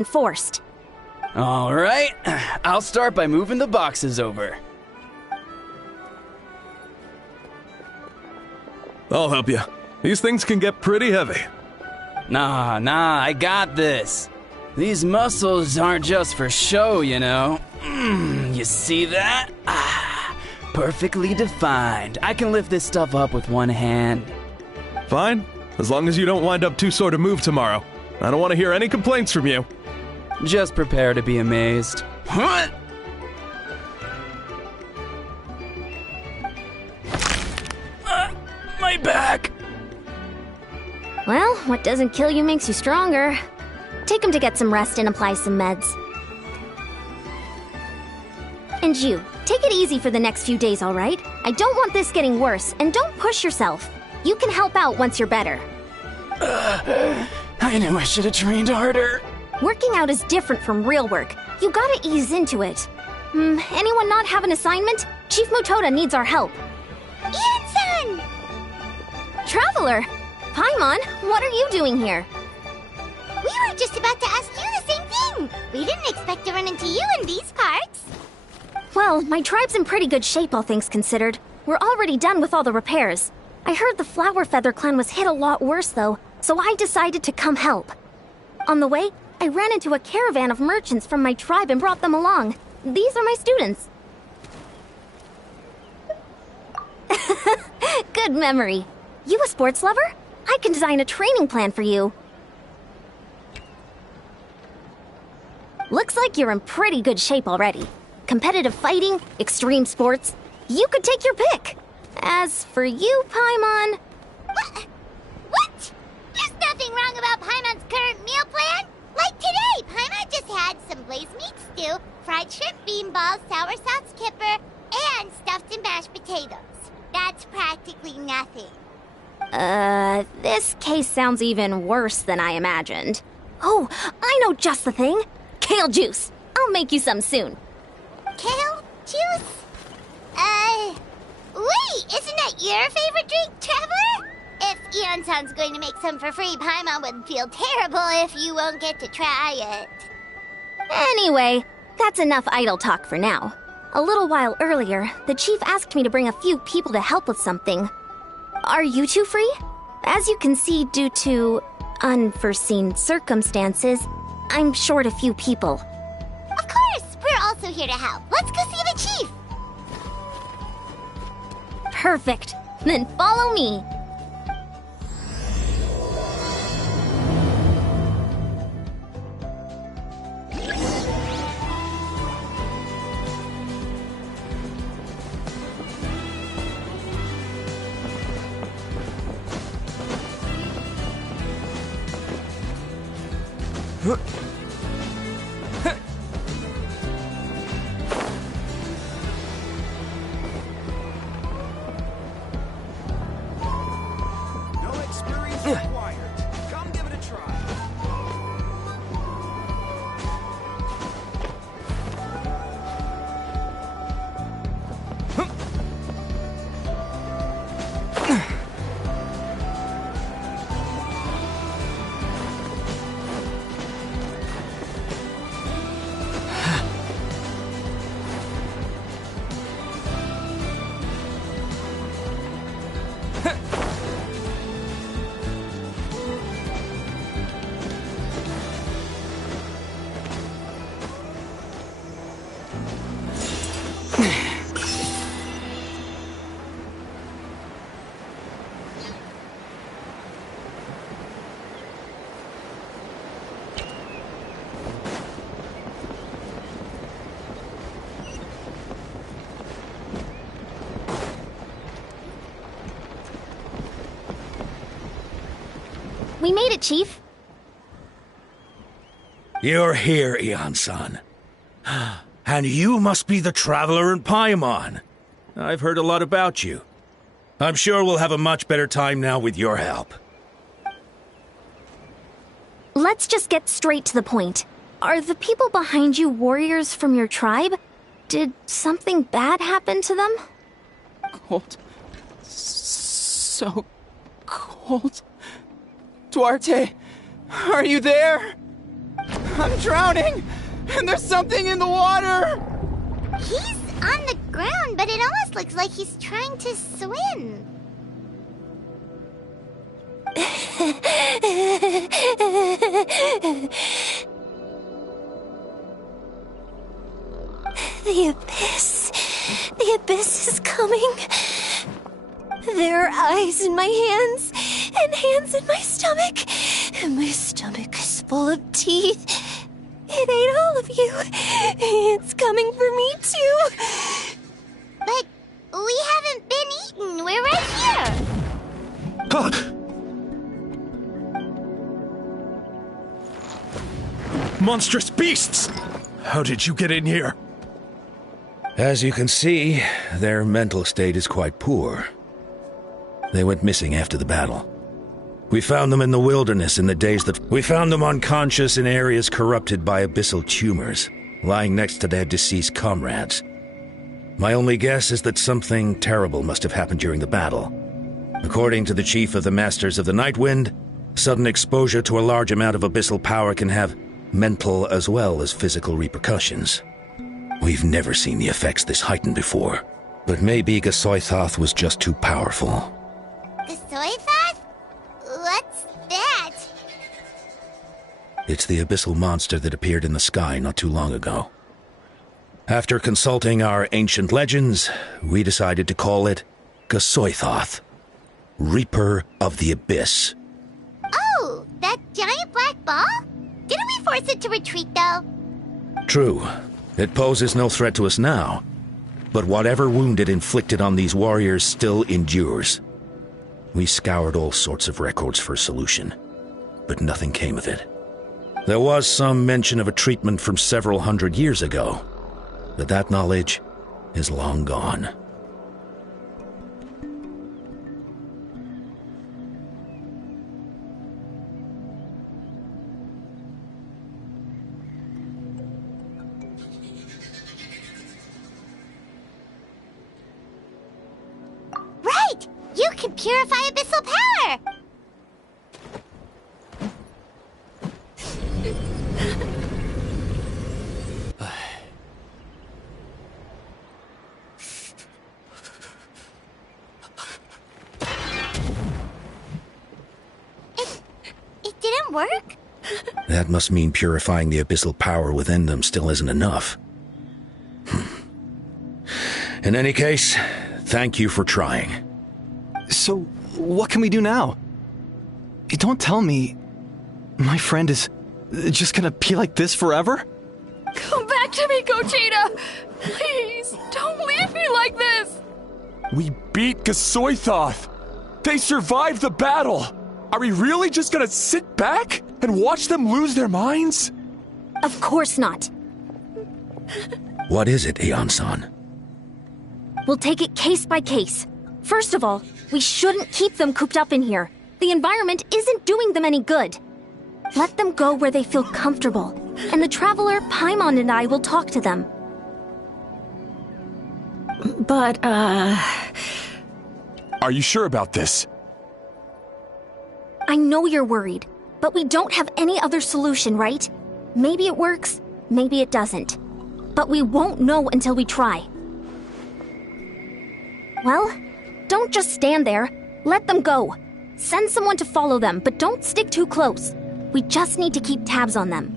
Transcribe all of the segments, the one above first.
enforced. All right, I'll start by moving the boxes over. I'll help you. These things can get pretty heavy. Nah, I got this. These muscles aren't just for show, you know. You see that? Perfectly defined. I can lift this stuff up with one hand. Fine, as long as you don't wind up too sore to move tomorrow. I don't want to hear any complaints from you. Just prepare to be amazed. What? My back! Well, what doesn't kill you makes you stronger. Take him to get some rest and apply some meds. And you, take it easy for the next few days, alright? I don't want this getting worse, and don't push yourself. You can help out once you're better. I knew I should have trained harder. Working out is different from real work. You gotta ease into it. Anyone not have an assignment? Chief Mutoda needs our help. Ian-san! Traveler! Paimon, what are you doing here? We were just about to ask you the same thing! We didn't expect to run into you in these parts. Well, my tribe's in pretty good shape, all things considered. We're already done with all the repairs. I heard the Flower Feather clan was hit a lot worse, though, so I decided to come help. On the way, I ran into a caravan of merchants from my tribe and brought them along. These are my students. Good memory. You a sports lover? I can design a training plan for you. Looks like you're in pretty good shape already. Competitive fighting, extreme sports. You could take your pick. As for you, Paimon... What? There's nothing wrong about Paimon's current meal plan. Like today, Paimon just had some glazed meat stew, fried shrimp bean balls, sour sauce kipper, and stuffed and mashed potatoes. That's practically nothing. This case sounds even worse than I imagined. Oh, I know just the thing. Kale juice. I'll make you some soon. Kale juice? Wait, isn't that your favorite drink, Traveler? If Eon-san's going to make some for free, Paimon would feel terrible if you won't get to try it. Anyway, that's enough idle talk for now. A little while earlier, the chief asked me to bring a few people to help with something. Are you two free? As you can see, due to unforeseen circumstances, I'm short a few people. Of course! We're also here to help. Let's go see the chief! Perfect. Then follow me. No experience required. Come give it a try. We made it, Chief. You're here, Eon-san. And you must be the traveler in Paimon. I've heard a lot about you. I'm sure we'll have a much better time now with your help. Let's just get straight to the point. Are the people behind you warriors from your tribe? Did something bad happen to them? Cold. So cold. Duarte, are you there? I'm drowning! And there's something in the water! He's on the ground, but it almost looks like he's trying to swim. The abyss. The abyss is coming. There are eyes in my hands, and hands in my stomach. And my stomach is full of teeth. It ate all of you. It's coming for me, too. But we haven't been eaten. We're right here. Monstrous beasts! How did you get in here? As you can see, their mental state is quite poor. They went missing after the battle. We found them in the wilderness in the days that... We found them unconscious in areas corrupted by abyssal tumors, lying next to their deceased comrades. My only guess is that something terrible must have happened during the battle. According to the chief of the Masters of the Nightwind, sudden exposure to a large amount of abyssal power can have mental as well as physical repercussions. We've never seen the effects this heightened before, but maybe Gasoithoth was just too powerful. Gasoithoth? What's that? It's the abyssal monster that appeared in the sky not too long ago. After consulting our ancient legends, we decided to call it Gasoithoth, Reaper of the Abyss. Oh, that giant black ball? Didn't we force it to retreat, though? True. It poses no threat to us now, but whatever wound it inflicted on these warriors still endures. We scoured all sorts of records for a solution, but nothing came of it. There was some mention of a treatment from several hundred years ago, but that knowledge is long gone. Right! You can purify abyssal power! It didn't work? That must mean purifying the abyssal power within them still isn't enough. In any case, thank you for trying. So, what can we do now? Don't tell me my friend is just gonna be like this forever? Come back to me, Gogeta! Please, don't leave me like this! We beat Gasoithoth! They survived the battle! Are we really just gonna sit back and watch them lose their minds? Of course not. What is it, Aeon-san? We'll take it case by case. First of all, we shouldn't keep them cooped up in here. The environment isn't doing them any good. Let them go where they feel comfortable, and the Traveler, Paimon, and I will talk to them. But, Are you sure about this? I know you're worried, but we don't have any other solution, right? Maybe it works, maybe it doesn't. But we won't know until we try. Well, don't just stand there. Let them go. Send someone to follow them, but don't stick too close. We just need to keep tabs on them.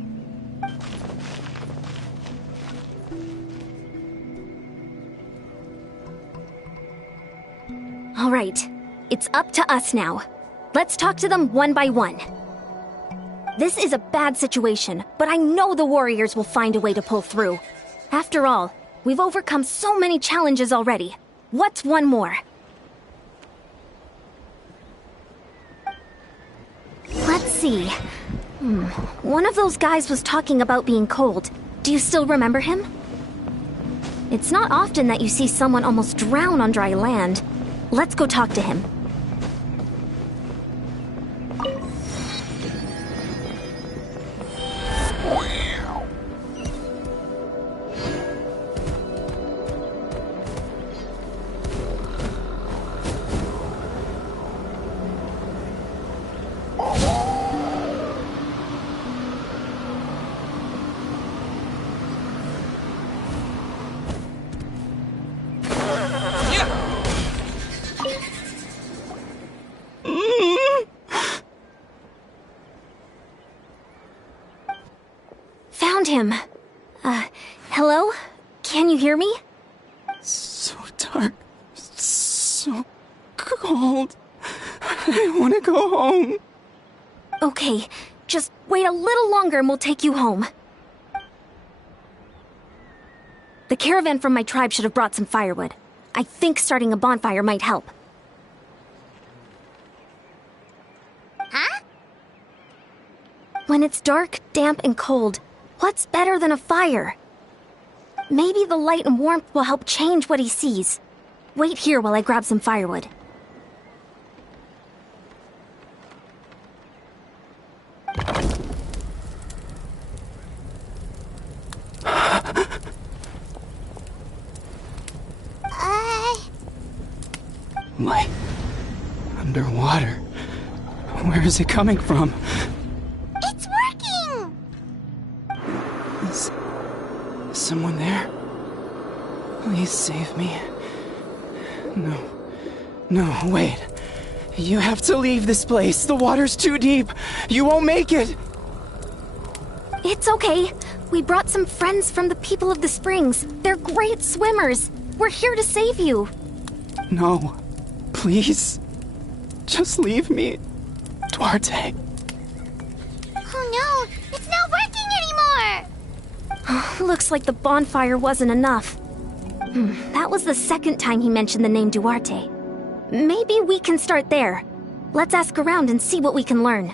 All right, it's up to us now. Let's talk to them one by one. This is a bad situation, but I know the warriors will find a way to pull through. After all, we've overcome so many challenges already. What's one more? Let's see. One of those guys was talking about being cold. Do you still remember him? It's not often that you see someone almost drown on dry land. Let's go talk to him. found him. Hello? Can you hear me? So dark. So cold. I want to go home. Okay, just wait a little longer and we'll take you home. The caravan from my tribe should have brought some firewood. I think starting a bonfire might help. Huh? When it's dark, damp, and cold, what's better than a fire? Maybe the light and warmth will help change what he sees. Wait here while I grab some firewood. Light. Underwater. Where is it coming from? It's working! Is someone there? Please save me. No. No, wait. You have to leave this place. The water's too deep. You won't make it. It's okay. We brought some friends from the people of the springs. They're great swimmers. We're here to save you. No. Please. Just leave me. Duarte. Oh no, it's not working anymore! Looks like the bonfire wasn't enough. That was the second time he mentioned the name Duarte. Maybe we can start there. Let's ask around and see what we can learn.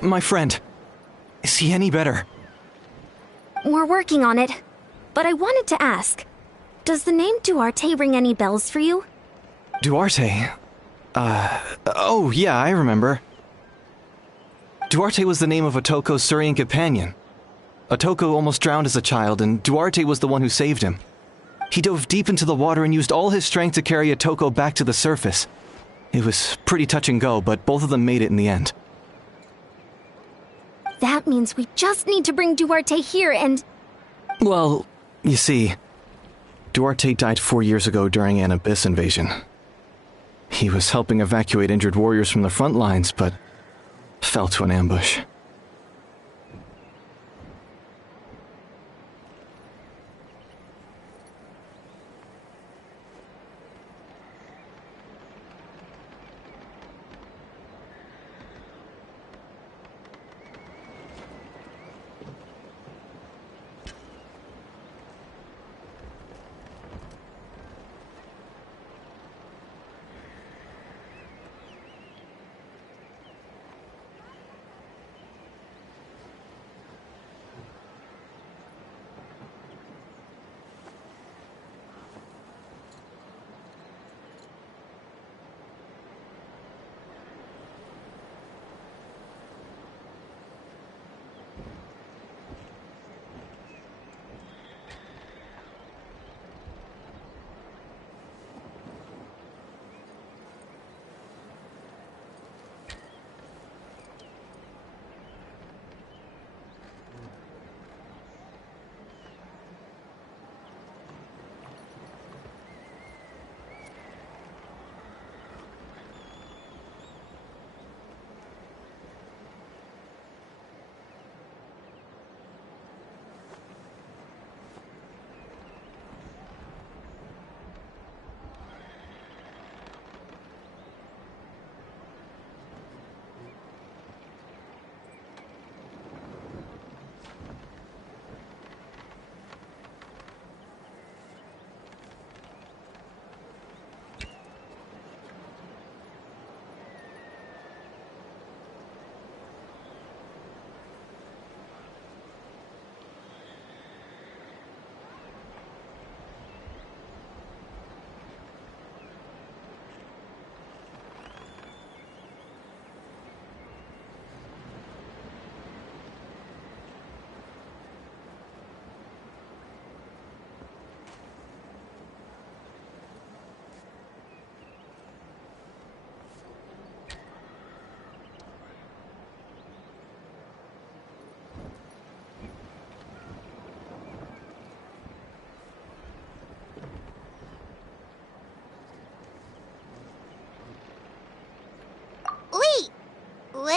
My friend, is he any better? We're working on it. But I wanted to ask, does the name Duarte ring any bells for you? Duarte? Oh yeah, I remember. Duarte was the name of Otoko's Surian companion. Otoko almost drowned as a child, and Duarte was the one who saved him. He dove deep into the water and used all his strength to carry Otoko back to the surface. It was pretty touch and go, but both of them made it in the end. That means we just need to bring Duarte here and... Well, you see, Duarte died 4 years ago during an Abyss invasion. He was helping evacuate injured warriors from the front lines, but fell to an ambush.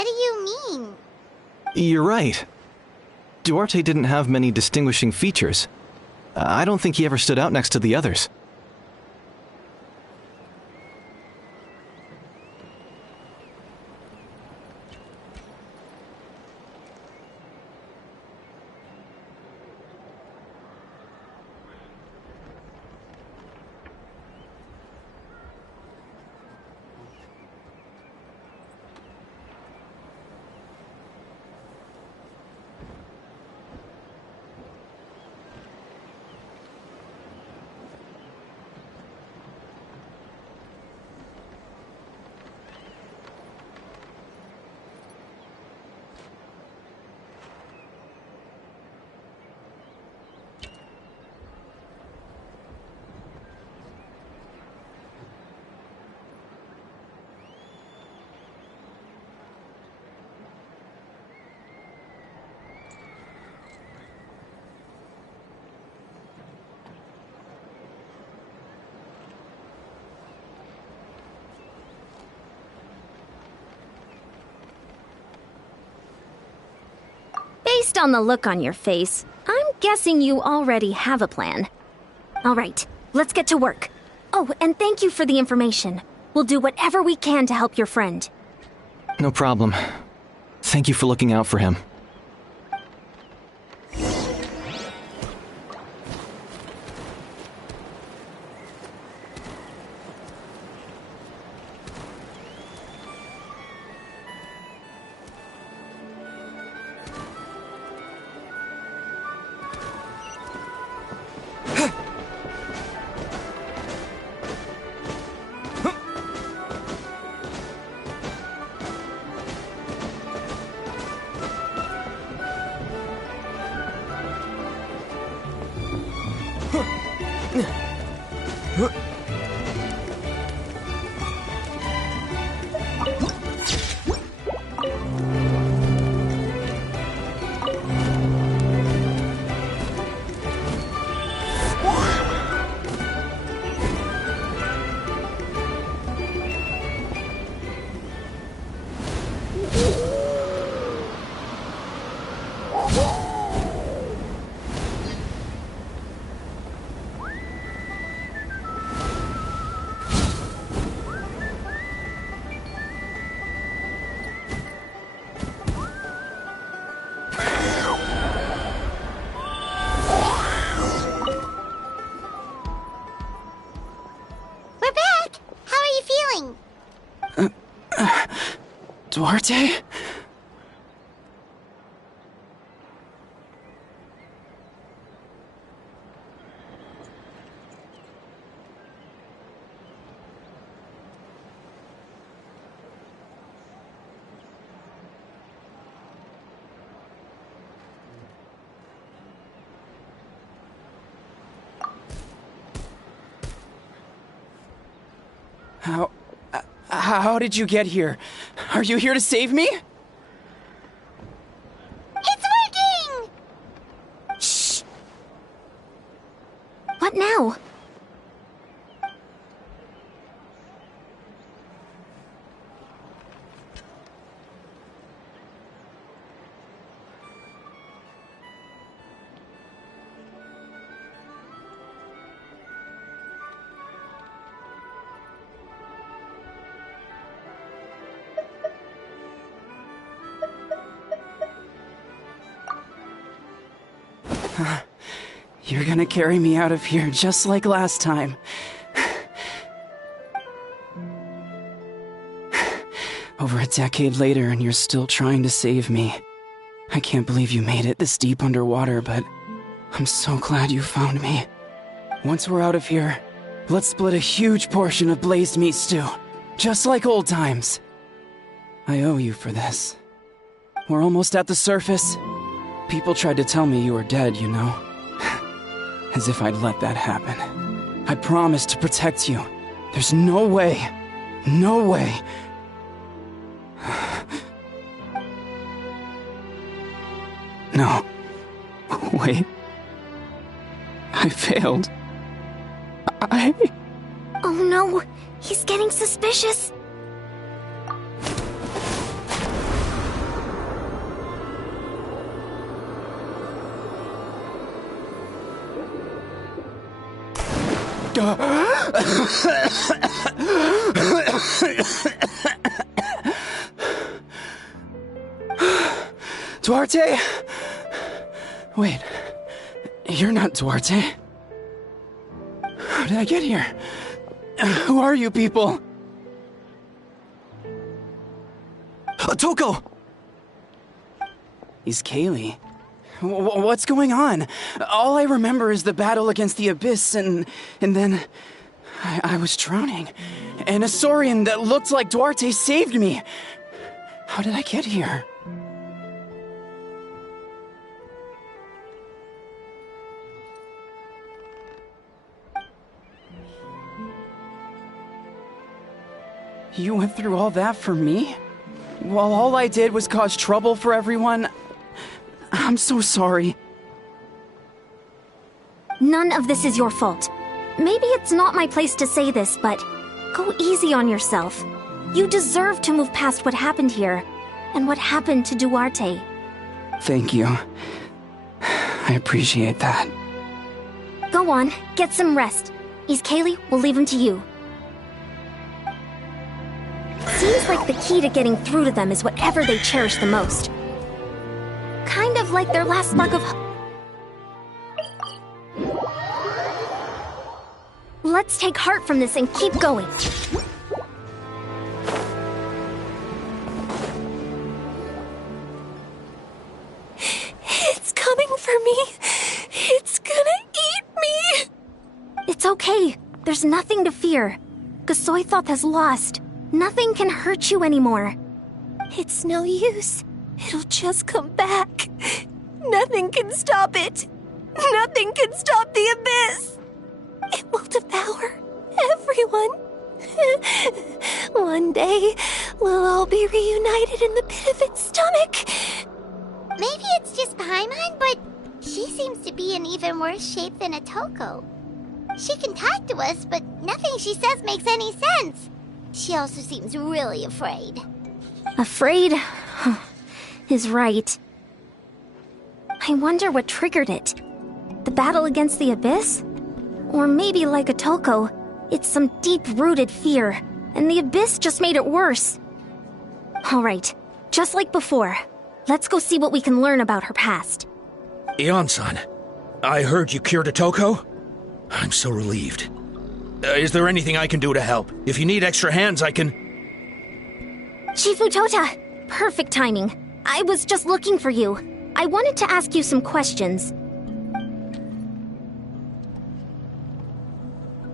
What do you mean? You're right. Duarte didn't have many distinguishing features. I don't think he ever stood out next to the others. Based on the look on your face, I'm guessing you already have a plan. All right, let's get to work. Oh, and thank you for the information. We'll do whatever we can to help your friend. No problem. Thank you for looking out for him. Duarte? How did you get here? Are you here to save me? It's working! Shh! What now? You're gonna carry me out of here just like last time. Over a decade later and you're still trying to save me. I can't believe you made it this deep underwater, but I'm so glad you found me. Once we're out of here, let's split a huge portion of blazed meat stew, just like old times. I owe you for this. We're almost at the surface. People tried to tell me you were dead, you know. As if I'd let that happen. I promised to protect you. There's no way. No way. No. Wait. I failed. Oh no! He's getting suspicious! Duarte? Wait, you're not Duarte. How did I get here? Who are you people? Toko! He's Kaylee. What's going on? All I remember is the battle against the Abyss, and then I was drowning. And a Saurian that looked like Duarte saved me. How did I get here? You went through all that for me? While all I did was cause trouble for everyone? I'm so sorry. None of this is your fault. Maybe it's not my place to say this, but go easy on yourself. You deserve to move past what happened here, and what happened to Duarte. Thank you. I appreciate that. Go on, get some rest. East Kaylee, we'll leave him to you. Seems like the key to getting through to them is whatever they cherish the most. Kind of like their last spark of... Let's take heart from this and keep going. It's coming for me. It's gonna eat me. It's okay. There's nothing to fear. Gasoithoth has lost. Nothing can hurt you anymore. It's no use. It'll just come back. Nothing can stop it. Nothing can stop the Abyss. It will devour everyone. One day, we'll all be reunited in the pit of its stomach. Maybe it's just Paimon, but she seems to be in even worse shape than Atoko. She can talk to us, but nothing she says makes any sense. She also seems really afraid. Afraid? Is right. I wonder what triggered it. The battle against the Abyss? Or maybe like Atoko, it's some deep-rooted fear, and the Abyss just made it worse. Alright, just like before, let's go see what we can learn about her past. Ion-san, I heard you cured Atoko? I'm so relieved. Is there anything I can do to help? If you need extra hands, I can... Chifu Tota! Perfect timing. I was just looking for you. I wanted to ask you some questions.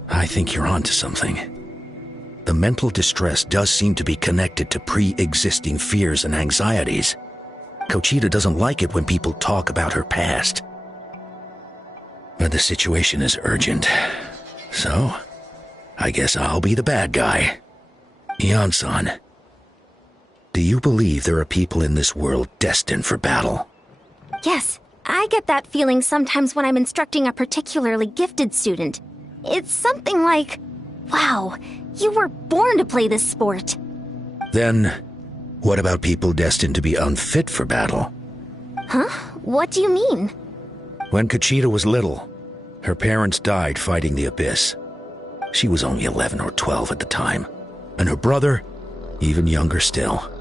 I think you're onto something. The mental distress does seem to be connected to pre-existing fears and anxieties. Kochita doesn't like it when people talk about her past. But the situation is urgent. So, I guess I'll be the bad guy. Ion-san, do you believe there are people in this world destined for battle? Yes, I get that feeling sometimes when I'm instructing a particularly gifted student. It's something like, wow, you were born to play this sport. Then, what about people destined to be unfit for battle? Huh? What do you mean? When Kochita was little, her parents died fighting the Abyss. She was only 11 or 12 at the time, and her brother, even younger still.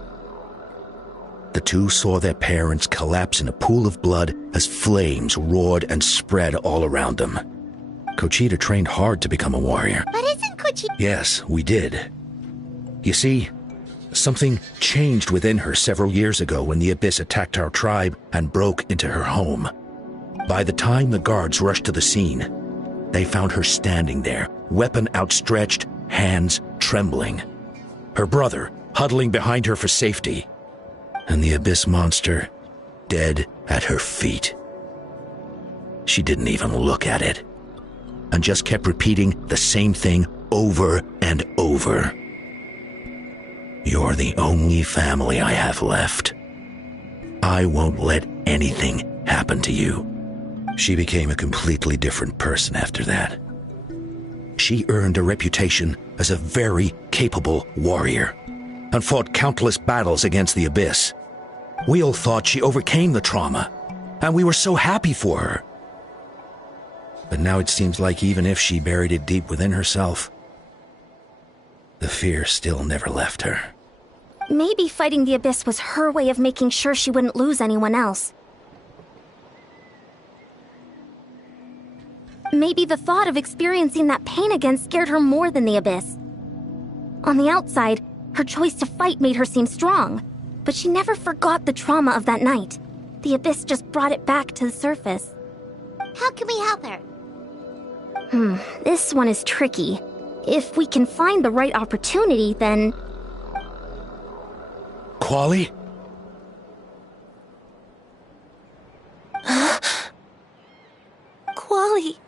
The two saw their parents collapse in a pool of blood as flames roared and spread all around them. Kochita trained hard to become a warrior. But isn't Kochita... Yes, we did. You see, something changed within her several years ago when the Abyss attacked our tribe and broke into her home. By the time the guards rushed to the scene, they found her standing there, weapon outstretched, hands trembling. Her brother huddling behind her for safety, and the Abyss monster dead at her feet. She didn't even look at it, and just kept repeating the same thing over and over. You're the only family I have left. I won't let anything happen to you. She became a completely different person after that. She earned a reputation as a very capable warrior, and fought countless battles against the Abyss. We all thought she overcame the trauma, and we were so happy for her. But now it seems like even if she buried it deep within herself, the fear still never left her. Maybe fighting the Abyss was her way of making sure she wouldn't lose anyone else. Maybe the thought of experiencing that pain again scared her more than the Abyss. On the outside, her choice to fight made her seem strong, but she never forgot the trauma of that night. The Abyss just brought it back to the surface. How can we help her? This one is tricky. If we can find the right opportunity, then... Quali? Quali,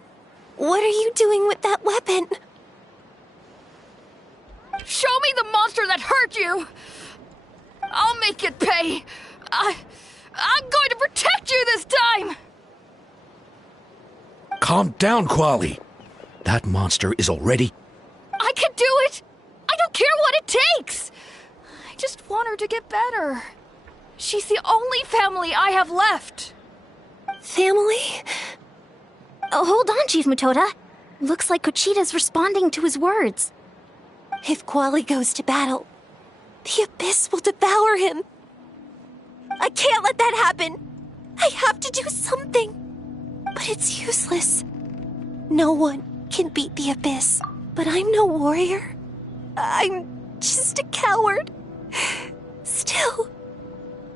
what are you doing with that weapon? Show me the monster that hurt you! I'll make it pay! I'm going to protect you this time! Calm down, Quali. That monster is already... I can do it! I don't care what it takes! I just want her to get better. She's the only family I have left. Family? Oh, hold on, Chief Matoda. Looks like Kuchita's responding to his words. If Quali goes to battle, the Abyss will devour him. I can't let that happen. I have to do something. But it's useless. No one can beat the Abyss. But I'm no warrior. I'm just a coward. Still,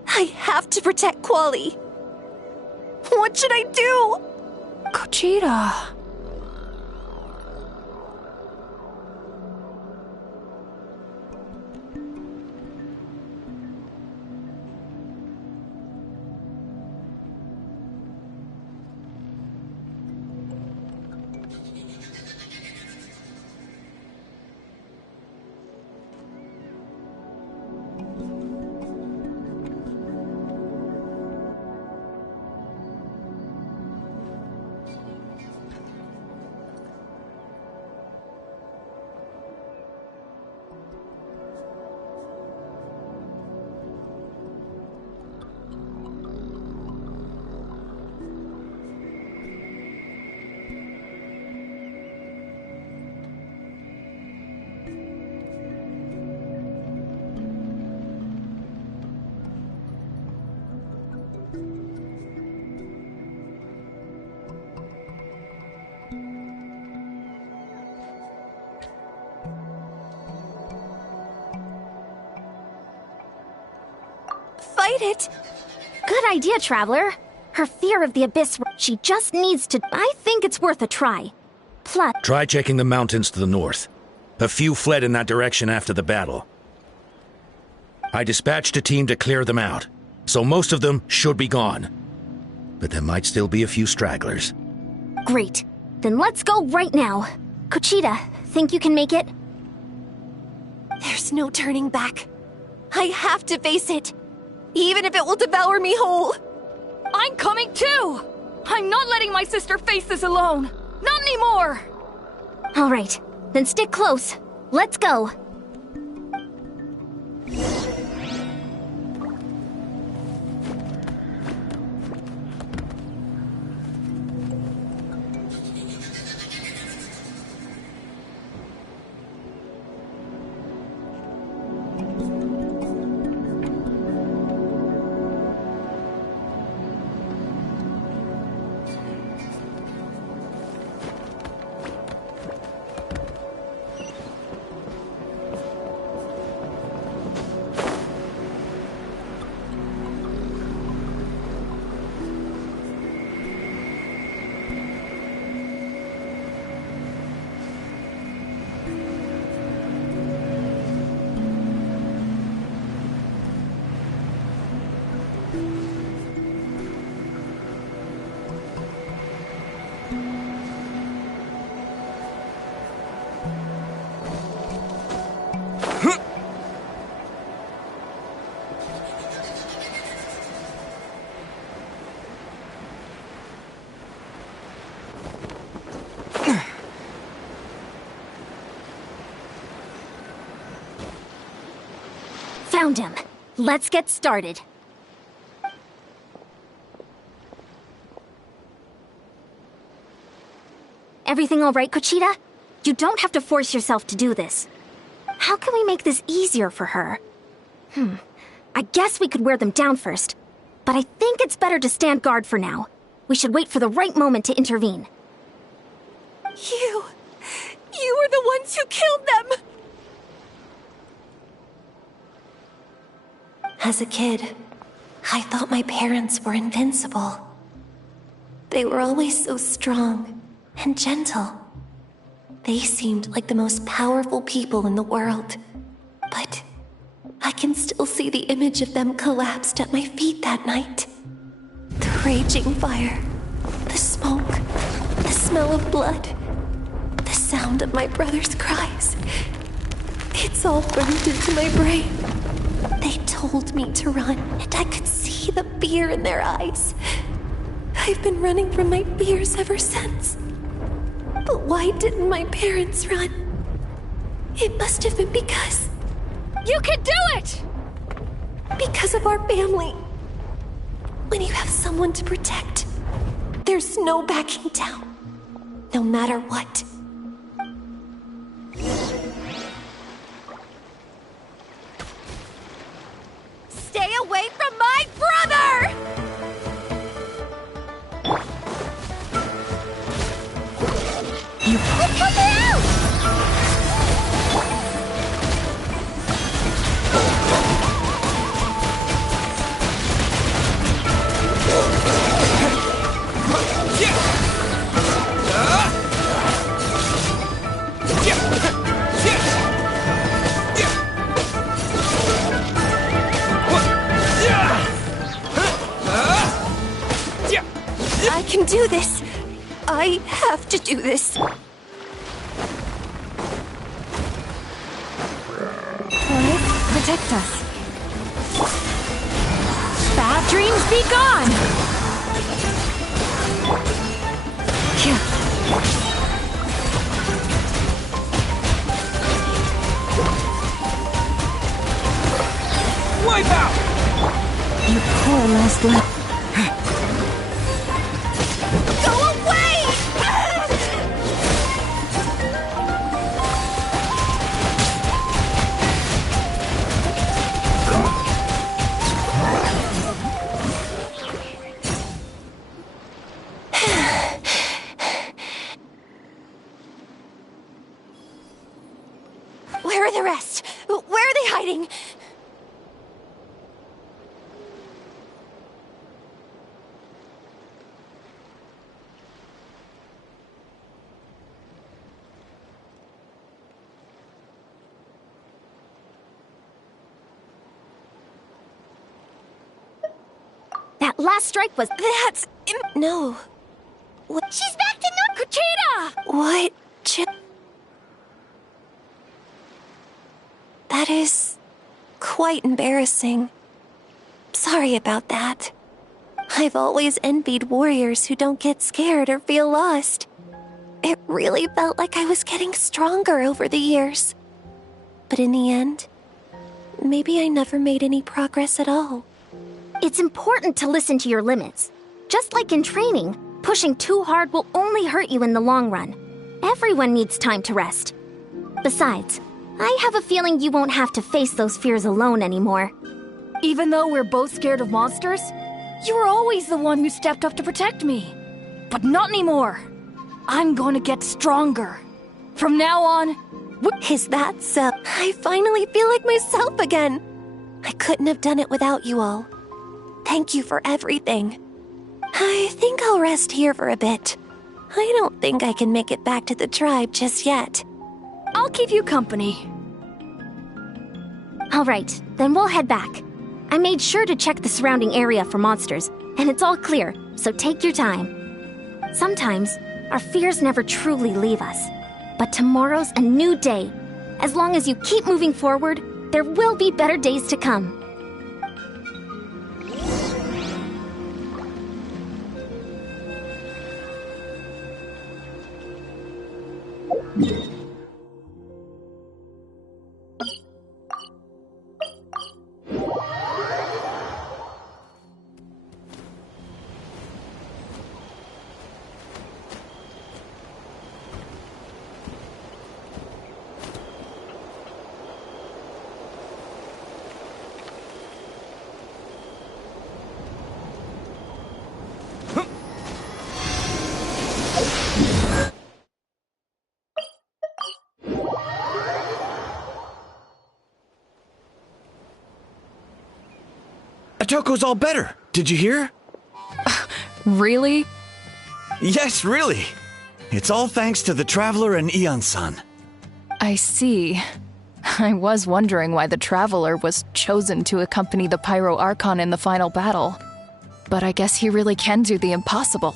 I have to protect Quali. What should I do? Kuchita. Fight it. Good idea, Traveler. Her fear of the Abyss, she just needs to... I think it's worth a try. Plus... Try checking the mountains to the north. A few fled in that direction after the battle. I dispatched a team to clear them out, so most of them should be gone. But there might still be a few stragglers. Great. Then let's go right now. Kuchita, think you can make it? There's no turning back. I have to face it. Even if it will devour me whole. I'm coming too! I'm not letting my sister face this alone! Not anymore! All right, then stick close. Let's go. Found him. Let's get started. Everything all right, Conchita? You don't have to force yourself to do this. How can we make this easier for her? I guess we could wear them down first, but I think it's better to stand guard for now. We should wait for the right moment to intervene. You were the ones who killed them! As a kid, I thought my parents were invincible. They were always so strong and gentle. They seemed like the most powerful people in the world. But I can still see the image of them collapsed at my feet that night. The raging fire, the smoke, the smell of blood, the sound of my brother's cries. It's all burned into my brain. They told me to run, and I could see the fear in their eyes. I've been running from my fears ever since. But why didn't my parents run? It must have been because... You can do it! Because of our family. When you have someone to protect, there's no backing down. No matter what. Stay away from my brother! You put me out! I can do this. I have to do this. Protect us. Bad dreams be gone! Wipe out! You poor lost love. Go away! Where are the rest? Where are they hiding? That last strike was... That's... No. What? She's back to no... Conchita! What? That is... quite embarrassing. Sorry about that. I've always envied warriors who don't get scared or feel lost. It really felt like I was getting stronger over the years. But in the end, maybe I never made any progress at all. It's important to listen to your limits. Just like in training, pushing too hard will only hurt you in the long run. Everyone needs time to rest. Besides, I have a feeling you won't have to face those fears alone anymore. Even though we're both scared of monsters, you were always the one who stepped up to protect me. But not anymore. I'm going to get stronger. From now on... Is that so? I finally feel like myself again. I couldn't have done it without you all. Thank you for everything. I think I'll rest here for a bit. I don't think I can make it back to the tribe just yet. I'll keep you company. All right, then we'll head back. I made sure to check the surrounding area for monsters, and it's all clear, so take your time. Sometimes, our fears never truly leave us. But tomorrow's a new day. As long as you keep moving forward, there will be better days to come. Otoko's all better. Did you hear? Really? Yes, really. It's all thanks to the Traveler and Eon-san. I see. I was wondering why the Traveler was chosen to accompany the Pyro Archon in the final battle. But I guess he really can do the impossible.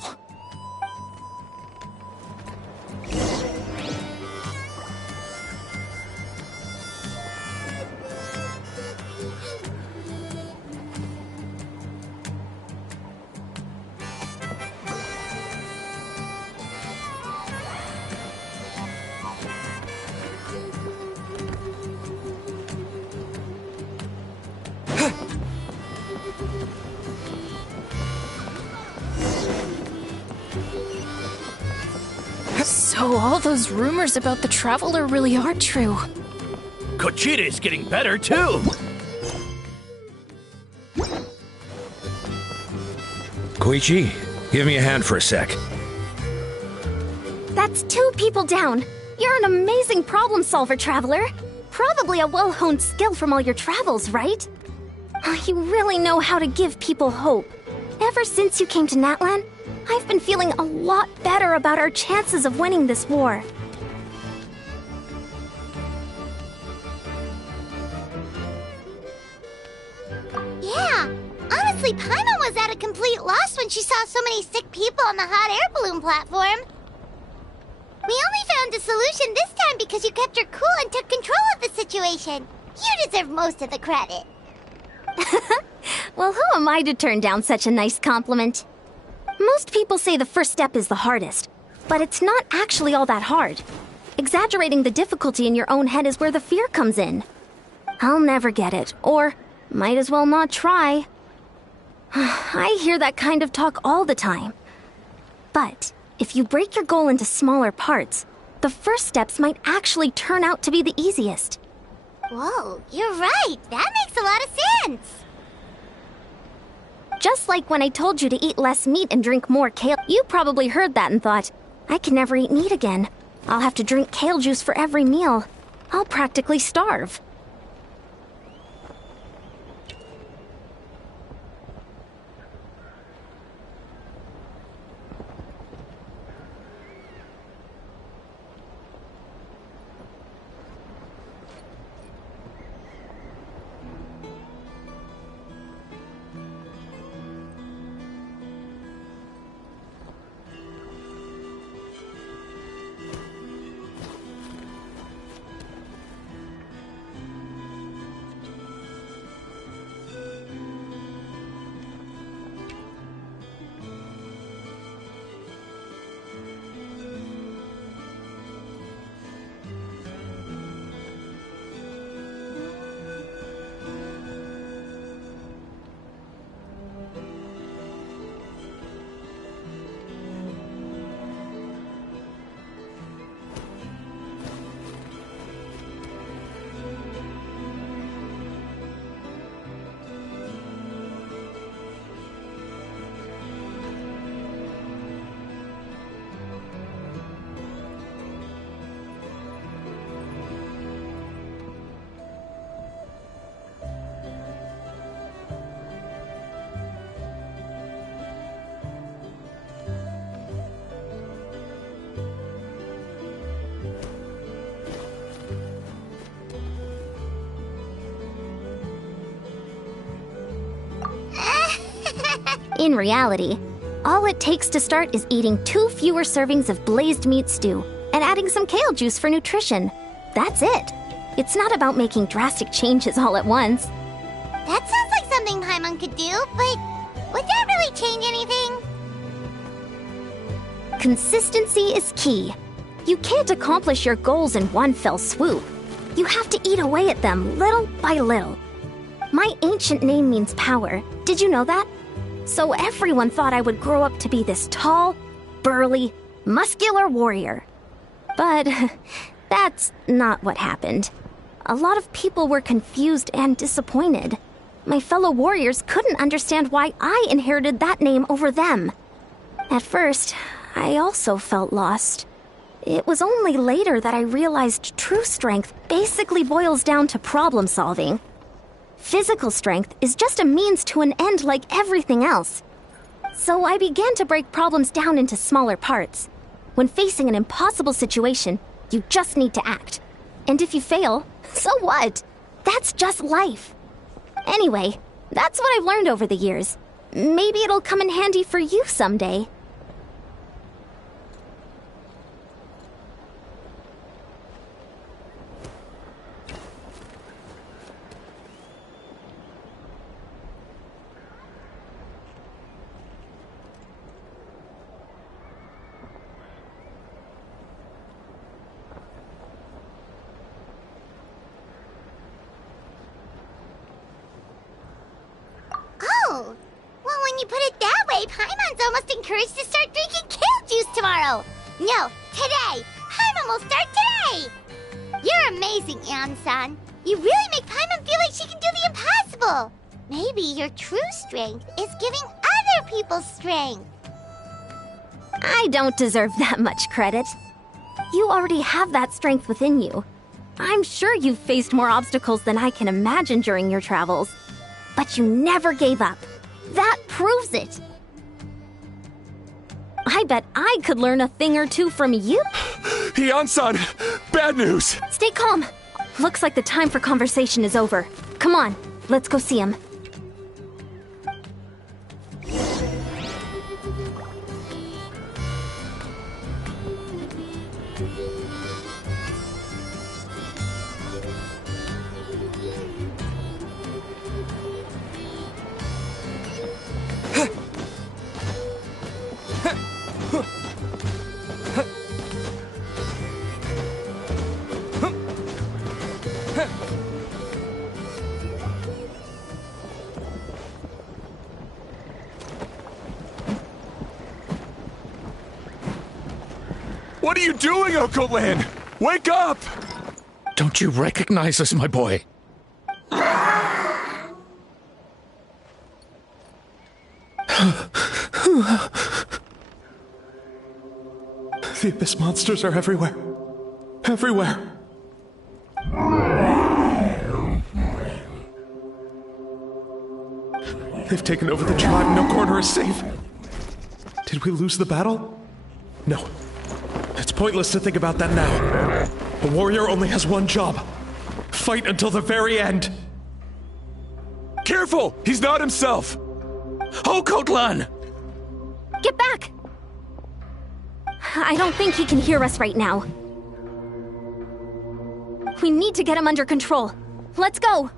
So all those rumors about the Traveler really are true. Kochida's getting better, too! Koichi, give me a hand for a sec. That's 2 people down. You're an amazing problem solver, Traveler. Probably a well-honed skill from all your travels, right? You really know how to give people hope. Ever since you came to Natlan, I've been feeling a lot better about our chances of winning this war. Yeah, honestly, Paimon was at a complete loss when she saw so many sick people on the hot air balloon platform. We only found a solution this time because you kept her cool and took control of the situation. You deserve most of the credit. Well, who am I to turn down such a nice compliment? Most people say the first step is the hardest, but it's not actually all that hard. Exaggerating the difficulty in your own head is where the fear comes in. I'll never get it, or might as well not try. I hear that kind of talk all the time. But if you break your goal into smaller parts, the first steps might actually turn out to be the easiest. Whoa, you're right. That makes a lot of sense. Just like when I told you to eat less meat and drink more kale, you probably heard that and thought, I can never eat meat again. I'll have to drink kale juice for every meal. I'll practically starve. In reality, all it takes to start is eating 2 fewer servings of blazed meat stew and adding some kale juice for nutrition. That's it. It's not about making drastic changes all at once. That sounds like something Paimon could do, but would that really change anything? Consistency is key. You can't accomplish your goals in one fell swoop. You have to eat away at them little by little. My ancient name means power. Did you know that? So everyone thought I would grow up to be this tall, burly, muscular warrior. But that's not what happened. A lot of people were confused and disappointed. My fellow warriors couldn't understand why I inherited that name over them. At first, I also felt lost. It was only later that I realized true strength basically boils down to problem solving. Physical strength is just a means to an end like everything else. So I began to break problems down into smaller parts. When facing an impossible situation, you just need to act. And if you fail, so what? That's just life. Anyway, that's what I've learned over the years. Maybe it'll come in handy for you someday. Oh, well, when you put it that way, Paimon's almost encouraged to start drinking kale juice tomorrow. No, today. Paimon will start today. You're amazing, Ann-san. You really make Paimon feel like she can do the impossible. Maybe your true strength is giving other people strength. I don't deserve that much credit. You already have that strength within you. I'm sure you've faced more obstacles than I can imagine during your travels. But you never gave up. That proves it. I bet I could learn a thing or two from you. Ann-san, bad news. Stay calm. Looks like the time for conversation is over. Come on, let's go see him. What are you doing, Okolan? Wake up! Don't you recognize us, my boy? The Abyss monsters are everywhere. Everywhere. They've taken over the tribe. No corner is safe. Did we lose the battle? No. It's pointless to think about that now. A warrior only has one job. Fight until the very end. Careful! He's not himself! Okotlan! Get back! I don't think he can hear us right now. We need to get him under control. Let's go!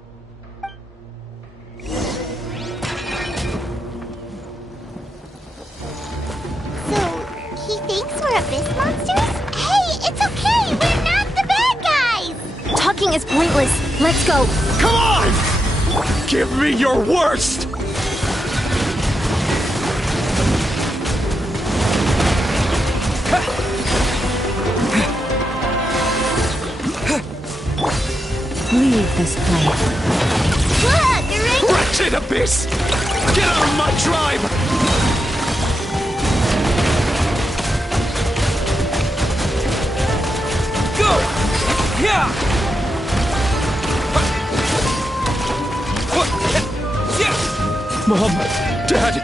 He thinks we're Abyss monsters? Hey, it's okay! We're not the bad guys! Talking is pointless. Let's go. Come on! Give me your worst! Leave this place. Look, you're in. Wretched Abyss! Get out of my tribe! Mom, Dad,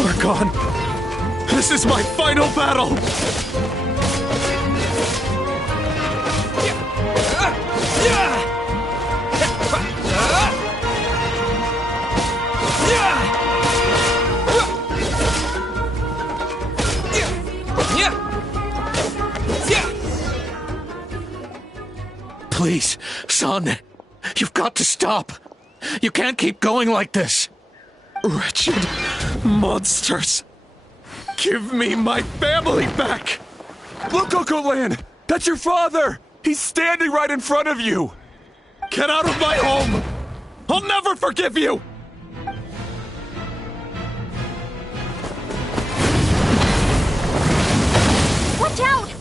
Archon. This is my final battle! Please, son, you've got to stop. You can't keep going like this. Wretched monsters. Give me my family back! Look, Okolan! That's your father! He's standing right in front of you! Get out of my home! I'll never forgive you! Watch out!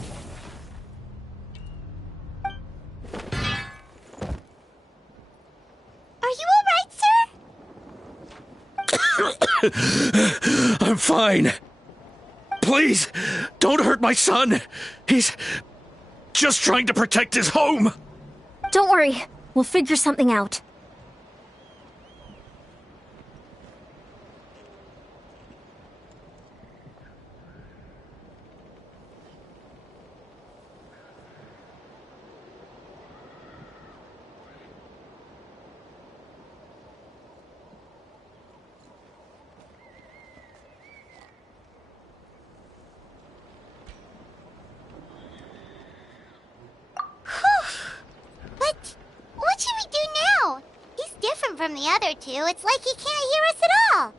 Are you alright, sir? I'm fine. Please, don't hurt my son. He's just trying to protect his home. Don't worry. We'll figure something out. from the other two, it's like he can't hear us at all.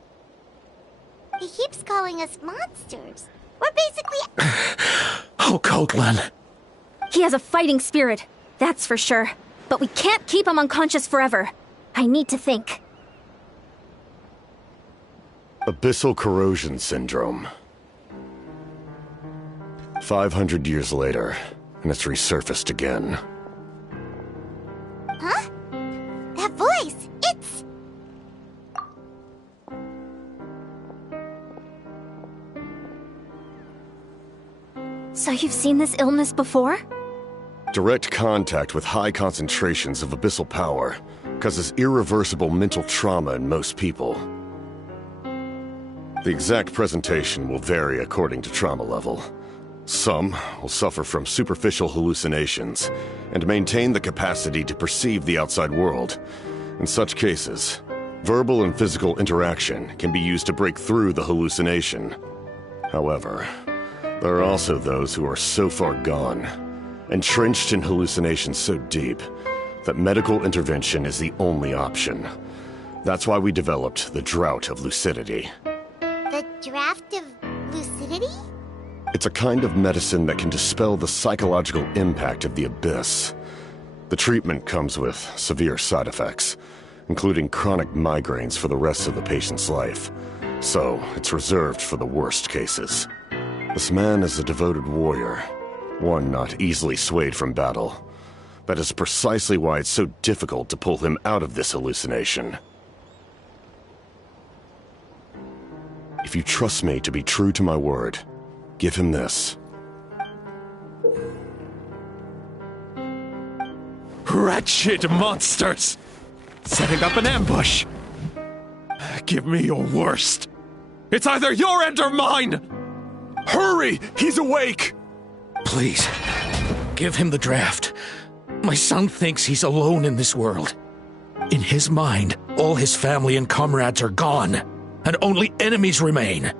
He keeps calling us monsters. We're basically... Oh, Coatlan. He has a fighting spirit, that's for sure. But we can't keep him unconscious forever. I need to think. Abyssal corrosion syndrome. 500 years later, and it's resurfaced again. Huh? That voice, it's... So you've seen this illness before? Direct contact with high concentrations of abyssal power causes irreversible mental trauma in most people. The exact presentation will vary according to trauma level. Some will suffer from superficial hallucinations and maintain the capacity to perceive the outside world. In such cases, verbal and physical interaction can be used to break through the hallucination. However, there are also those who are so far gone, entrenched in hallucinations so deep, that medical intervention is the only option. That's why we developed the Drought of Lucidity. The Draft of Lucidity? It's a kind of medicine that can dispel the psychological impact of the abyss. The treatment comes with severe side effects, including chronic migraines for the rest of the patient's life. So, it's reserved for the worst cases. This man is a devoted warrior, one not easily swayed from battle. That is precisely why it's so difficult to pull him out of this hallucination. If you trust me to be true to my word, give him this. Wretched monsters! Setting up an ambush! Give me your worst. It's either your end or mine! Hurry! He's awake! Please, give him the draft. My son thinks he's alone in this world. In his mind, all his family and comrades are gone, and only enemies remain.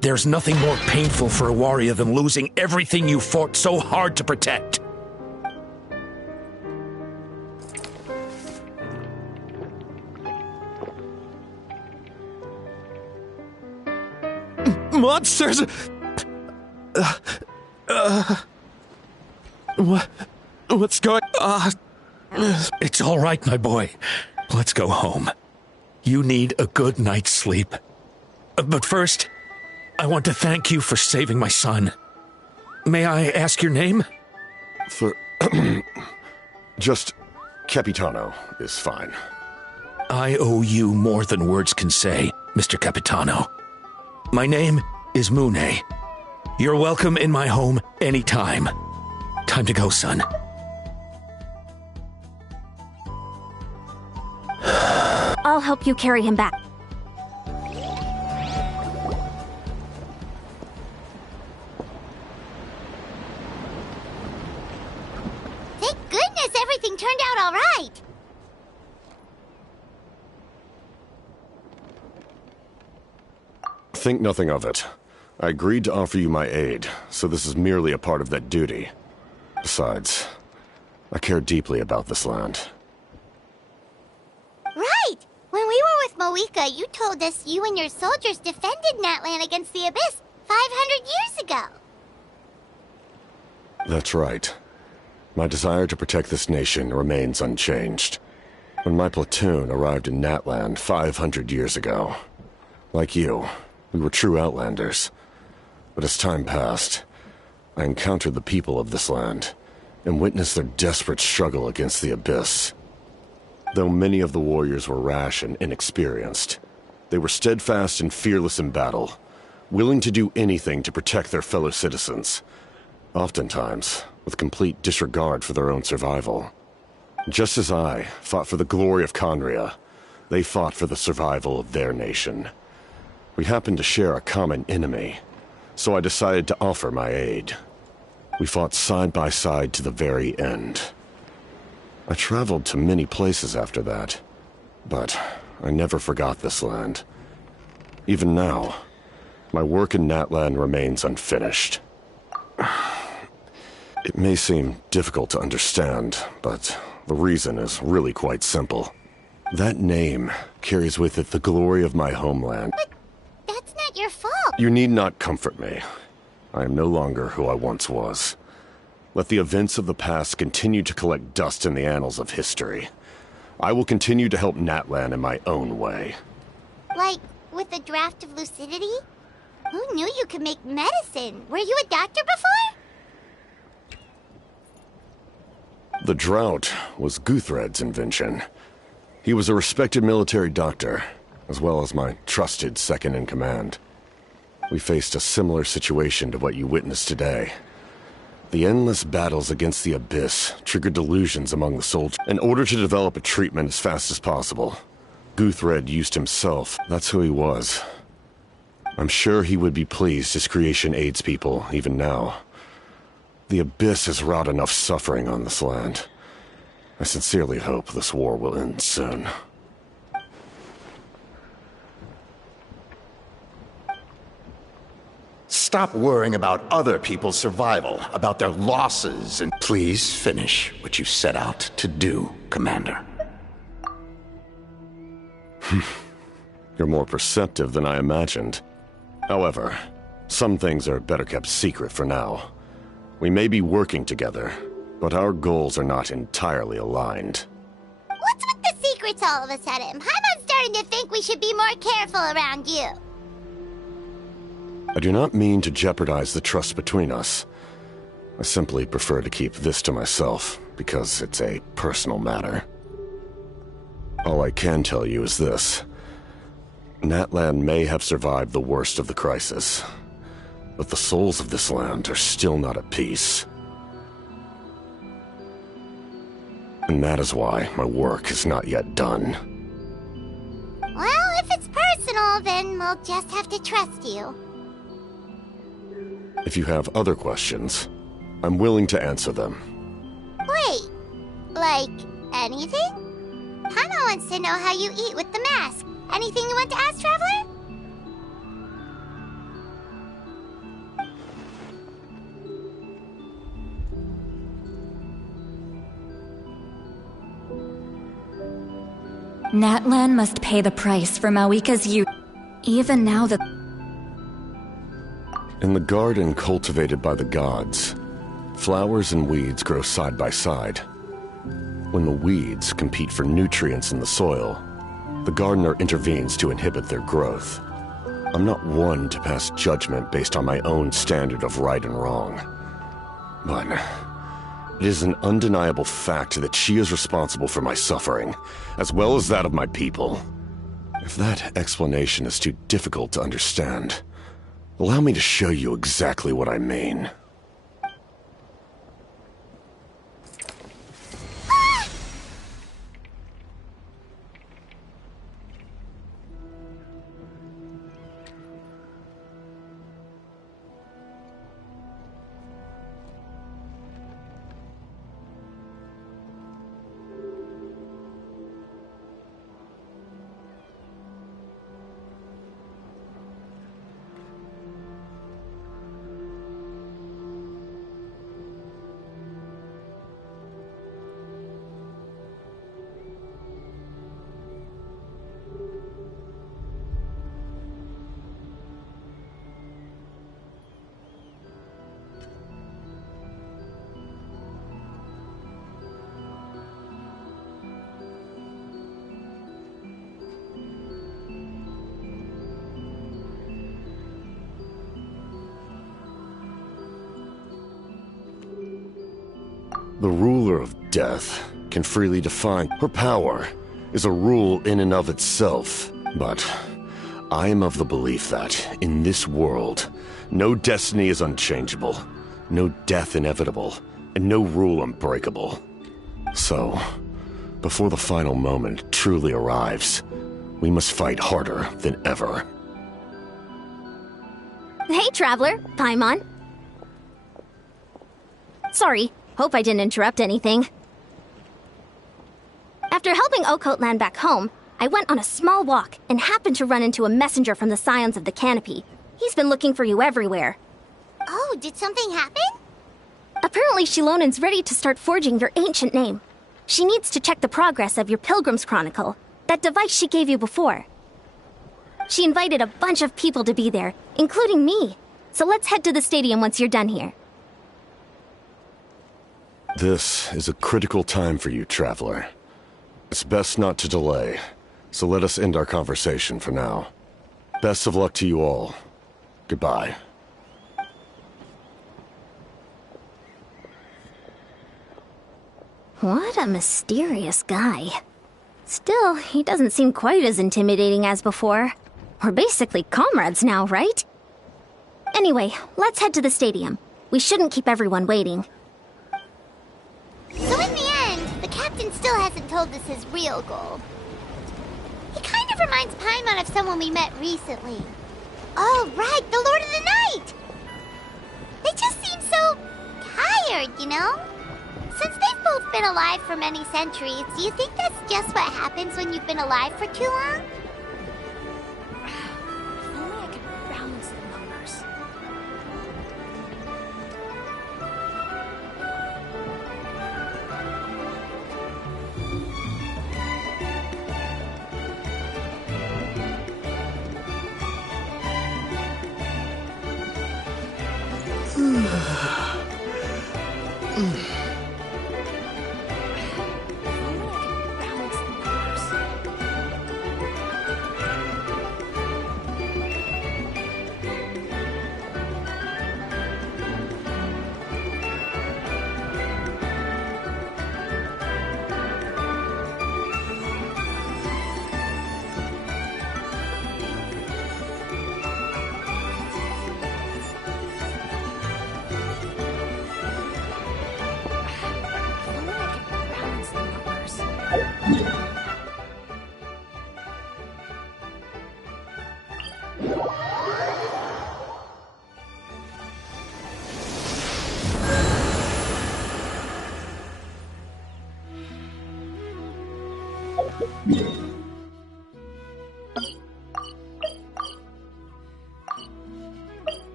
There's nothing more painful for a warrior than losing everything you fought so hard to protect. Monsters! What's going... It's all right, my boy. Let's go home. You need a good night's sleep. But first, I want to thank you for saving my son. May I ask your name? Just Capitano is fine. I owe you more than words can say, Mr. Capitano. My name is Mune. You're welcome in my home anytime. Time to go, son. I'll help you carry him back. Thank goodness everything turned out all right. Think nothing of it. I agreed to offer you my aid, so this is merely a part of that duty. Besides, I care deeply about this land. Right! When we were with Moika, you told us you and your soldiers defended Natlan against the Abyss 500 years ago. That's right. My desire to protect this nation remains unchanged. When my platoon arrived in Natlan 500 years ago, like you, we were true outlanders. But as time passed, I encountered the people of this land and witnessed their desperate struggle against the Abyss. Though many of the warriors were rash and inexperienced, they were steadfast and fearless in battle, willing to do anything to protect their fellow citizens, oftentimes with complete disregard for their own survival. Just as I fought for the glory of Conria, they fought for the survival of their nation. We happened to share a common enemy, so I decided to offer my aid. We fought side by side to the very end. I traveled to many places after that, but I never forgot this land. Even now, my work in Natlan remains unfinished. It may seem difficult to understand, but the reason is really quite simple. That name carries with it the glory of my homeland. But that's not your fault. You need not comfort me. I am no longer who I once was. Let the events of the past continue to collect dust in the annals of history. I will continue to help Natlan in my own way. Like, with the draft of lucidity? Who knew you could make medicine? Were you a doctor before? The drought was Guthred's invention. He was a respected military doctor, as well as my trusted second-in-command. We faced a similar situation to what you witnessed today. The endless battles against the Abyss triggered delusions among the soldiers. In order to develop a treatment as fast as possible, Guthred used himself. That's who he was. I'm sure he would be pleased his creation aids people, even now. The Abyss has wrought enough suffering on this land. I sincerely hope this war will end soon. Stop worrying about other people's survival, about their losses, and please finish what you set out to do, Commander. You're more perceptive than I imagined. However, some things are better kept secret for now. We may be working together, but our goals are not entirely aligned. What's with the secrets all of a sudden? Paimon's starting to think we should be more careful around you. I do not mean to jeopardize the trust between us. I simply prefer to keep this to myself, because it's a personal matter. All I can tell you is this. Natlan may have survived the worst of the crisis, but the souls of this land are still not at peace. And that is why my work is not yet done. Well, if it's personal, then we'll just have to trust you. If you have other questions, I'm willing to answer them. Wait, like anything? Paimon wants to know how you eat with the mask. Anything you want to ask, Traveler? Natlan must pay the price for Mawika's youth. Even now the... In the garden cultivated by the gods, flowers and weeds grow side by side. When the weeds compete for nutrients in the soil, the gardener intervenes to inhibit their growth. I'm not one to pass judgment based on my own standard of right and wrong. But it is an undeniable fact that she is responsible for my suffering, as well as that of my people. If that explanation is too difficult to understand, allow me to show you exactly what I mean. The ruler of death can freely define. Her power is a rule in and of itself. But I am of the belief that, in this world, no destiny is unchangeable, no death inevitable, and no rule unbreakable. So, before the final moment truly arrives, we must fight harder than ever. Hey, Traveler. Paimon. Sorry. Hope I didn't interrupt anything. After helping Ocote land back home, I went on a small walk and happened to run into a messenger from the Scions of the Canopy. He's been looking for you everywhere. Oh, did something happen? Apparently Shilonen's ready to start forging your ancient name. She needs to check the progress of your Pilgrim's Chronicle. That device she gave you before. She invited a bunch of people to be there, including me. So let's head to the stadium once you're done here. This is a critical time for you, Traveler. It's best not to delay, so let us end our conversation for now. Best of luck to you all. Goodbye. What a mysterious guy. Still, he doesn't seem quite as intimidating as before. We're basically comrades now, right? Anyway, let's head to the stadium. We shouldn't keep everyone waiting. So in the end, the captain still hasn't told us his real goal. He kind of reminds Paimon of someone we met recently. Oh, right, the Lord of the Night! They just seem so tired, you know? Since they've both been alive for many centuries, do you think that's just what happens when you've been alive for too long? If only I could balance the numbers.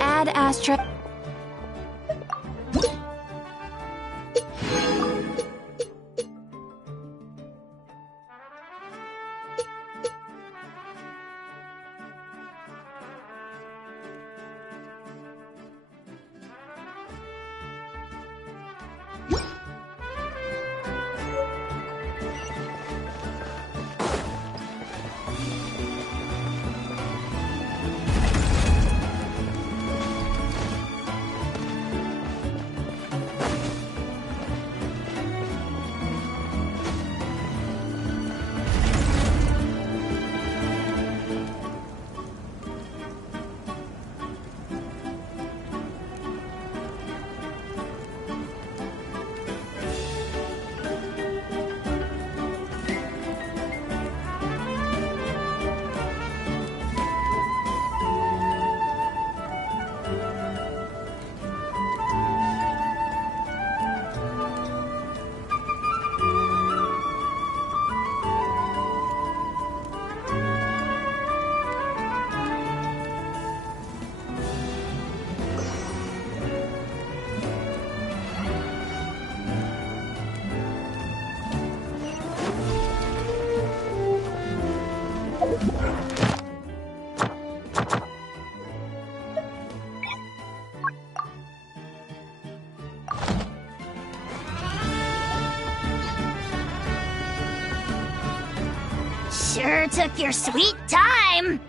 Add Astra. Sure took your sweet time!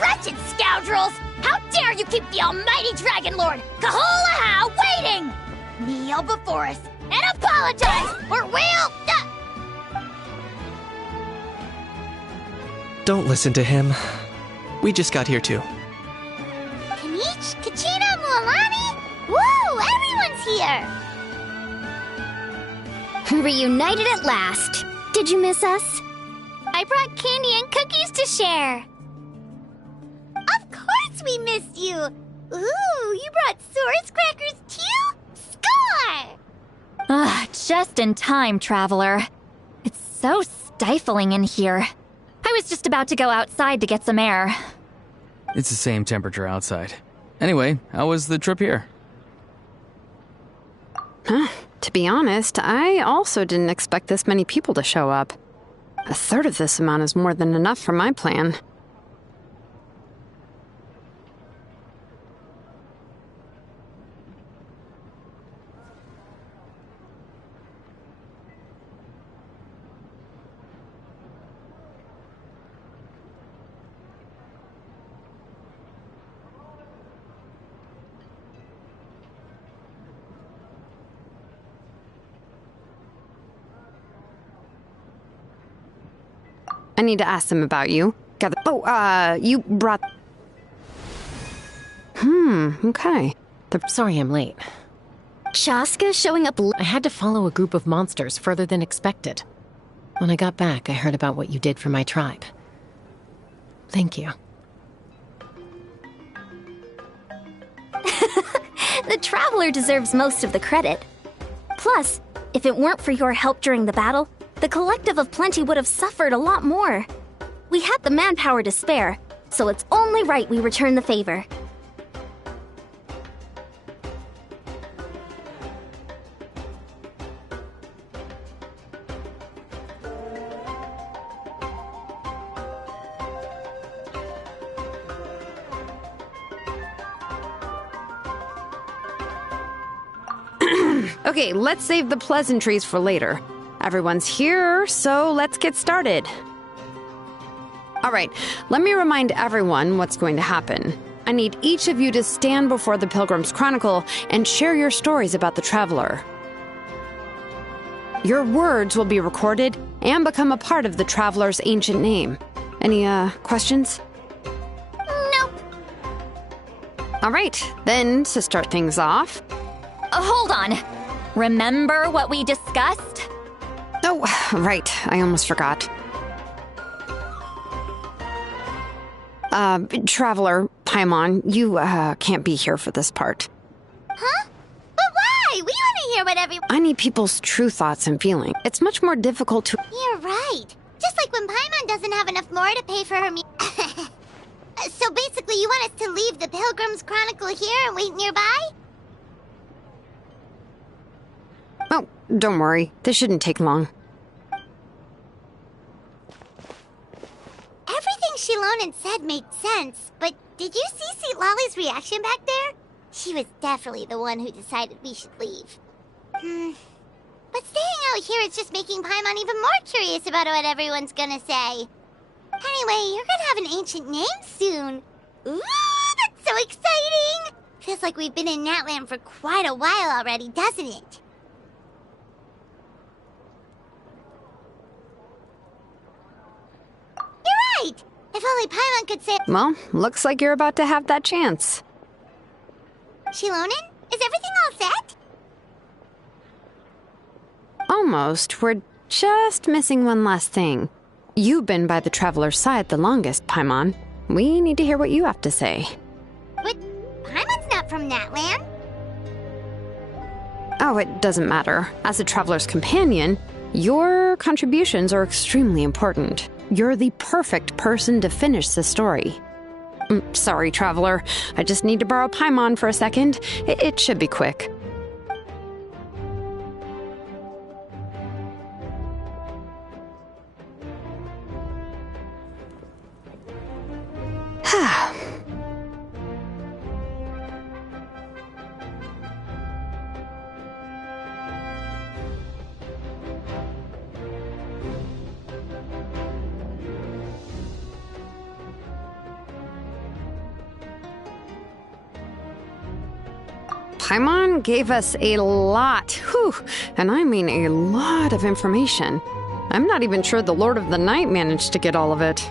Wretched scoundrels! How dare you keep the almighty Dragon Lord, Kaholaha, waiting! Kneel before us and apologize, or we'll... Don't listen to him. We just got here too. Kanich, Kachina, Mualani? Woo! Everyone's here! Reunited at last. Did you miss us? I brought candy and cookies to share. Of course we missed you. Ooh, you brought Source crackers too? Score! Ah, Just in time, Traveler. It's so stifling in here. I was just about to go outside to get some air. It's the same temperature outside. Anyway, how was the trip here? Huh. To be honest, I also didn't expect this many people to show up. A third of this amount is more than enough for my plan. I need to ask them about you. You brought... Okay. Sorry I'm late. Shaska showing up I had to follow a group of monsters further than expected. When I got back, I heard about what you did for my tribe. Thank you. The Traveler deserves most of the credit. Plus, if it weren't for your help during the battle, the Collective of Plenty would have suffered a lot more. We had the manpower to spare, so it's only right we return the favor. Okay, let's save the pleasantries for later. Everyone's here, so let's get started. All right, let me remind everyone what's going to happen. I need each of you to stand before the Pilgrim's Chronicle and share your stories about the Traveler. Your words will be recorded and become a part of the Traveler's ancient name. Any, questions? Nope. All right, then, to start things off... Hold on. Remember what we discussed? Oh, right. I almost forgot. Traveler, Paimon, you, can't be here for this part. Huh? But why? We want to hear what everyone... I need people's true thoughts and feelings. It's much more difficult to... You're right. Just like when Paimon doesn't have enough more to pay for her meal. So basically, you want us to leave the Pilgrim's Chronicle here and wait nearby? Oh, don't worry. This shouldn't take long. Everything Shilonen said made sense, but did you see Sweet Lolly's reaction back there? She was definitely the one who decided we should leave. But staying out here is just making Paimon even more curious about what everyone's gonna say. Anyway, you're gonna have an ancient name soon. Ooh, that's so exciting! Feels like we've been in Natlan for quite a while already, doesn't it? You're right! If only Paimon could say... Well, looks like you're about to have that chance. Shilonen, is everything all set? Almost. We're just missing one last thing. You've been by the Traveler's side the longest, Paimon. We need to hear what you have to say. But Paimon's not from Natlan. Oh, it doesn't matter. As a Traveler's companion, your contributions are extremely important. You're the perfect person to finish the story. Sorry, Traveler. I just need to borrow Paimon for a second. It should be quick. Paimon gave us a lot, and I mean a lot of information. I'm not even sure the Lord of the Night managed to get all of it.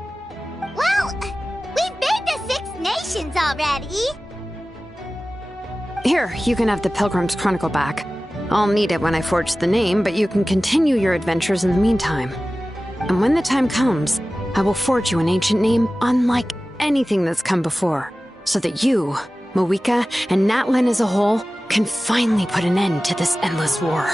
Well, we've been to 6 nations already. Here, you can have the Pilgrim's Chronicle back. I'll need it when I forge the name, but you can continue your adventures in the meantime. And when the time comes, I will forge you an ancient name unlike anything that's come before, so that you, Moeka, and Natlan as a whole can finally put an end to this endless war.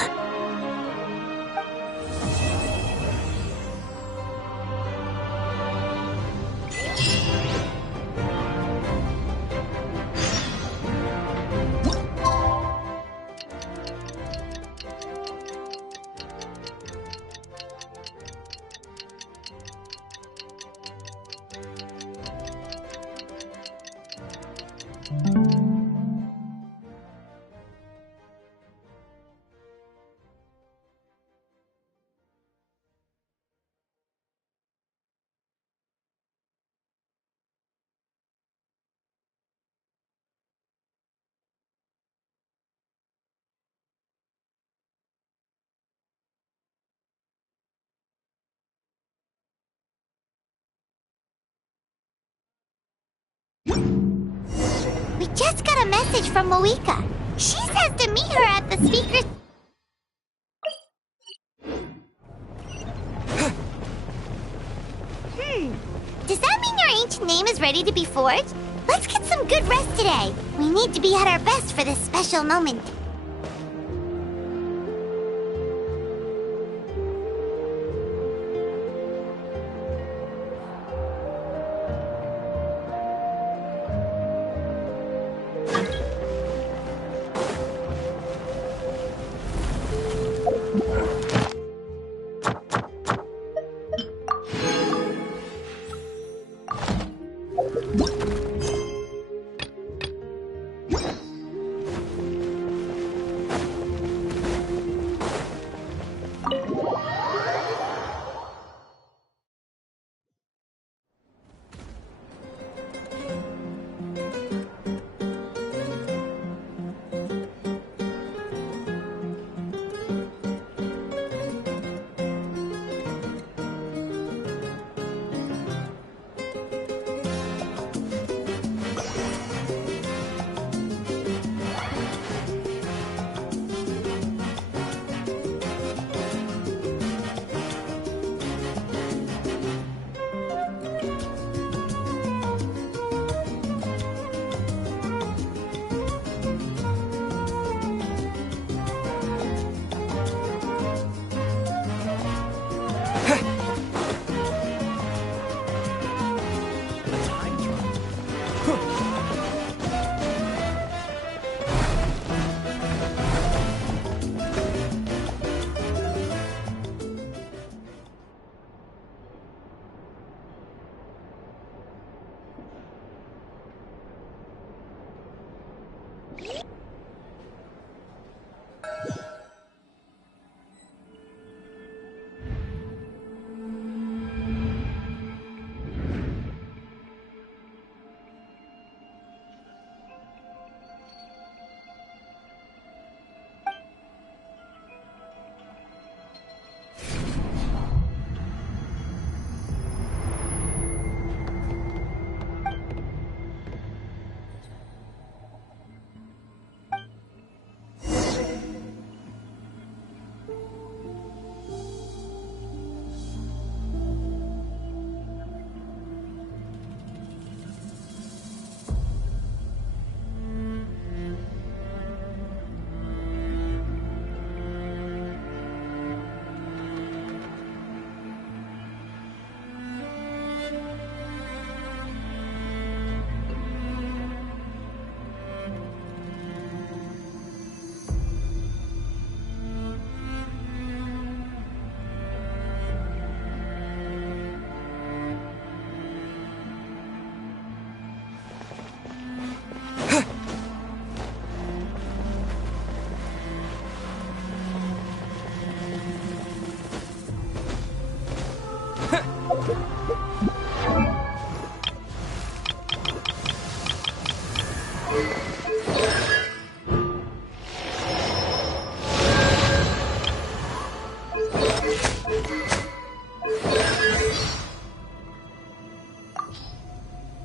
We just got a message from Moika. She says to meet her at the speaker's... Does that mean your ancient name is ready to be forged? Let's get some good rest today. We need to be at our best for this special moment.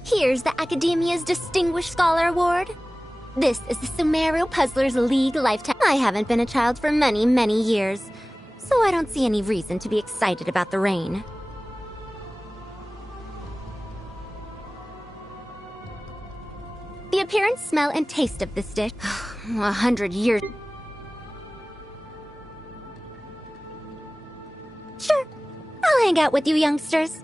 Here's the Academia's Distinguished Scholar Award. This is the Sumerio Puzzlers League Lifetime. I haven't been a child for many, many years, so I don't see any reason to be excited about the rain. The appearance, smell, and taste of this dish. 100 years. Sure, I'll hang out with you youngsters.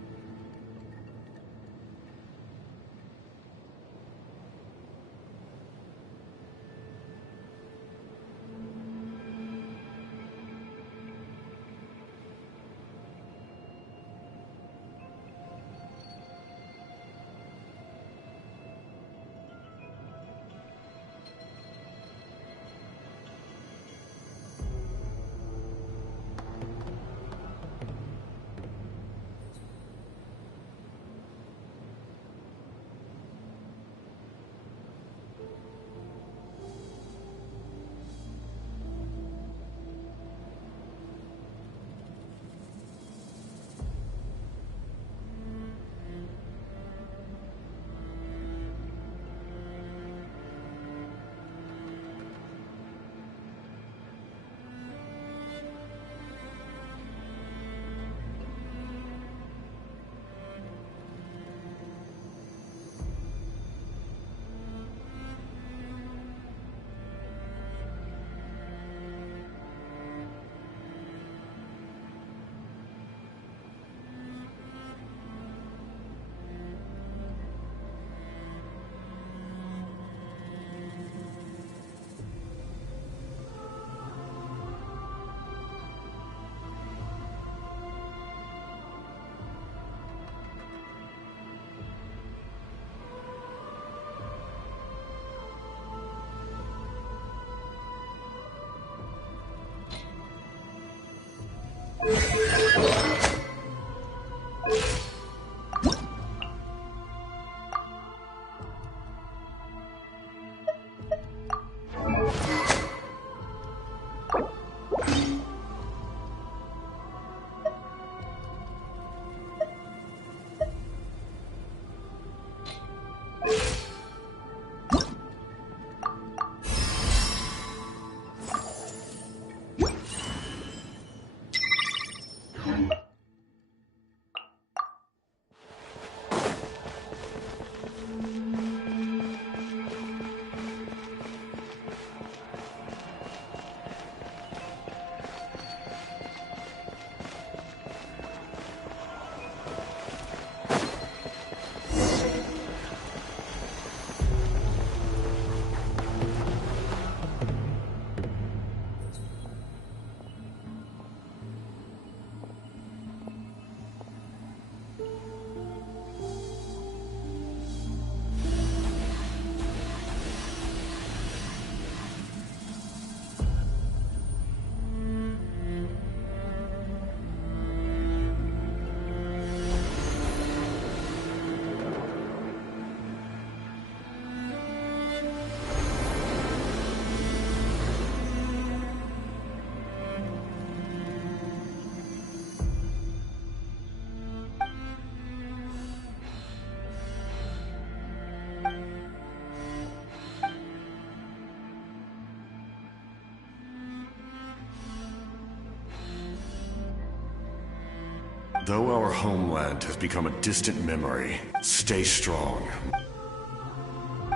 Though our homeland has become a distant memory, stay strong.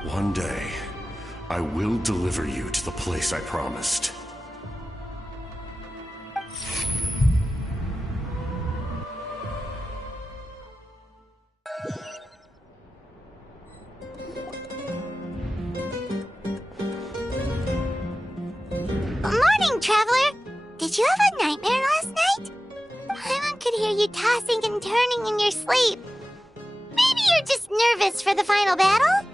One day, I will deliver you to the place I promised. Morning, Traveler! Did you have a nightmare last night? Paimon could hear you tossing and turning in your sleep. Maybe you're just nervous for the final battle?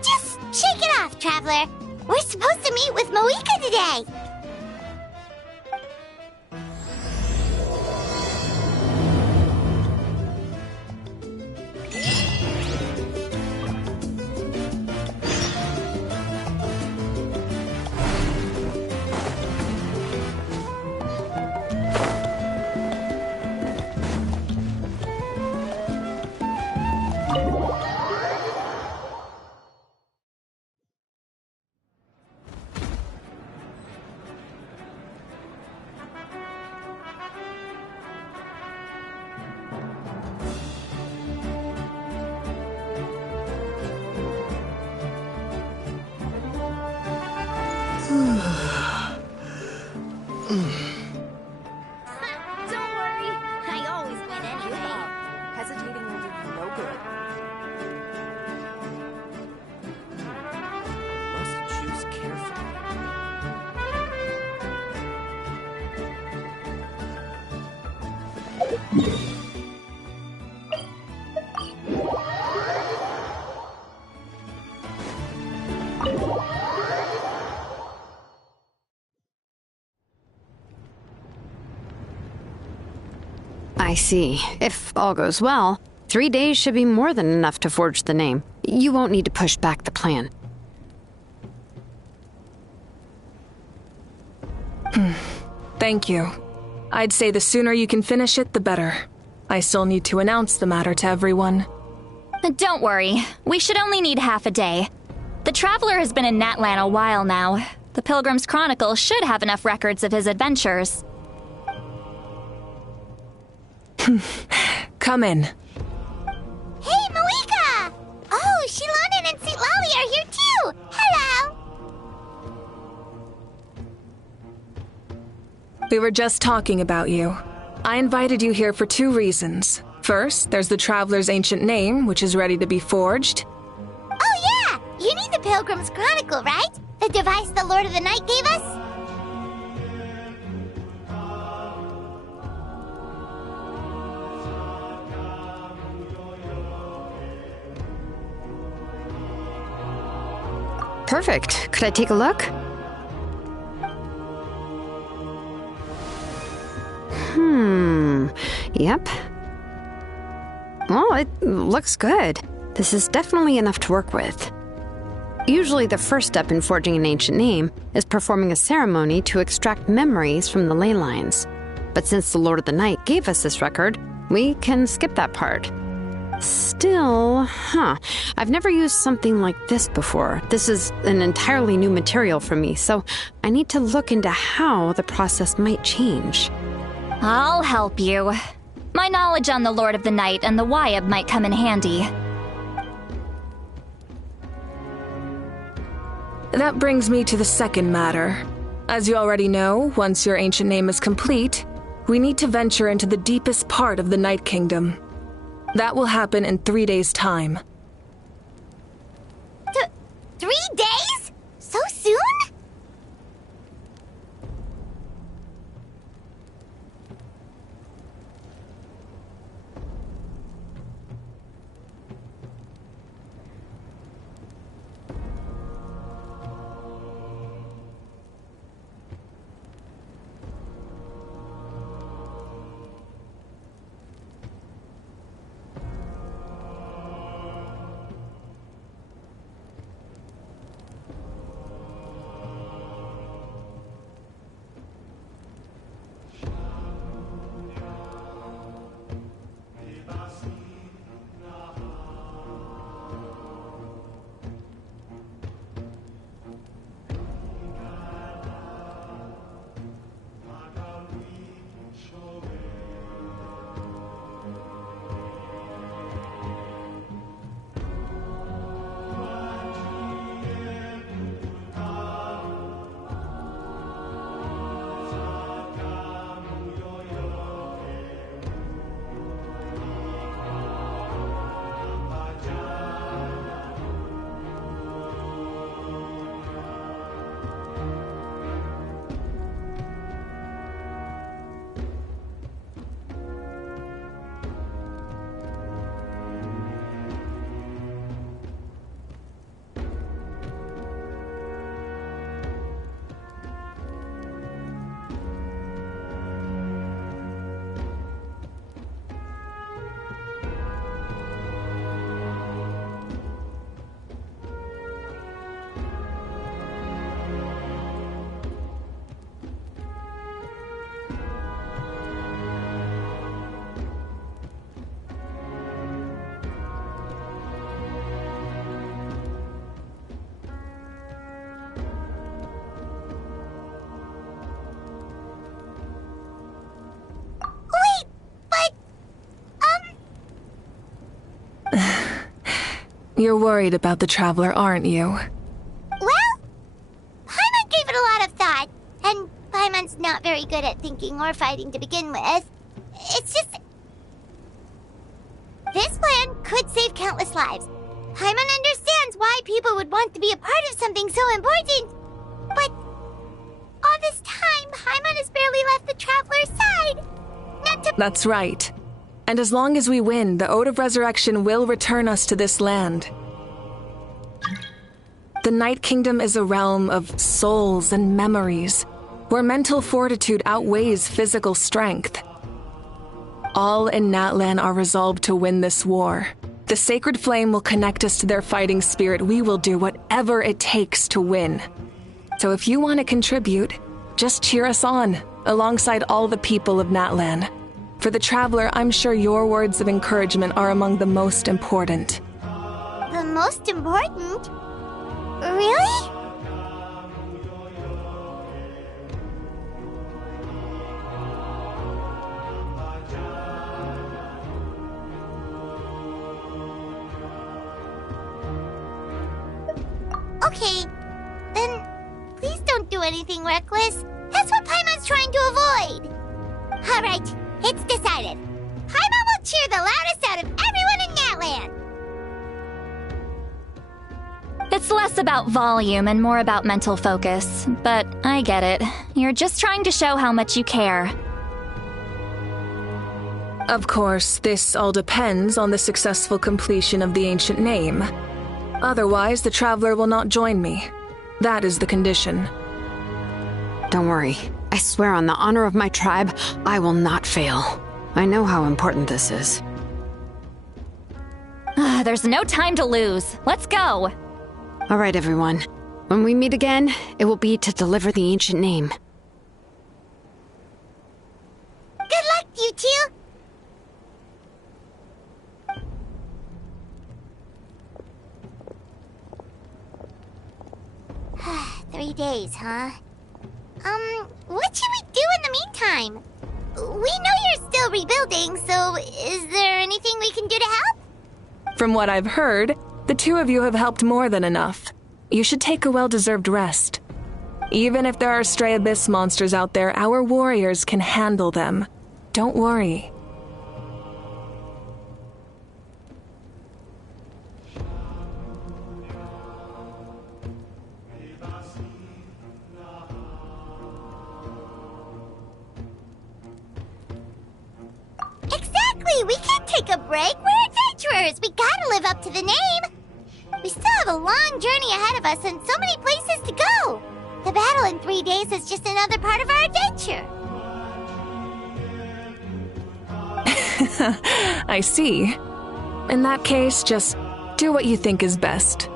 Just shake it off, Traveler. We're supposed to meet with Moika today. Don't worry, I always win anyway. Hesitating will do you no good. Must choose carefully. I see. If all goes well, 3 days should be more than enough to forge the name. You won't need to push back the plan. Thank you. I'd say the sooner you can finish it, the better. I still need to announce the matter to everyone. Don't worry, we should only need half a day. The Traveler has been in Natlan a while now. The Pilgrim's Chronicle should have enough records of his adventures. Come in. Hey, Moika! Oh, Shilonen and St. Lolly are here too! Hello! We were just talking about you. I invited you here for 2 reasons. First, there's the Traveler's ancient name, which is ready to be forged. Oh yeah! You need the Pilgrim's Chronicle, right? The device the Lord of the Night gave us? Perfect. Could I take a look? Yep. Well, it looks good. This is definitely enough to work with. Usually the first step in forging an ancient name is performing a ceremony to extract memories from the ley lines. But since the Lord of the Night gave us this record, we can skip that part. Still, I've never used something like this before. This is an entirely new material for me, so I need to look into how the process might change. I'll help you. My knowledge on the Lord of the Night and the Wyab might come in handy. That brings me to the second matter. As you already know, once your ancient name is complete, we need to venture into the deepest part of the Night Kingdom. That will happen in 3 days' time. 3 days? So soon? You're worried about the Traveler, aren't you? Well, Paimon gave it a lot of thought, and Paimon's not very good at thinking or fighting to begin with. It's just... This plan could save countless lives. Paimon understands why people would want to be a part of something so important. But all this time, Paimon has barely left the Traveler's side. Not to... That's right. And as long as we win, the Ode of Resurrection will return us to this land. The Night Kingdom is a realm of souls and memories, where mental fortitude outweighs physical strength. All in Natlan are resolved to win this war. The sacred flame will connect us to their fighting spirit. We will do whatever it takes to win. So if you want to contribute, just cheer us on, alongside all the people of Natlan. For the Traveler, I'm sure your words of encouragement are among the most important. The most important? Really? Okay, then please don't do anything reckless. That's what Paimon's trying to avoid. Alright, it's decided. Paimon will cheer the loudest out of everyone in Natlan! It's less about volume and more about mental focus, but I get it. You're just trying to show how much you care. Of course, this all depends on the successful completion of the ancient name. Otherwise, the Traveler will not join me. That is the condition. Don't worry. I swear on the honor of my tribe, I will not fail. I know how important this is. There's no time to lose. Let's go! All right, everyone. When we meet again, it will be to deliver the ancient name. Good luck, you two! 3 days, huh? What should we do in the meantime? We know you're still rebuilding, so is there anything we can do to help? From what I've heard, the two of you have helped more than enough. You should take a well-deserved rest. Even if there are stray abyss monsters out there, our warriors can handle them. Don't worry. Exactly! We can't take a break! We're adventurers! We gotta live up to the name! We still have a long journey ahead of us and so many places to go! The battle in 3 days is just another part of our adventure! I see. In that case, just do what you think is best.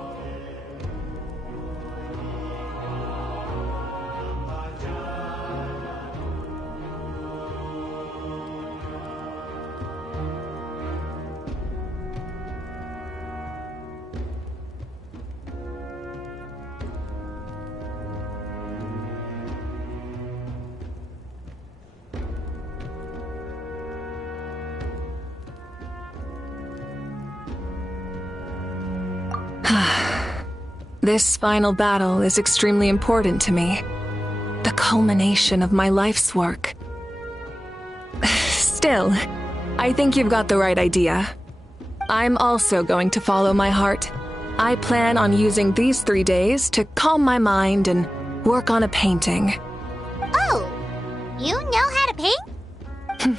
This final battle is extremely important to me. The culmination of my life's work. Still, I think you've got the right idea. I'm also going to follow my heart. I plan on using these 3 days to calm my mind and work on a painting. Oh, you know how to paint?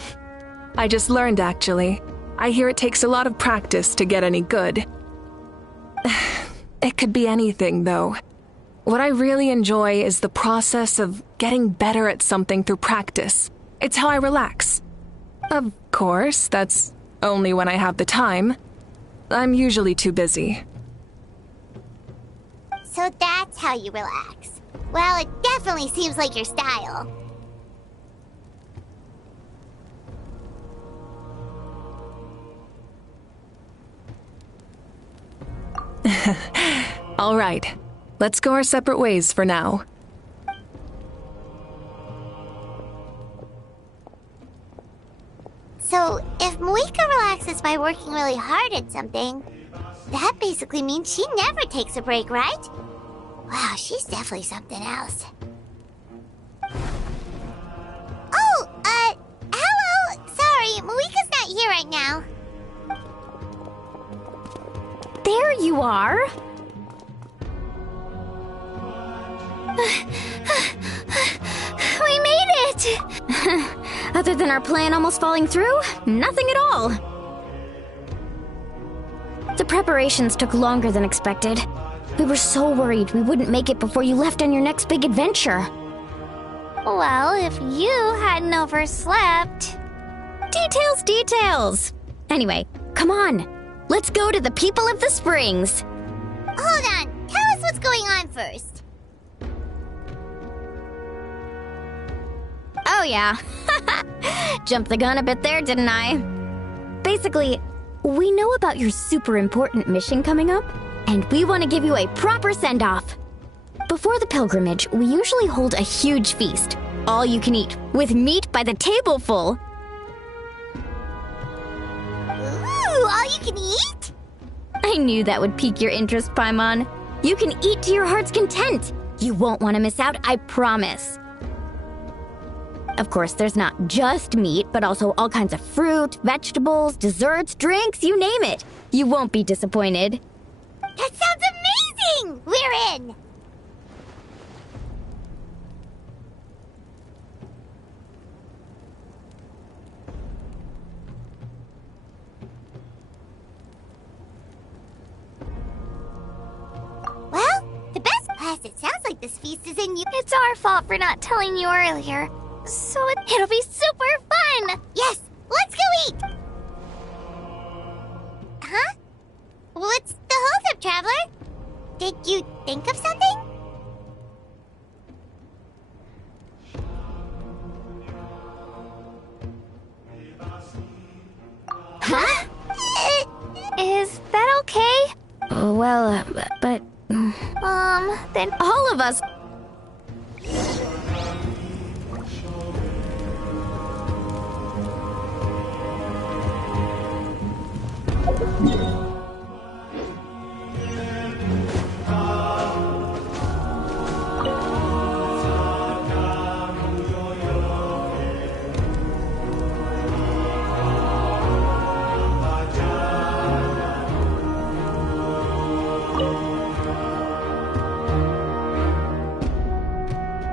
I just learned, actually. I hear it takes a lot of practice to get any good. It could be anything, though. What I really enjoy is the process of getting better at something through practice. It's how I relax. Of course, that's only when I have the time. I'm usually too busy. So that's how you relax. Well, it definitely seems like your style. All right, let's go our separate ways for now. So, if Moika relaxes by working really hard at something, that basically means she never takes a break, right? Wow, she's definitely something else. Oh, hello! Sorry, Moika's not here right now. There you are! We made it! Other than our plan almost falling through, nothing at all. The preparations took longer than expected. We were so worried we wouldn't make it before you left on your next big adventure. Well, if you hadn't overslept... Details! Anyway, come on. Let's go to the people of the springs. Hold on, tell us what's going on first. Oh yeah. Jumped the gun a bit there, didn't I? Basically, we know about your super important mission coming up, and we want to give you a proper send-off. Before the pilgrimage, we usually hold a huge feast. All you can eat, with meat by the tableful. Ooh, all you can eat? I knew that would pique your interest, Paimon. You can eat to your heart's content. You won't want to miss out, I promise. Of course, there's not just meat, but also all kinds of fruit, vegetables, desserts, drinks, you name it. You won't be disappointed. That sounds amazing! We're in! Well, the best plus, it sounds like this feast is in you. It's our fault for not telling you earlier. So it'll be super fun! Yes, let's go eat! Huh? What's the holdup, Traveler? Did you think of something? Huh? Is that okay? Well, but... then all of us...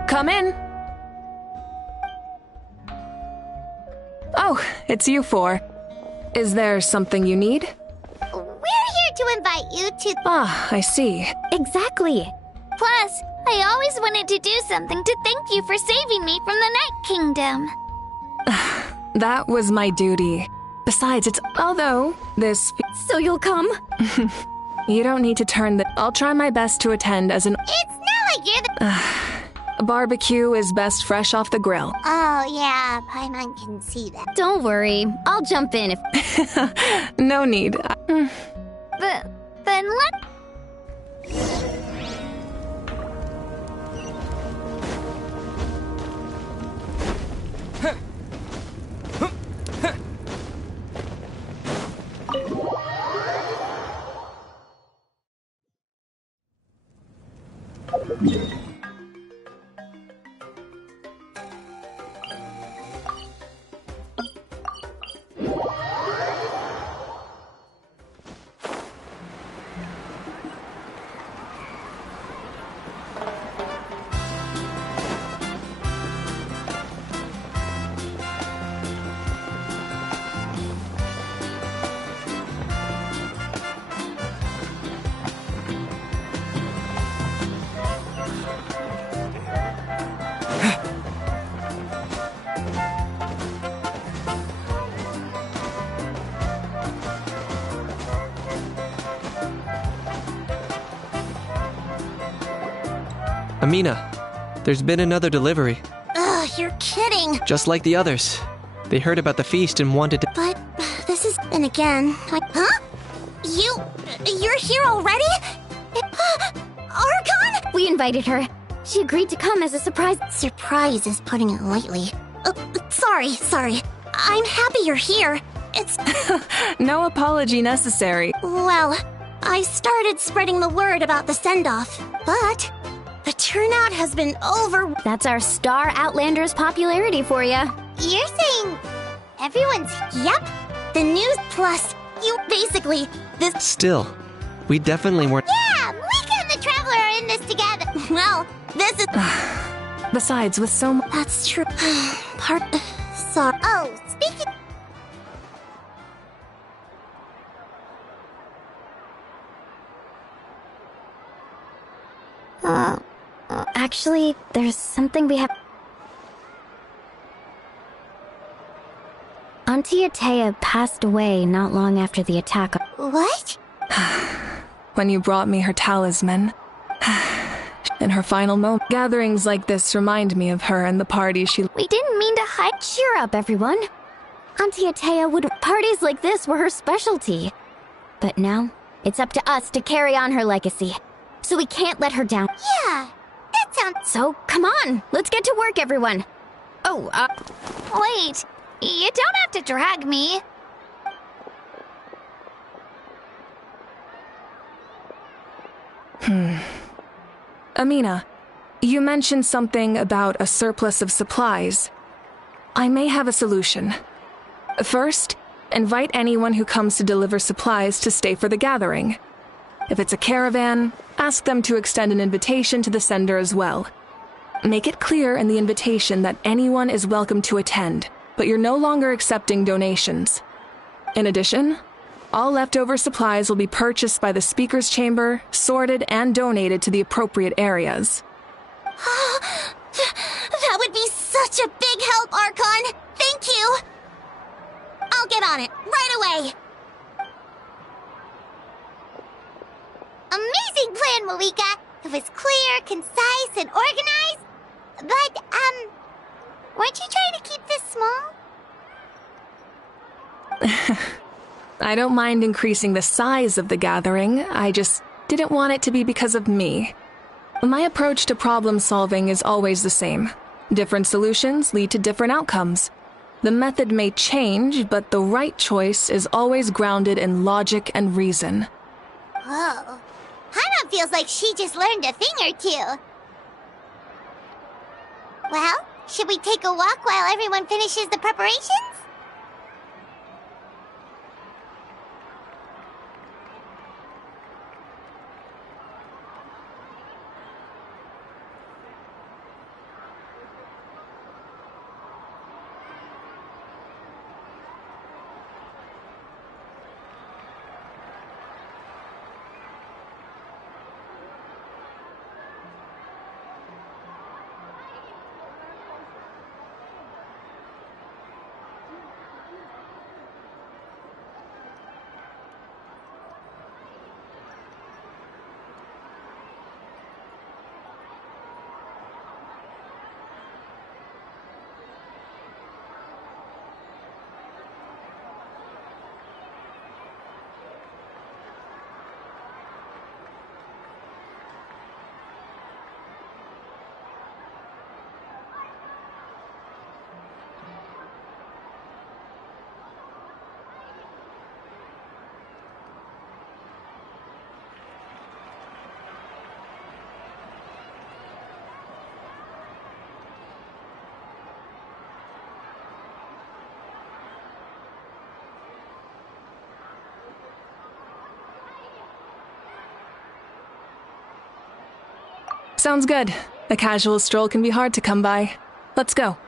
Come in. Oh, it's you four. Is there something you need? We're here to invite you to... Ah, I see. Exactly. Plus, I always wanted to do something to thank you for saving me from the Night Kingdom. That was my duty. Besides, it's... Although, this... So you'll come? You don't need to turn the... I'll try my best to attend as an... It's not like you're the... A barbecue is best fresh off the grill. Oh, yeah, Paimon can see that. Don't worry. I'll jump in if... No need. Then let... Amina, there's been another delivery. Ugh, you're kidding. Just like the others. They heard about the feast and wanted to... But this is... And again, Huh? You're here already? Archon? We invited her. She agreed to come as a surprise. Surprise is putting it lightly. Sorry. I'm happy you're here. It's... No apology necessary. Well, I started spreading the word about the send-off, but... The turnout has been over... That's our Star Outlander's popularity for you. You're saying... Everyone's... Yep. The news plus... You basically... This... Still, we definitely weren't... Yeah! Mika and the Traveler are in this together! Well, this is... Besides, with so much... That's true. Sorry. Oh, speaking... Actually, there's something we have... Auntie Atea passed away not long after the attack. What? When you brought me her talisman. In her final moment. Gatherings like this remind me of her and the party she... We didn't mean to hide. Cheer up, everyone. Auntie Atea would... Parties like this were her specialty. But now, it's up to us to carry on her legacy. So we can't let her down. Yeah, that sounds... So, come on, let's get to work, everyone. Oh, Wait, you don't have to drag me. Amina, you mentioned something about a surplus of supplies. I may have a solution. First, invite anyone who comes to deliver supplies to stay for the gathering. If it's a caravan, ask them to extend an invitation to the sender as well. Make it clear in the invitation that anyone is welcome to attend, but you're no longer accepting donations. In addition, all leftover supplies will be purchased by the speaker's chamber, sorted, and donated to the appropriate areas. That would be such a big help, Archon! Thank you! I'll get on it, right away! Amazing plan, Malika! It was clear, concise, and organized. But, weren't you trying to keep this small? I don't mind increasing the size of the gathering, I just didn't want it to be because of me. My approach to problem solving is always the same. Different solutions lead to different outcomes. The method may change, but the right choice is always grounded in logic and reason. Whoa. Hana feels like she just learned a thing or two. Well, should we take a walk while everyone finishes the preparations? Sounds good. A casual stroll can be hard to come by. Let's go.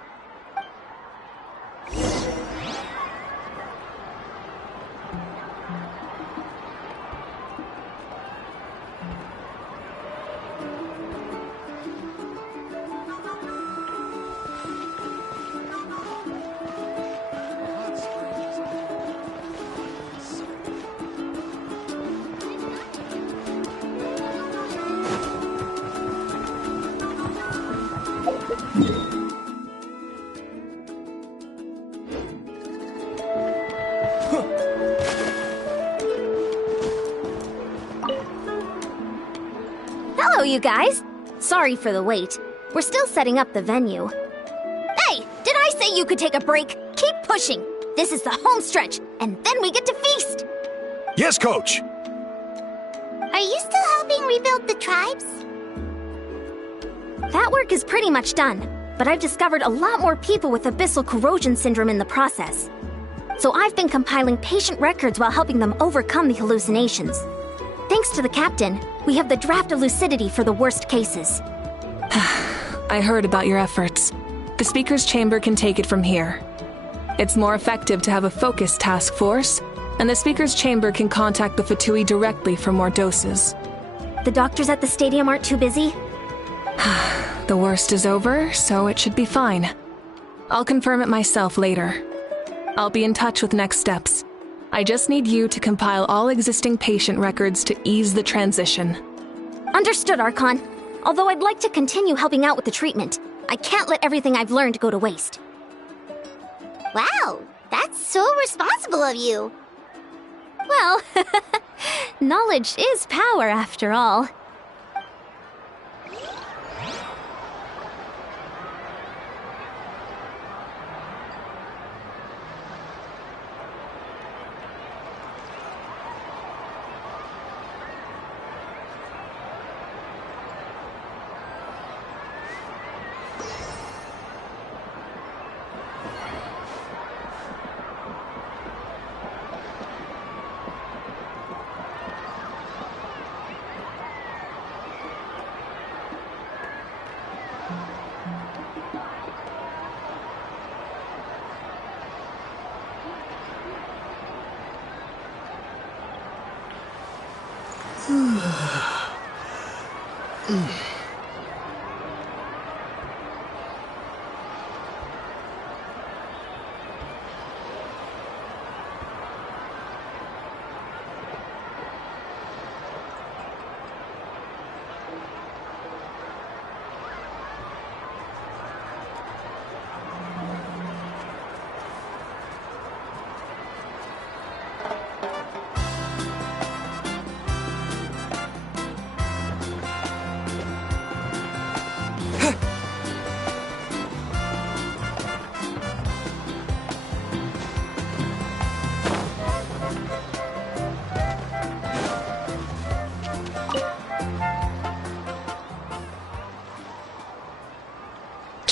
Hello, you guys. Sorry for the wait. We're still setting up the venue. Hey, did I say you could take a break? Keep pushing. This is the home stretch, and then we get to feast. Yes, Coach. Are you still helping rebuild the tribes? That work is pretty much done, but I've discovered a lot more people with abyssal corrosion syndrome in the process. So I've been compiling patient records while helping them overcome the hallucinations. Thanks to the captain, we have the draft of lucidity for the worst cases. I heard about your efforts. The speaker's chamber can take it from here. It's more effective to have a focused task force, and the speaker's chamber can contact the Fatui directly for more doses. The doctors at the stadium aren't too busy? The worst is over, so it should be fine. I'll confirm it myself later. I'll be in touch with next steps. I just need you to compile all existing patient records to ease the transition. Understood, Archon. Although I'd like to continue helping out with the treatment, I can't let everything I've learned go to waste. Wow, that's so responsible of you. Well, knowledge is power after all.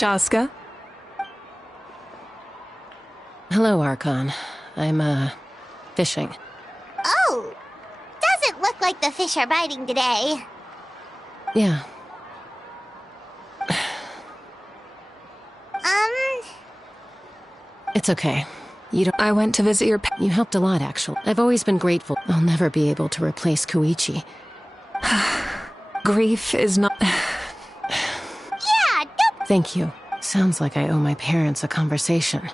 Jaska? Hello, Archon. I'm, fishing. Oh! Doesn't look like the fish are biting today. Yeah. It's okay. You don't. I went to visit your You helped a lot, actually. I've always been grateful. I'll never be able to replace Koichi. Grief is not. Yeah, don't. Thank you. Sounds like I owe my parents a conversation.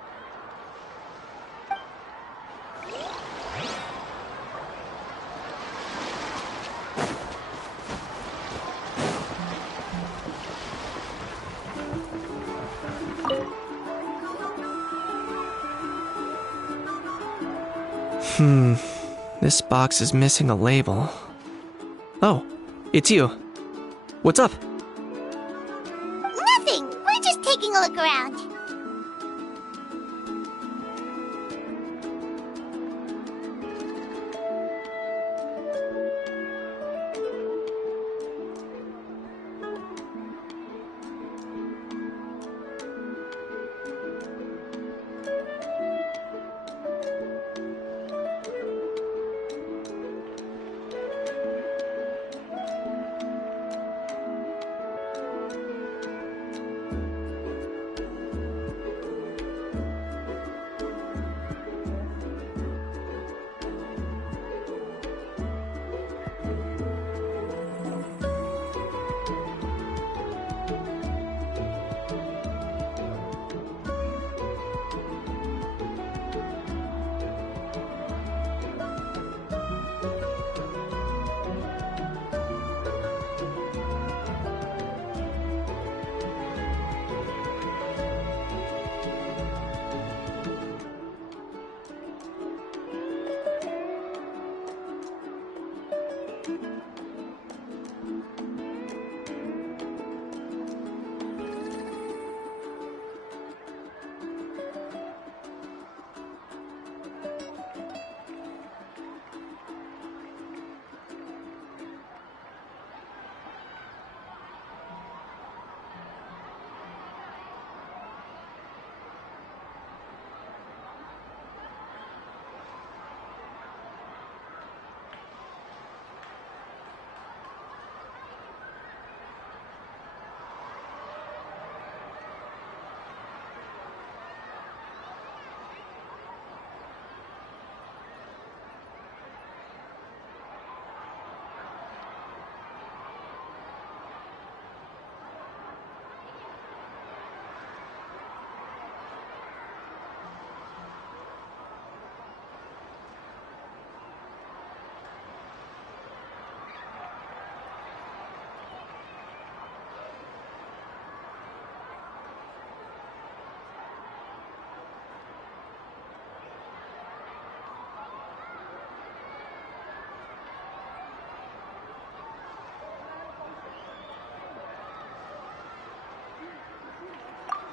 This box is missing a label. Oh, it's you. What's up? Nothing. We're just taking a look around.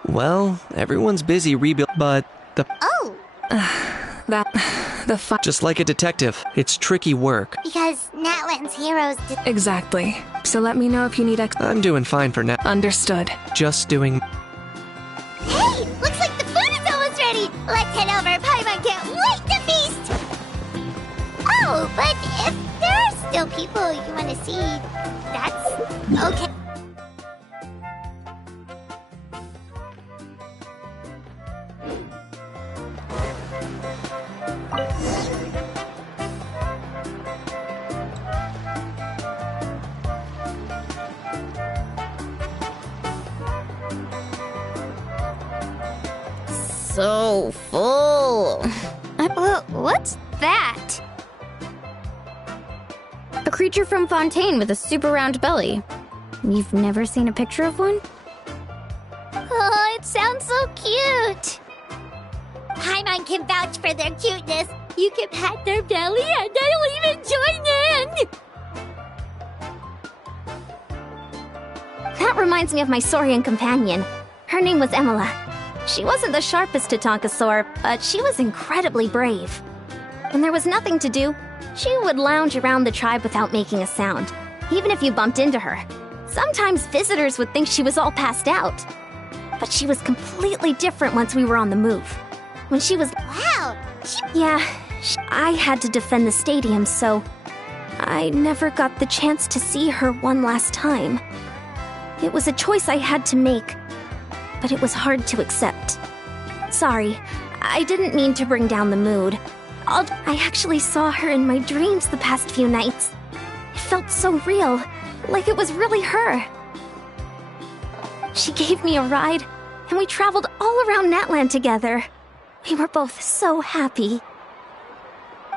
Well, everyone's busy but the... Oh! Just like a detective, it's tricky work. Because Natlan's heroes did... Exactly. So let me know if you need I'm doing fine for now. Understood. Just doing... Hey! Looks like the food is almost ready! Let's head over! Paimon can't wait to feast! Oh, but if there are still people you want to see, that's okay. so full. What's that? A creature from Fontaine with a super round belly. You've never seen a picture of one? Oh, it sounds so cute. Paimon can vouch for their cuteness. You can pat their belly and I'll even join in. That reminds me of my Saurian companion. Her name was Emila. She wasn't the sharpest Tatankasaur, but she was incredibly brave. When there was nothing to do, she would lounge around the tribe without making a sound, even if you bumped into her. Sometimes visitors would think she was all passed out. But she was completely different once we were on the move. When she was... Wow! I had to defend the stadium, so I never got the chance to see her one last time. It was a choice I had to make, but it was hard to accept. Sorry, I didn't mean to bring down the mood. I actually saw her in my dreams the past few nights. It felt so real, like it was really her. She gave me a ride, and we traveled all around Natlan together. We were both so happy.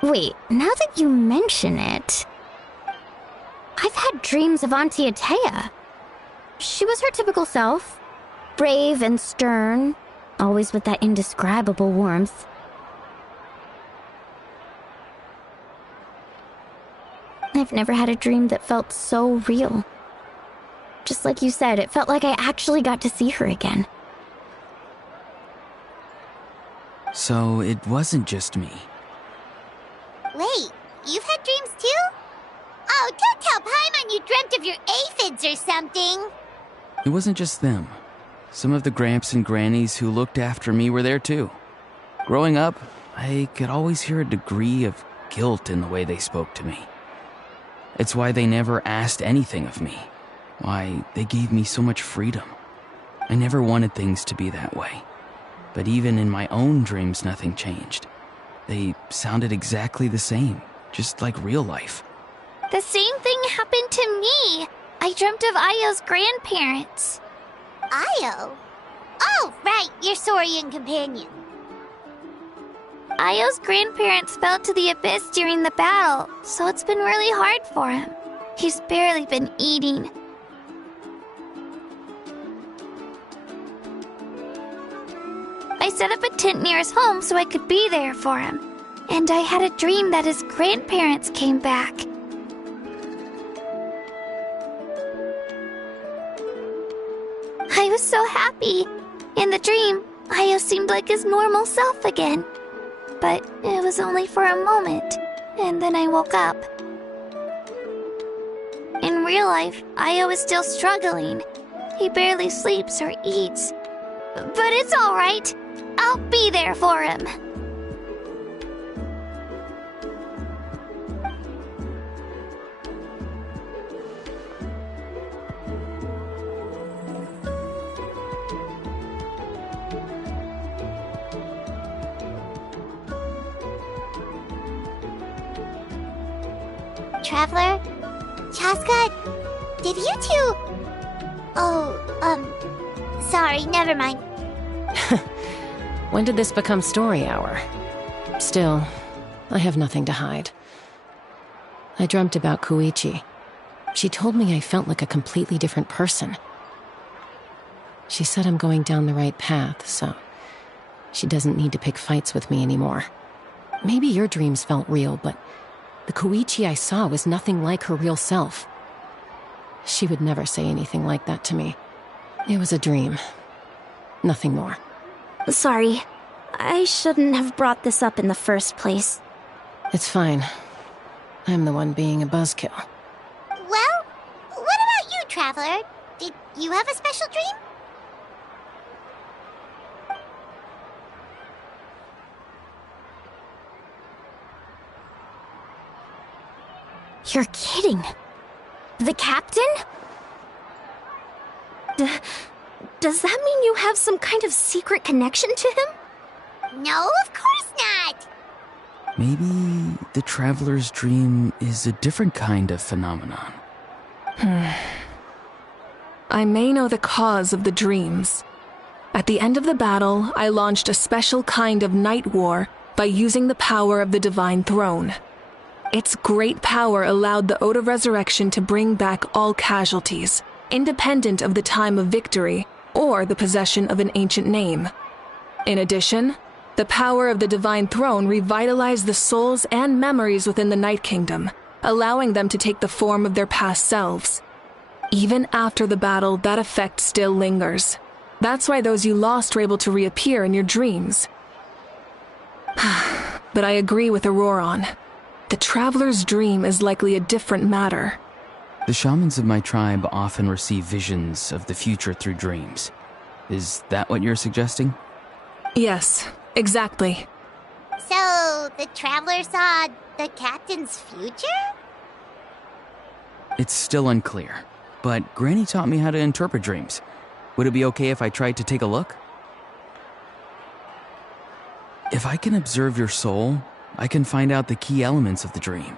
Wait, now that you mention it, I've had dreams of Auntie Atea. She was her typical self, brave and stern, always with that indescribable warmth. I've never had a dream that felt so real. Just like you said, it felt like I actually got to see her again. So it wasn't just me. Wait, you've had dreams too? Oh, don't tell Paimon you dreamt of your aphids or something. It wasn't just them. Some of the Gramps and Grannies who looked after me were there too. Growing up, I could always hear a degree of guilt in the way they spoke to me. It's why they never asked anything of me. Why they gave me so much freedom. I never wanted things to be that way. But even in my own dreams, nothing changed. They sounded exactly the same, just like real life. The same thing happened to me. I dreamt of Io's grandparents. Io? Oh, right, your Saurian companion. Io's grandparents fell to the abyss during the battle, so it's been really hard for him. He's barely been eating. I set up a tent near his home so I could be there for him. And I had a dream that his grandparents came back. I was so happy. In the dream, Io seemed like his normal self again. But it was only for a moment, and then I woke up. In real life, Io is still struggling. He barely sleeps or eats. But it's alright. I'll be there for him. Traveler? Chaska? Did you two... sorry, never mind. When did this become story hour? Still, I have nothing to hide. I dreamt about Koichi. She told me I felt like a completely different person. She said I'm going down the right path, so she doesn't need to pick fights with me anymore. Maybe your dreams felt real, but the Koichi I saw was nothing like her real self. She would never say anything like that to me. It was a dream. Nothing more. Sorry. I shouldn't have brought this up in the first place. It's fine. I'm the one being a buzzkill. Well, what about you, Traveler? Did you have a special dream? You're kidding. The captain? Does that mean you have some kind of secret connection to him? No, of course not! Maybe the Traveler's dream is a different kind of phenomenon. I may know the cause of the dreams, At the end of the battle, I launched a special kind of night war by using the power of the Divine Throne. Its great power allowed the Ode of Resurrection to bring back all casualties, independent of the time of victory or the possession of an ancient name. In addition, the power of the Divine Throne revitalized the souls and memories within the Night Kingdom, allowing them to take the form of their past selves. Even after the battle, that effect still lingers. That's why those you lost were able to reappear in your dreams. But I agree with Auroron. The Traveler's dream is likely a different matter. The shamans of my tribe often receive visions of the future through dreams. Is that what you're suggesting? Yes, exactly. So, the Traveler saw the captain's future? It's still unclear, but Granny taught me how to interpret dreams. Would it be okay if I tried to take a look? If I can observe your soul, I can find out the key elements of the dream.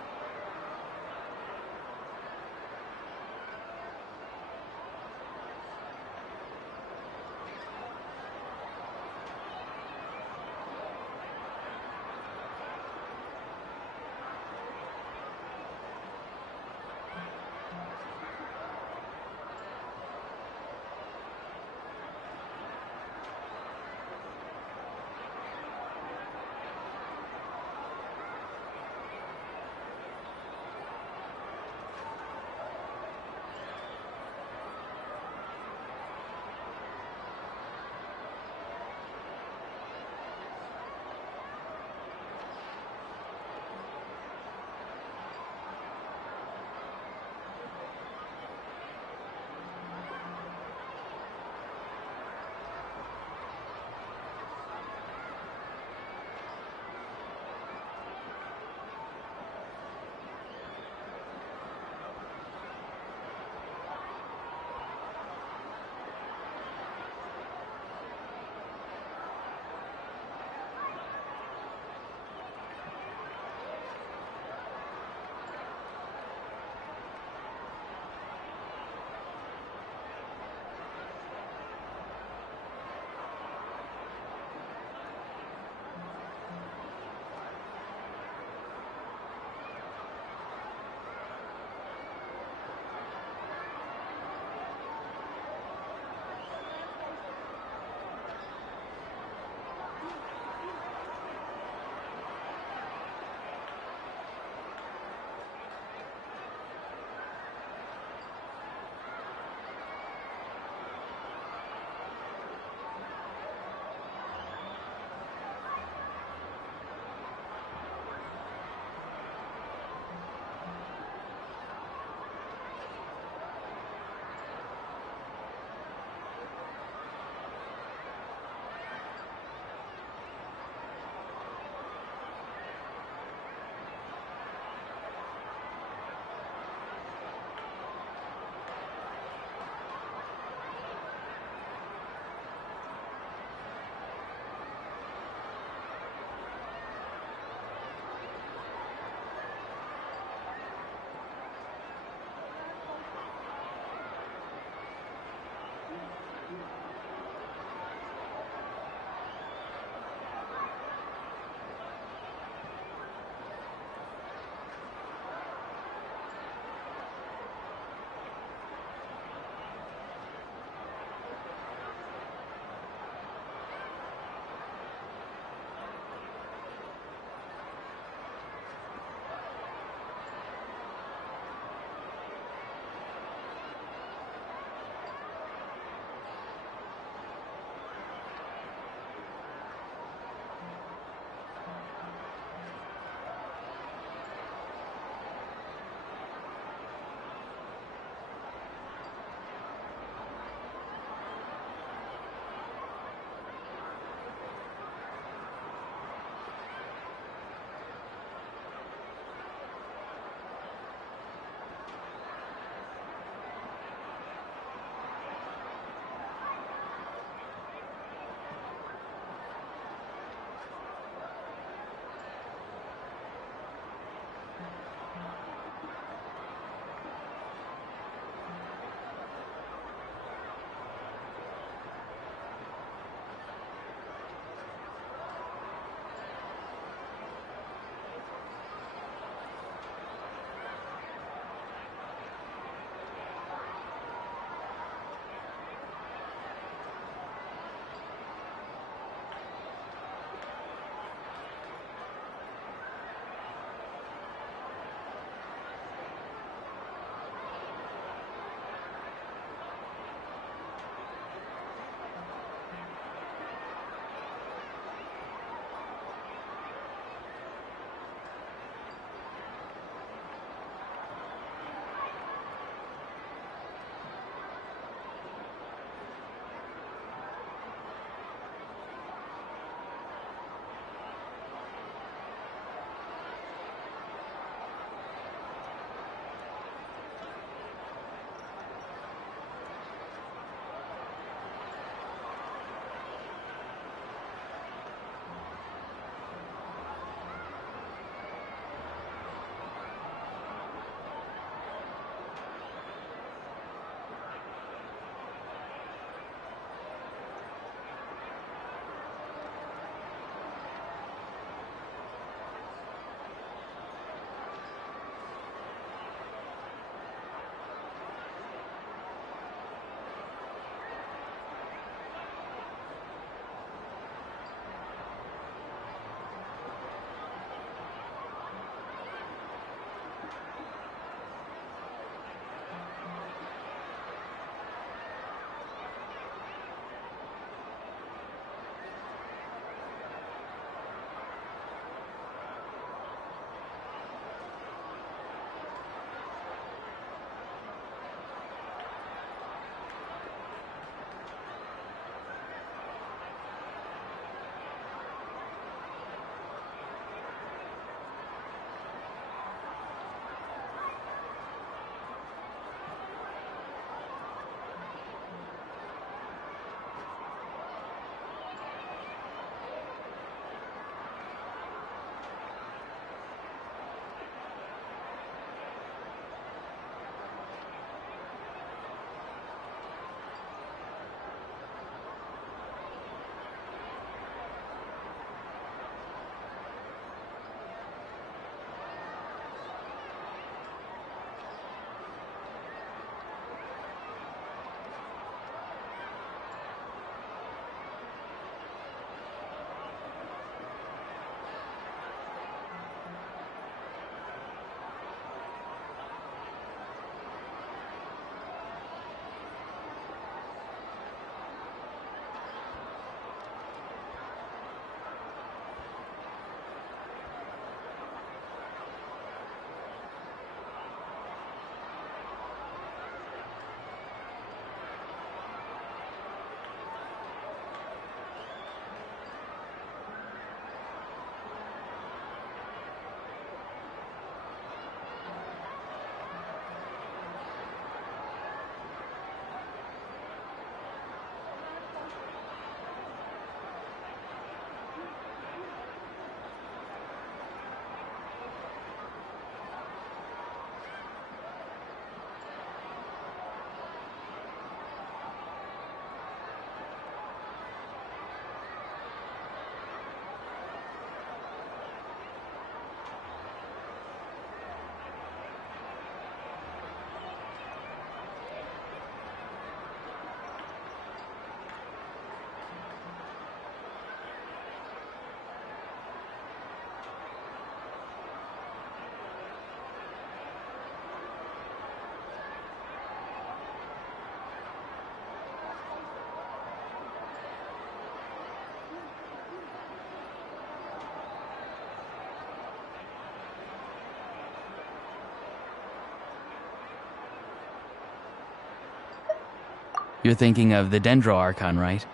You're thinking of the Dendro Archon, right?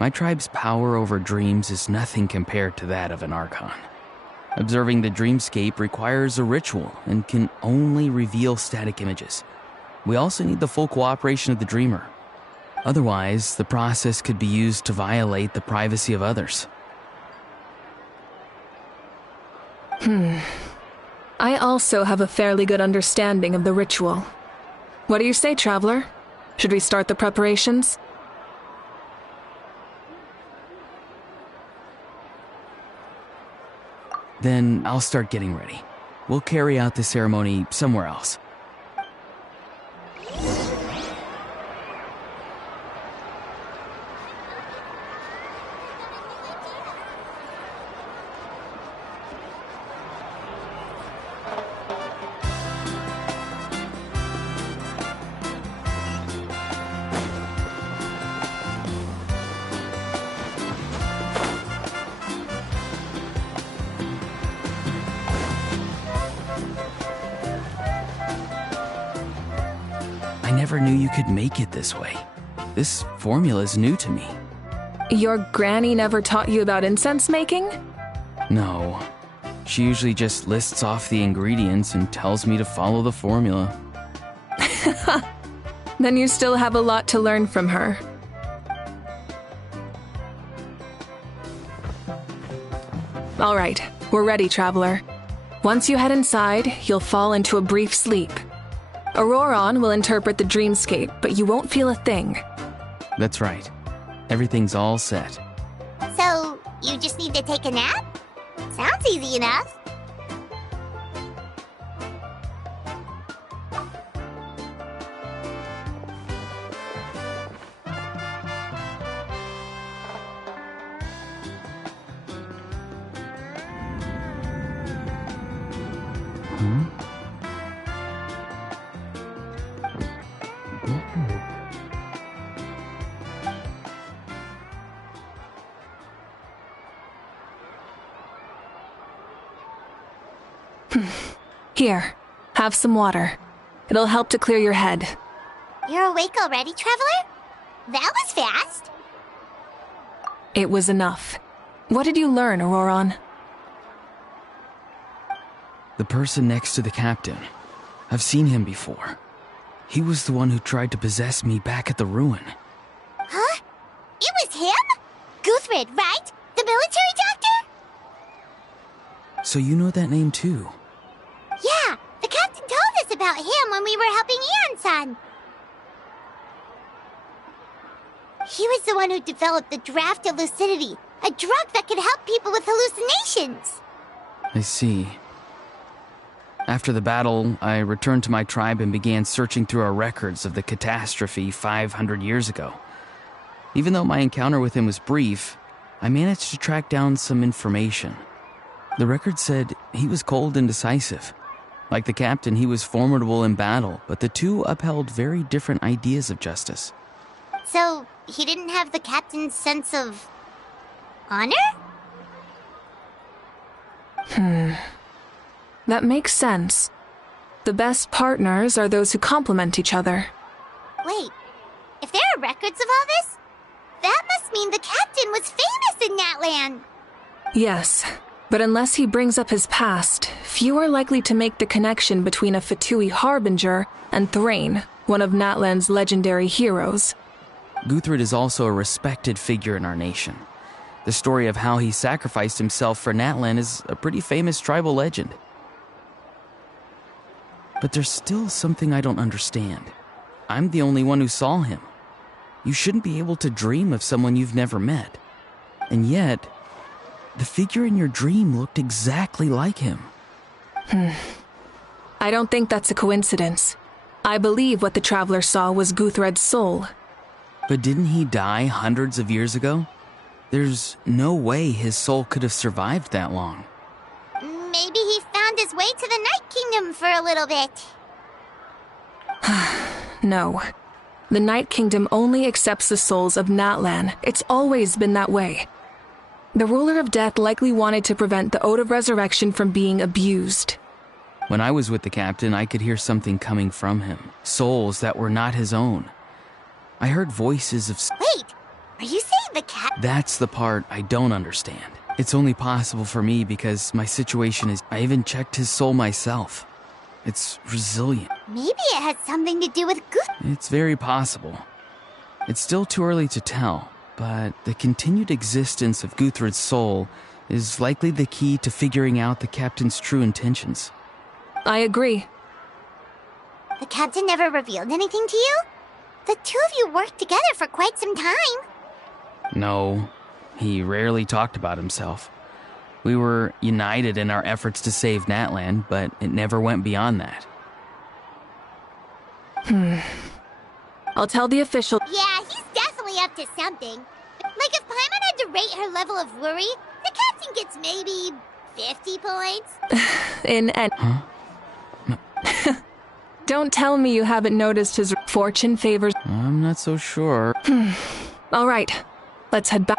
My tribe's power over dreams is nothing compared to that of an Archon. Observing the dreamscape requires a ritual and can only reveal static images. We also need the full cooperation of the dreamer. Otherwise, the process could be used to violate the privacy of others. I also have a fairly good understanding of the ritual. What do you say, Traveler? Should we start the preparations? Then I'll start getting ready. We'll carry out the ceremony somewhere else. I never knew you could make it this way. This formula's new to me. Your granny never taught you about incense making? No. She usually just lists off the ingredients and tells me to follow the formula. Then you still have a lot to learn from her. All right, we're ready, Traveler. Once you head inside, you'll fall into a brief sleep. Auroron will interpret the dreamscape, but you won't feel a thing. That's right. Everything's all set. So, you just need to take a nap? Sounds easy enough. Here, have some water. It'll help to clear your head. You're awake already, Traveler? That was fast. It was enough. What did you learn, Auroron? The person next to the captain. I've seen him before. He was the one who tried to possess me back at the ruin. Huh? It was him? Guthred, right? The military doctor? So you know that name too? Yeah, the captain told us about him when we were helping Eon-san. He was the one who developed the draft of lucidity, a drug that could help people with hallucinations. I see. After the battle, I returned to my tribe and began searching through our records of the catastrophe 500 years ago. Even though my encounter with him was brief, I managed to track down some information. The record said he was cold and decisive. Like the captain, he was formidable in battle, but the two upheld very different ideas of justice. So, he didn't have the captain's sense of honor? That makes sense. The best partners are those who complement each other. Wait, if there are records of all this, that must mean the captain was famous in Natlan. Yes, but unless he brings up his past, few are likely to make the connection between a Fatui harbinger and Thrain, one of Natlan's legendary heroes. Guthred is also a respected figure in our nation. The story of how he sacrificed himself for Natlan is a pretty famous tribal legend. But there's still something I don't understand. I'm the only one who saw him. You shouldn't be able to dream of someone you've never met. And yet, the figure in your dream looked exactly like him. I don't think that's a coincidence. I believe what the Traveler saw was Guthred's soul. But didn't he die hundreds of years ago? There's no way his soul could have survived that long. Maybe he found his way to the Night Kingdom for a little bit. No. The Night Kingdom only accepts the souls of Natlan. It's always been that way. The Ruler of Death likely wanted to prevent the Ode of Resurrection from being abused. When I was with the captain, I could hear something coming from him. Souls that were not his own. I heard voices of... Wait, are you saying the cat? That's the part I don't understand. It's only possible for me because my situation is... I even checked his soul myself. It's resilient. Maybe it has something to do with It's very possible. It's still too early to tell, but the continued existence of Guthrud's soul is likely the key to figuring out the captain's true intentions. I agree. The captain never revealed anything to you? The two of you worked together for quite some time. No, he rarely talked about himself. We were united in our efforts to save Natlan, but it never went beyond that. I'll tell the official... Yeah, he's definitely up to something. Like if Paimon had to rate her level of worry, the captain gets maybe 50 points. In and... Don't tell me you haven't noticed his fortune favors... I'm not so sure. All right, let's head back.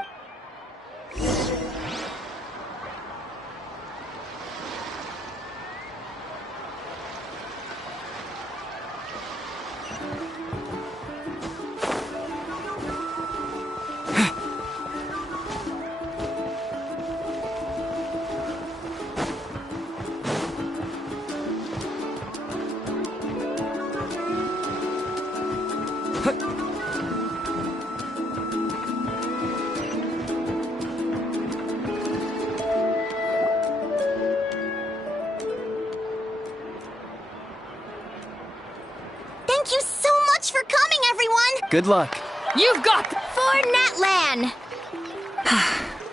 Thank you so much for coming, everyone! Good luck. You've got... For Natlan!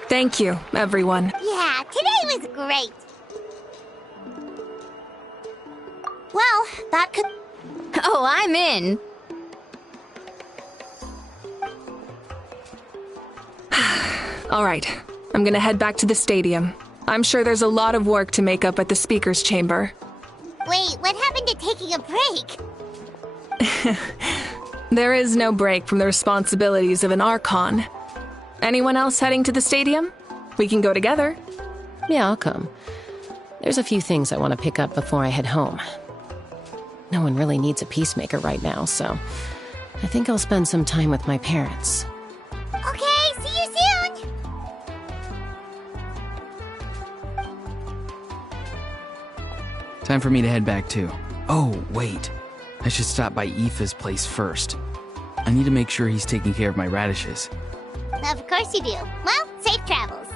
Thank you, everyone. Yeah, today was great. Well, that could... Oh, I'm in. All right, I'm gonna head back to the stadium. I'm sure there's a lot of work to make up at the speaker's chamber. Wait, what happened to taking a break? There is no break from the responsibilities of an Archon. Anyone else heading to the stadium? We can go together. Yeah, I'll come. There's a few things I want to pick up before I head home. No one really needs a peacemaker right now, so I think I'll spend some time with my parents. Okay, see you soon! Time for me to head back too. Oh, wait. I should stop by Aoife's place first. I need to make sure he's taking care of my radishes. Of course you do. Well, safe travels.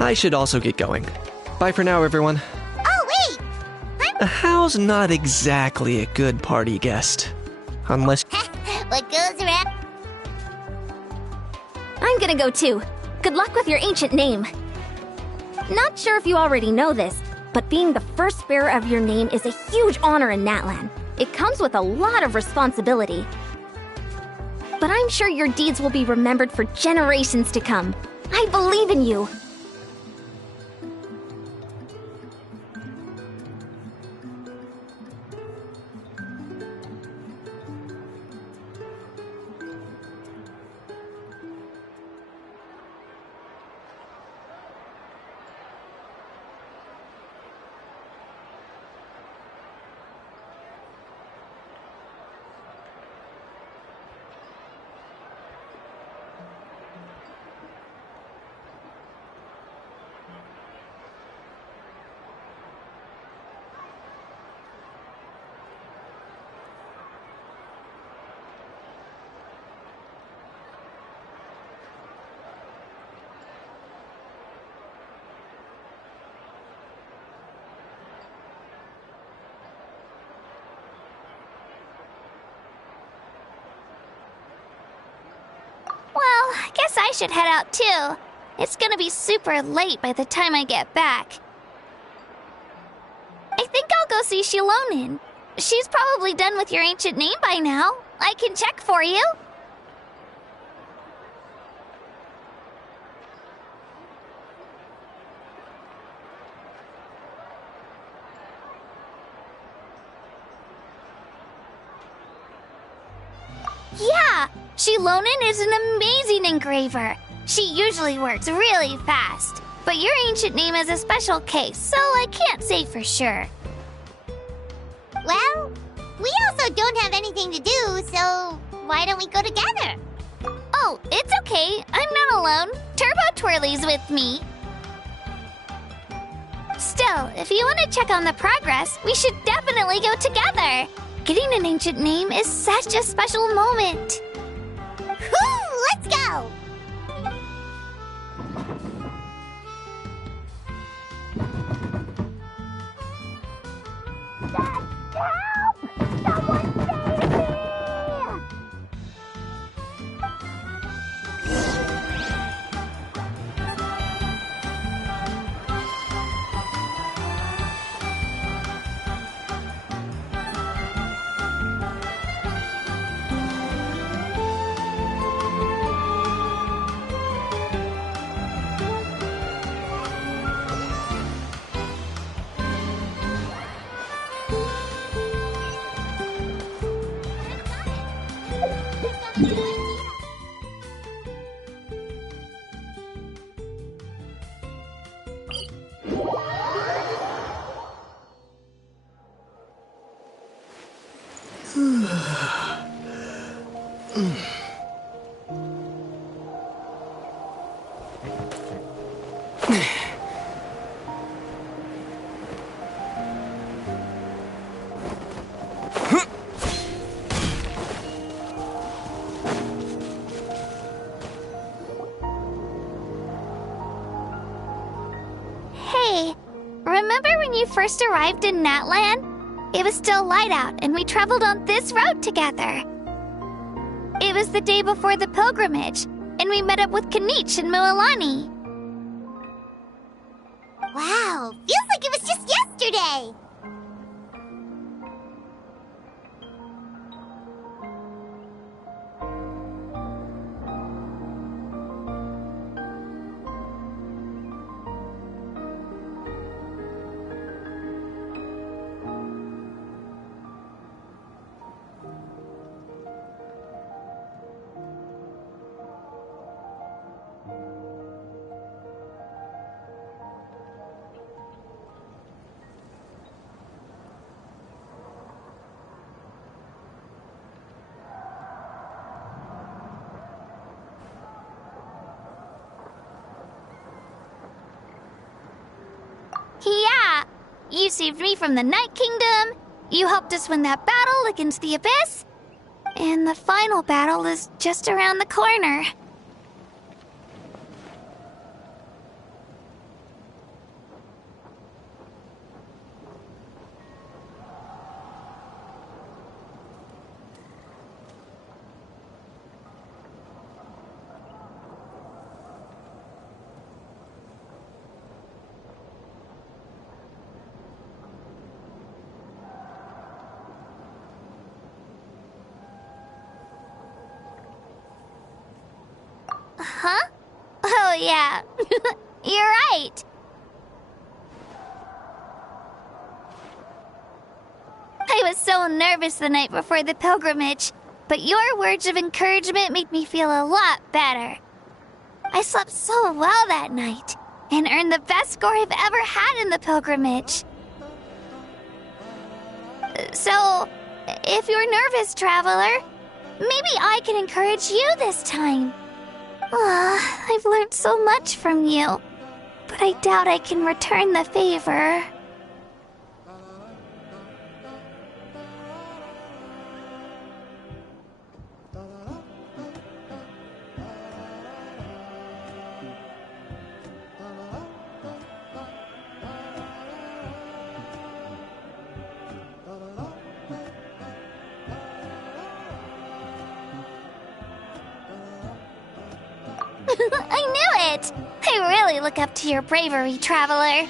I should also get going. Bye for now, everyone. Oh, wait! Hal's not exactly a good party guest. Unless... What goes around... I'm gonna go too. Good luck with your ancient name. Not sure if you already know this, but being the first bearer of your name is a huge honor in Natlan. It comes with a lot of responsibility. But I'm sure your deeds will be remembered for generations to come. I believe in you. Well, I guess I should head out too. It's gonna be super late by the time I get back. I think I'll go see Shilonin. She's probably done with your ancient name by now. I can check for you. Yeah, Shilonin is an amazing engraver. She usually works really fast. But your ancient name is a special case, so I can't say for sure. Well, We also don't have anything to do, so why don't we go together? Oh, it's okay. I'm not alone. Turbo Twirly's with me. Still, if you want to check on the progress, we should definitely go together. Getting an ancient name is such a special moment. Woo! Let's go! Hey, remember when you first arrived in Natlan? It was still light out, and we traveled on this road together. It was the day before the pilgrimage, and we met up with Kanich and Mualani. Wow, feels like it was just yesterday. Yeah, you saved me from the Night Kingdom, you helped us win that battle against the Abyss, and the final battle is just around the corner. Huh? Oh, yeah. You're right. I was so nervous the night before the pilgrimage, but your words of encouragement made me feel a lot better. I slept so well that night, and earned the best score I've ever had in the pilgrimage. So, if you're nervous, traveler, maybe I can encourage you this time. I've learned so much from you, but I doubt I can return the favor. I knew it! I really look up to your bravery, traveler.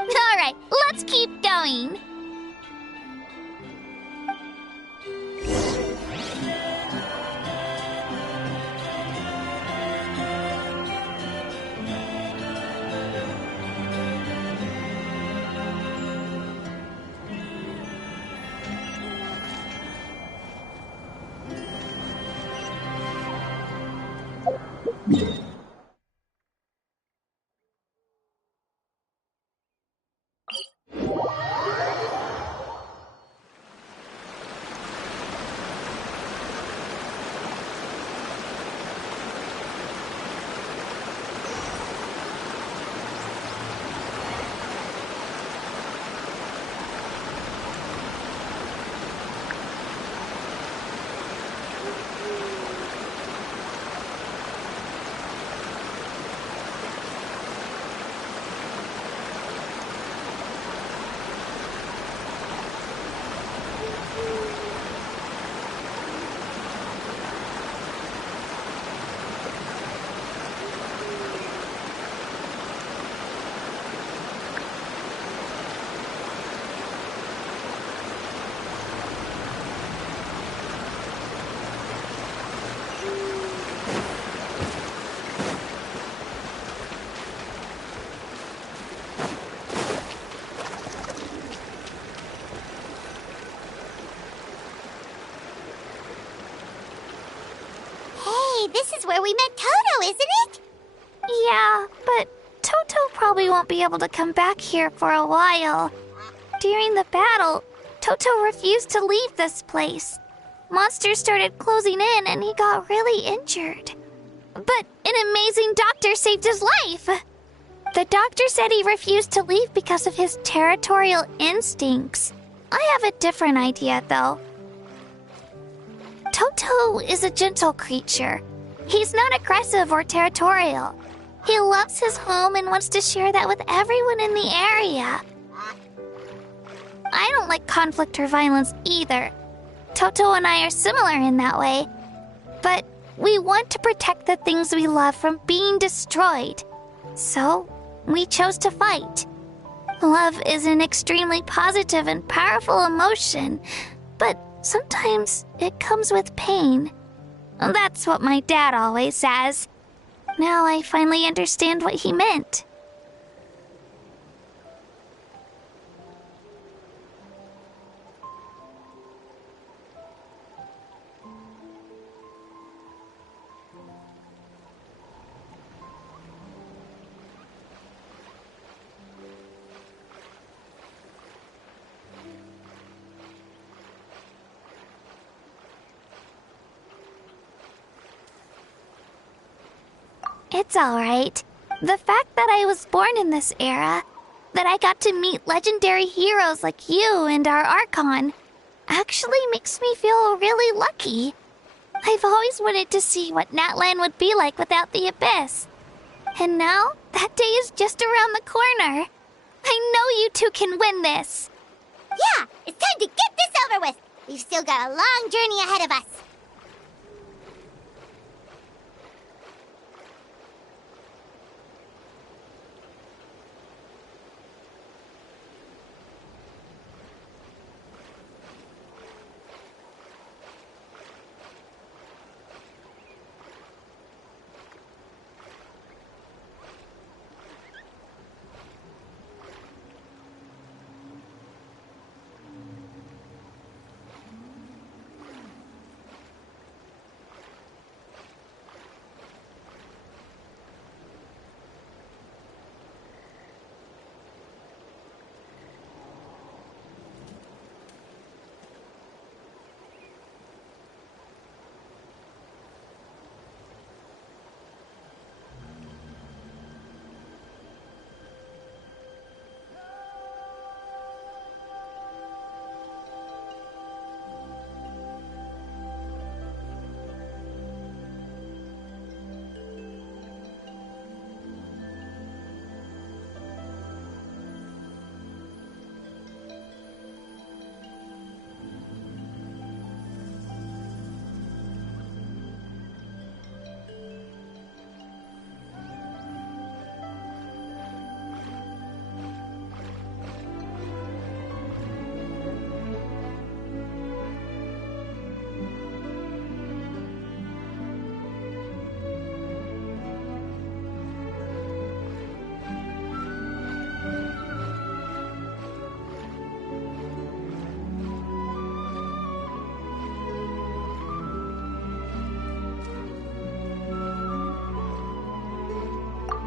Alright, let's keep going. Hey, this is where we met Toto, isn't it? Yeah, but Toto probably won't be able to come back here for a while. During the battle, Toto refused to leave this place. Monsters started closing in and he got really injured. But an amazing doctor saved his life. The doctor said he refused to leave because of his territorial instincts. I have a different idea, though. Toto is a gentle creature. He's not aggressive or territorial. He loves his home and wants to share that with everyone in the area. I don't like conflict or violence either. Toto and I are similar in that way. But we want to protect the things we love from being destroyed. So, we chose to fight. Love is an extremely positive and powerful emotion, but sometimes it comes with pain. That's what my dad always says. Now I finally understand what he meant. It's alright. The fact that I was born in this era, that I got to meet legendary heroes like you and our Archon, actually makes me feel really lucky. I've always wanted to see what Natlan would be like without the Abyss. And now, that day is just around the corner. I know you two can win this. Yeah, it's time to get this over with. We've still got a long journey ahead of us.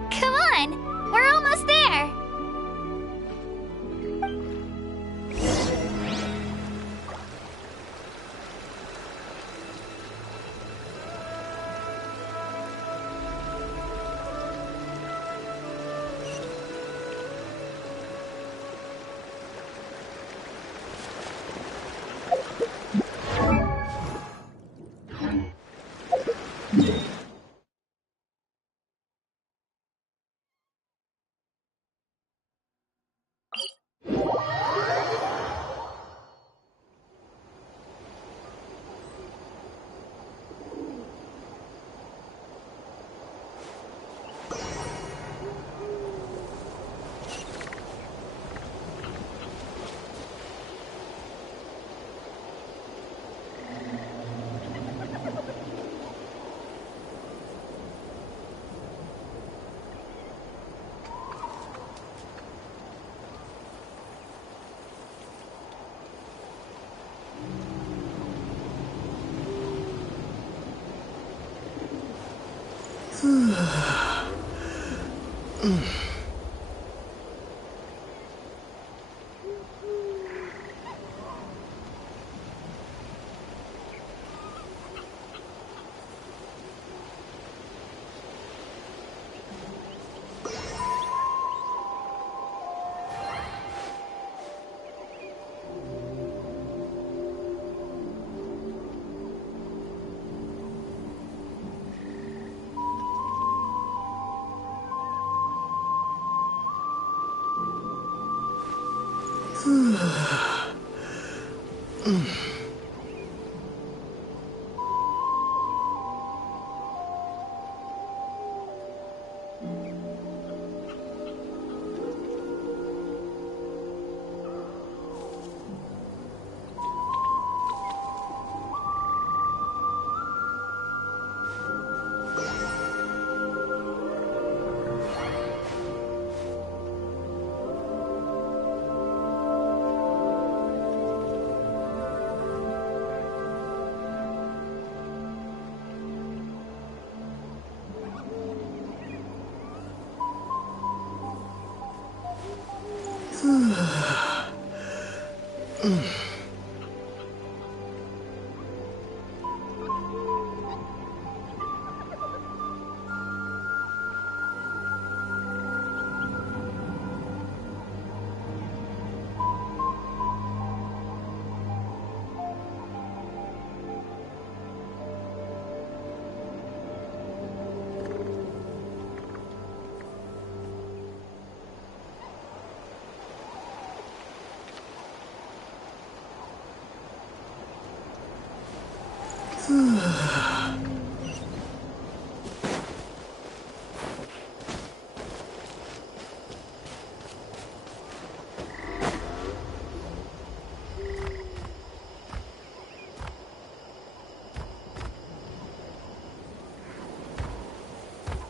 Come on, we're almost there.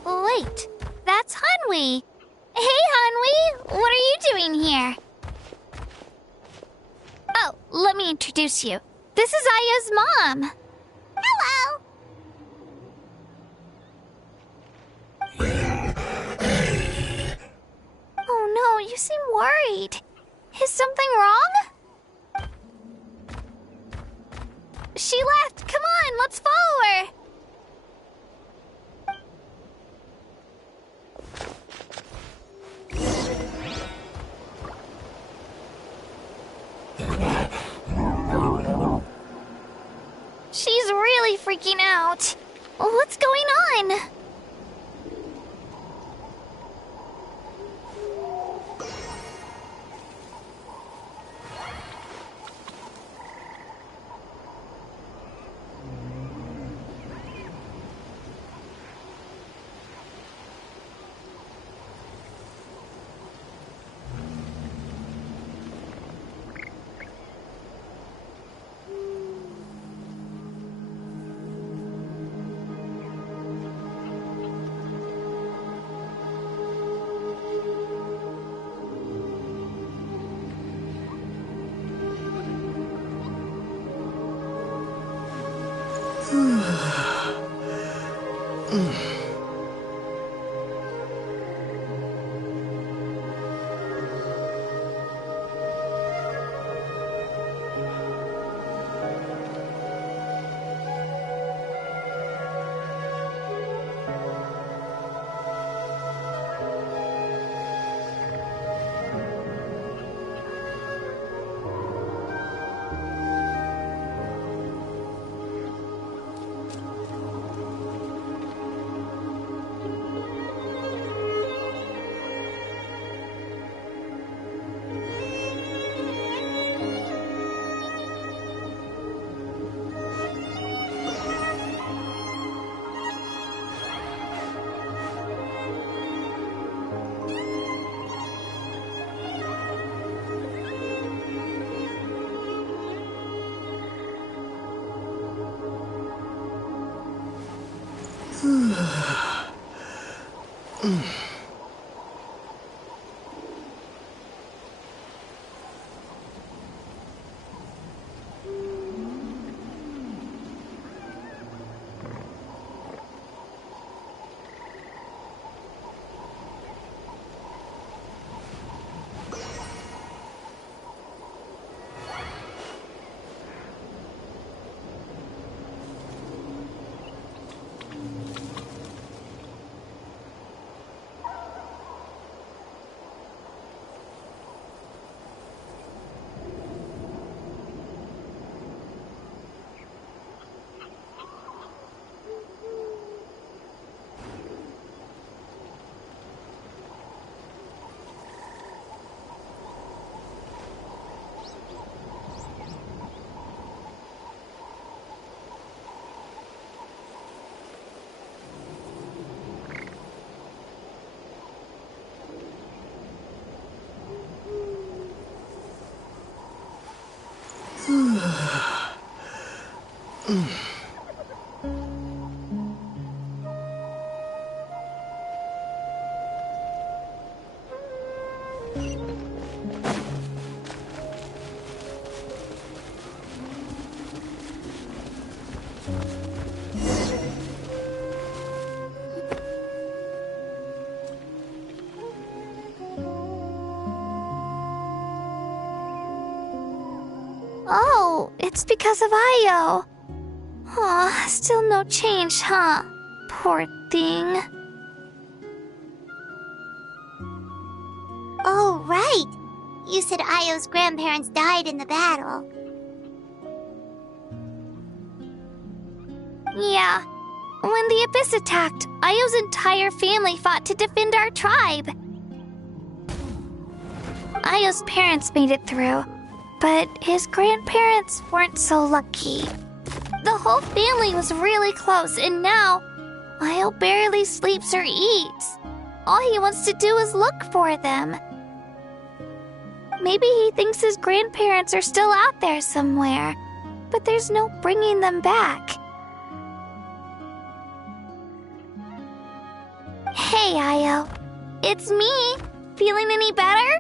Wait, that's Hanwi. Hey, Hanwi, what are you doing here? Oh, let me introduce you. This is Aya's mom. Hello. Oh no, you seem worried. Is something wrong? She left. Come on, let's follow her. She's really freaking out. What's going on? Oh, it's because of Io. Aw, still no change, huh? Poor thing. Oh, right. You said Io's grandparents died in the battle. Yeah. When the Abyss attacked, Io's entire family fought to defend our tribe. Io's parents made it through, but his grandparents weren't so lucky. The whole family was really close, and now Io barely sleeps or eats. All he wants to do is look for them. Maybe he thinks his grandparents are still out there somewhere, but there's no bringing them back. Hey, Io. It's me. Feeling any better?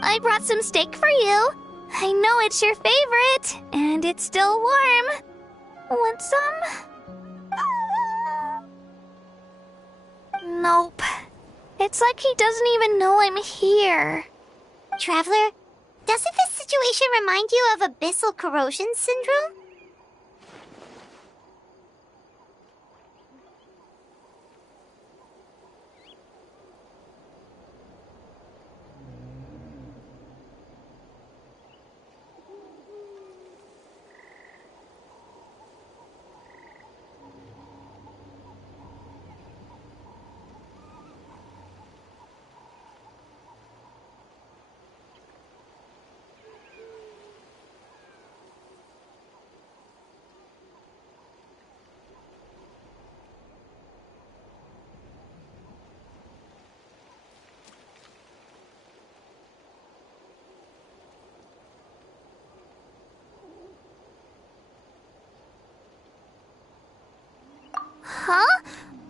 I brought some steak for you. I know it's your favorite, and it's still warm. Want some? Nope. It's like he doesn't even know I'm here. Traveler, doesn't this situation remind you of abyssal corrosion syndrome? Huh?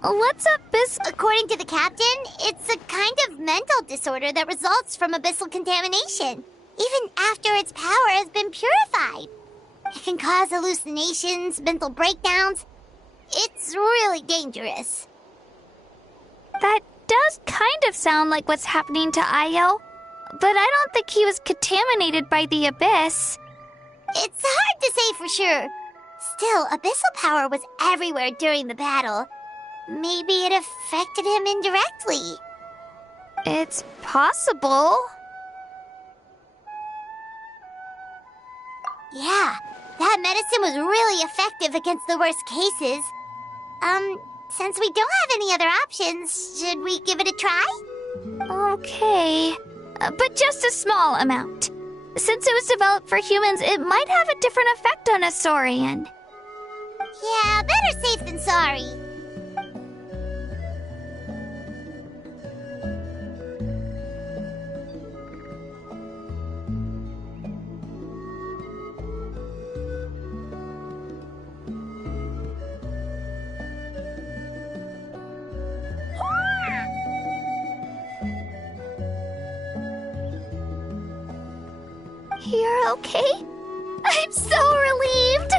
What's abyss? According to the captain, it's a kind of mental disorder that results from abyssal contamination, even after its power has been purified. It can cause hallucinations, mental breakdowns. It's really dangerous. That does kind of sound like what's happening to Io, but I don't think he was contaminated by the abyss. It's hard to say for sure. Still, abyssal power was everywhere during the battle. Maybe it affected him indirectly. It's possible. Yeah, that medicine was really effective against the worst cases. Since we don't have any other options, should we give it a try? Okay, but just a small amount. Since it was developed for humans, it might have a different effect on a Saurian. Yeah, better safe than sorry. You're okay? I'm so relieved!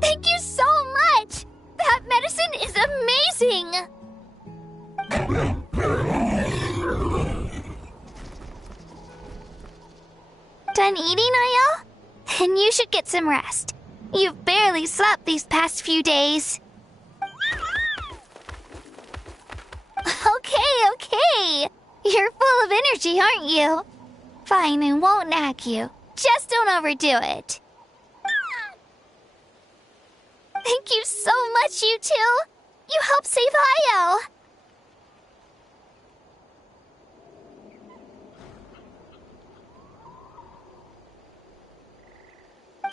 Thank you so much! That medicine is amazing! Done eating, Io? Then you should get some rest. You've barely slept these past few days. Okay. You're full of energy, aren't you? Fine, I won't nag you. Just don't overdo it. Thank you so much, you two. You helped save Io.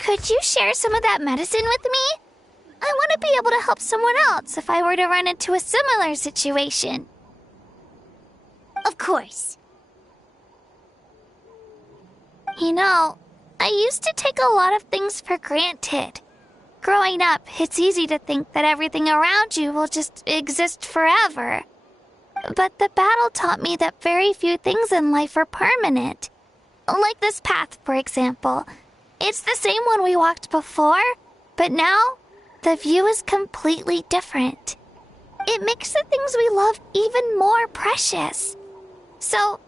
Could you share some of that medicine with me? I want to be able to help someone else if I were to run into a similar situation. Of course. You know, I used to take a lot of things for granted. Growing up, it's easy to think that everything around you will just exist forever. But the battle taught me that very few things in life are permanent. Like this path, for example. It's the same one we walked before, but now the view is completely different. It makes the things we love even more precious. So,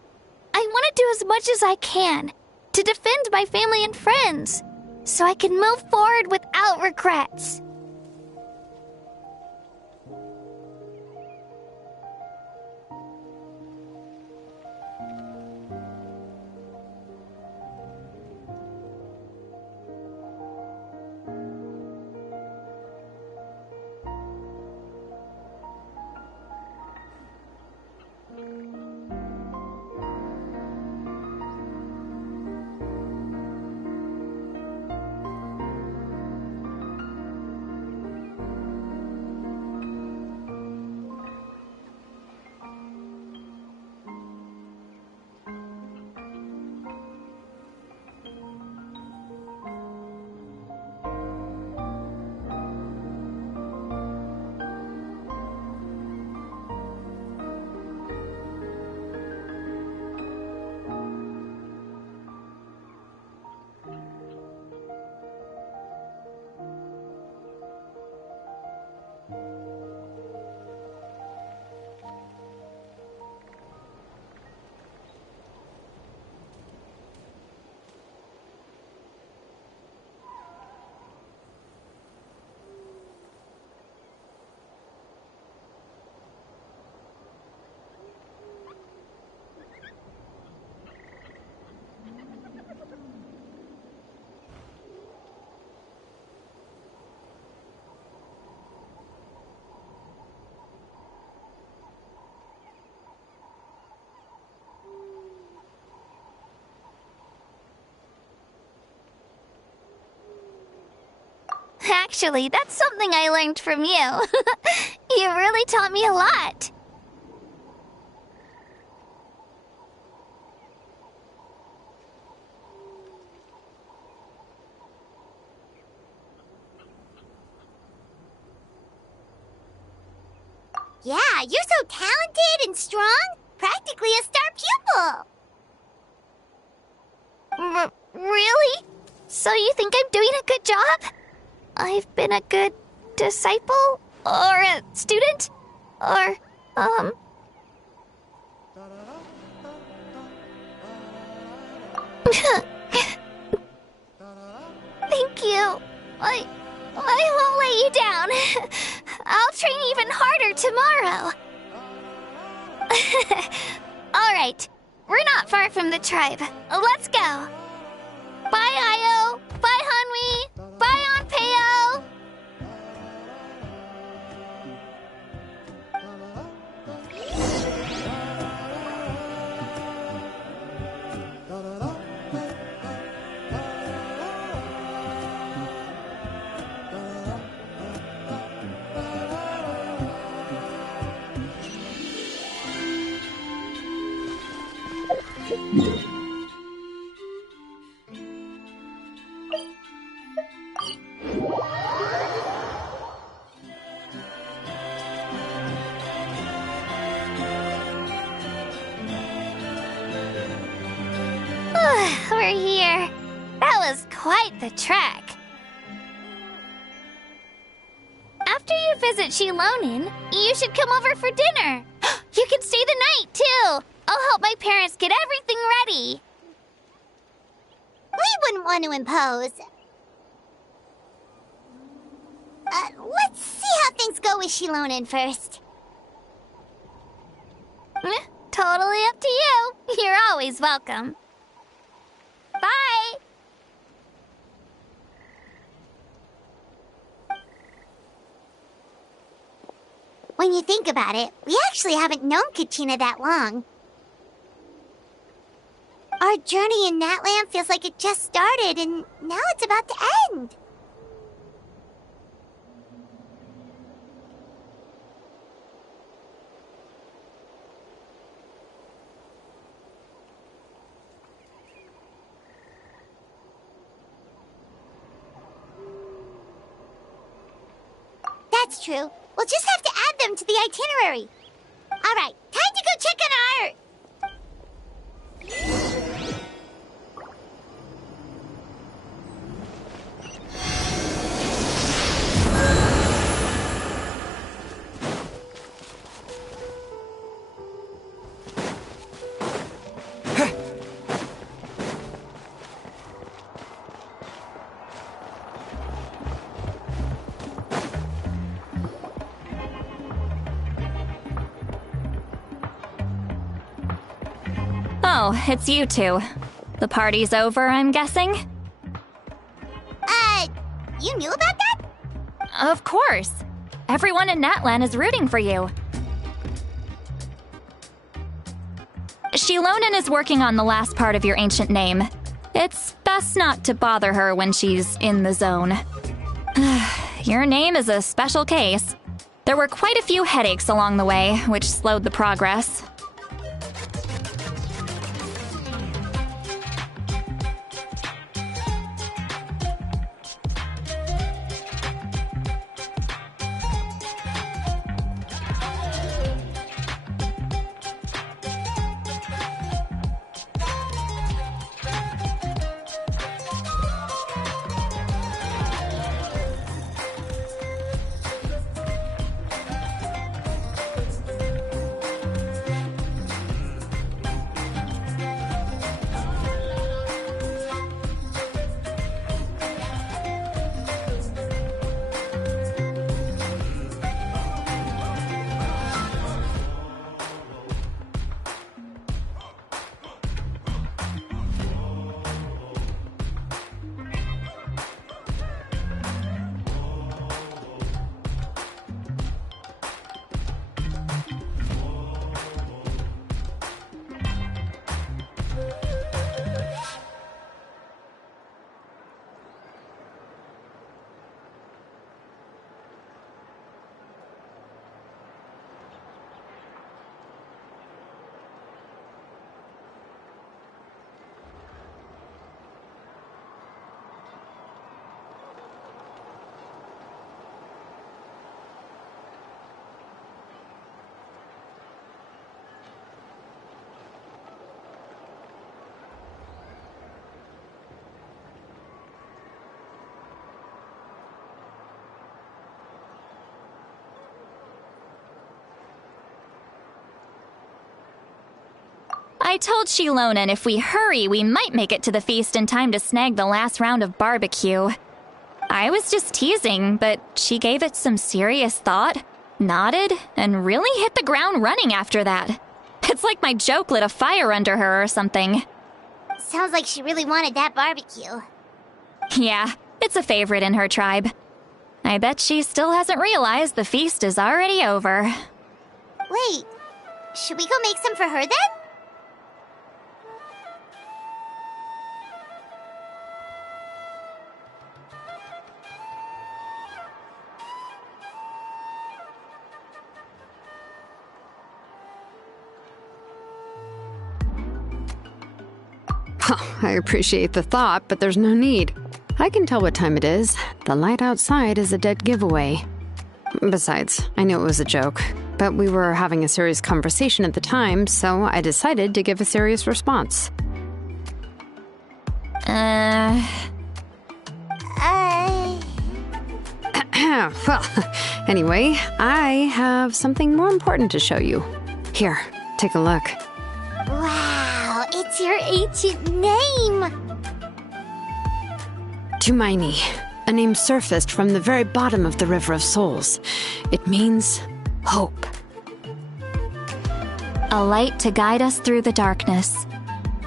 I want to do as much as I can to defend my family and friends, so I can move forward without regrets. Actually, that's something I learned from you. You really taught me a lot. Yeah, you're so talented and strong. Practically a star pupil. Really? So you think I'm doing a good job? I've been a good disciple? Or a student? Or, Thank you. I won't let you down. I'll train even harder tomorrow. Alright, we're not far from the tribe. Let's go. Bye, Io. Bye, Hanwi. Bye, Anpeo. We're here. That was quite the trek. After you visit Shilonin, you should come over for dinner. You can stay the night, too. I'll help my parents get everything ready. We wouldn't want to impose. Let's see how things go with Shilonin first. Totally up to you. You're always welcome. Bye! When you think about it, we actually haven't known Kachina that long. Our journey in Natlan feels like it just started, and now it's about to end. That's true. We'll just have to add them to the itinerary. Alright, time to go check on our... Oh, it's you two. The party's over, I'm guessing? You knew about that? Of course. Everyone in Natlan is rooting for you. Shilonen is working on the last part of your ancient name. It's best not to bother her when she's in the zone. Your name is a special case. There were quite a few headaches along the way, which slowed the progress. I told Shilonen if we hurry, we might make it to the feast in time to snag the last round of barbecue. I was just teasing, but she gave it some serious thought, nodded, and really hit the ground running after that. It's like my joke lit a fire under her or something. Sounds like she really wanted that barbecue. Yeah, it's a favorite in her tribe. I bet she still hasn't realized the feast is already over. Wait, should we go make some for her then? I appreciate the thought, but there's no need. I can tell what time it is. The light outside is a dead giveaway. Besides, I knew it was a joke, but we were having a serious conversation at the time, so I decided to give a serious response. Well, anyway, I have something more important to show you. Here, take a look. Wow, it's your ancient name! Tumaini, a name surfaced from the very bottom of the River of Souls. It means hope. A light to guide us through the darkness,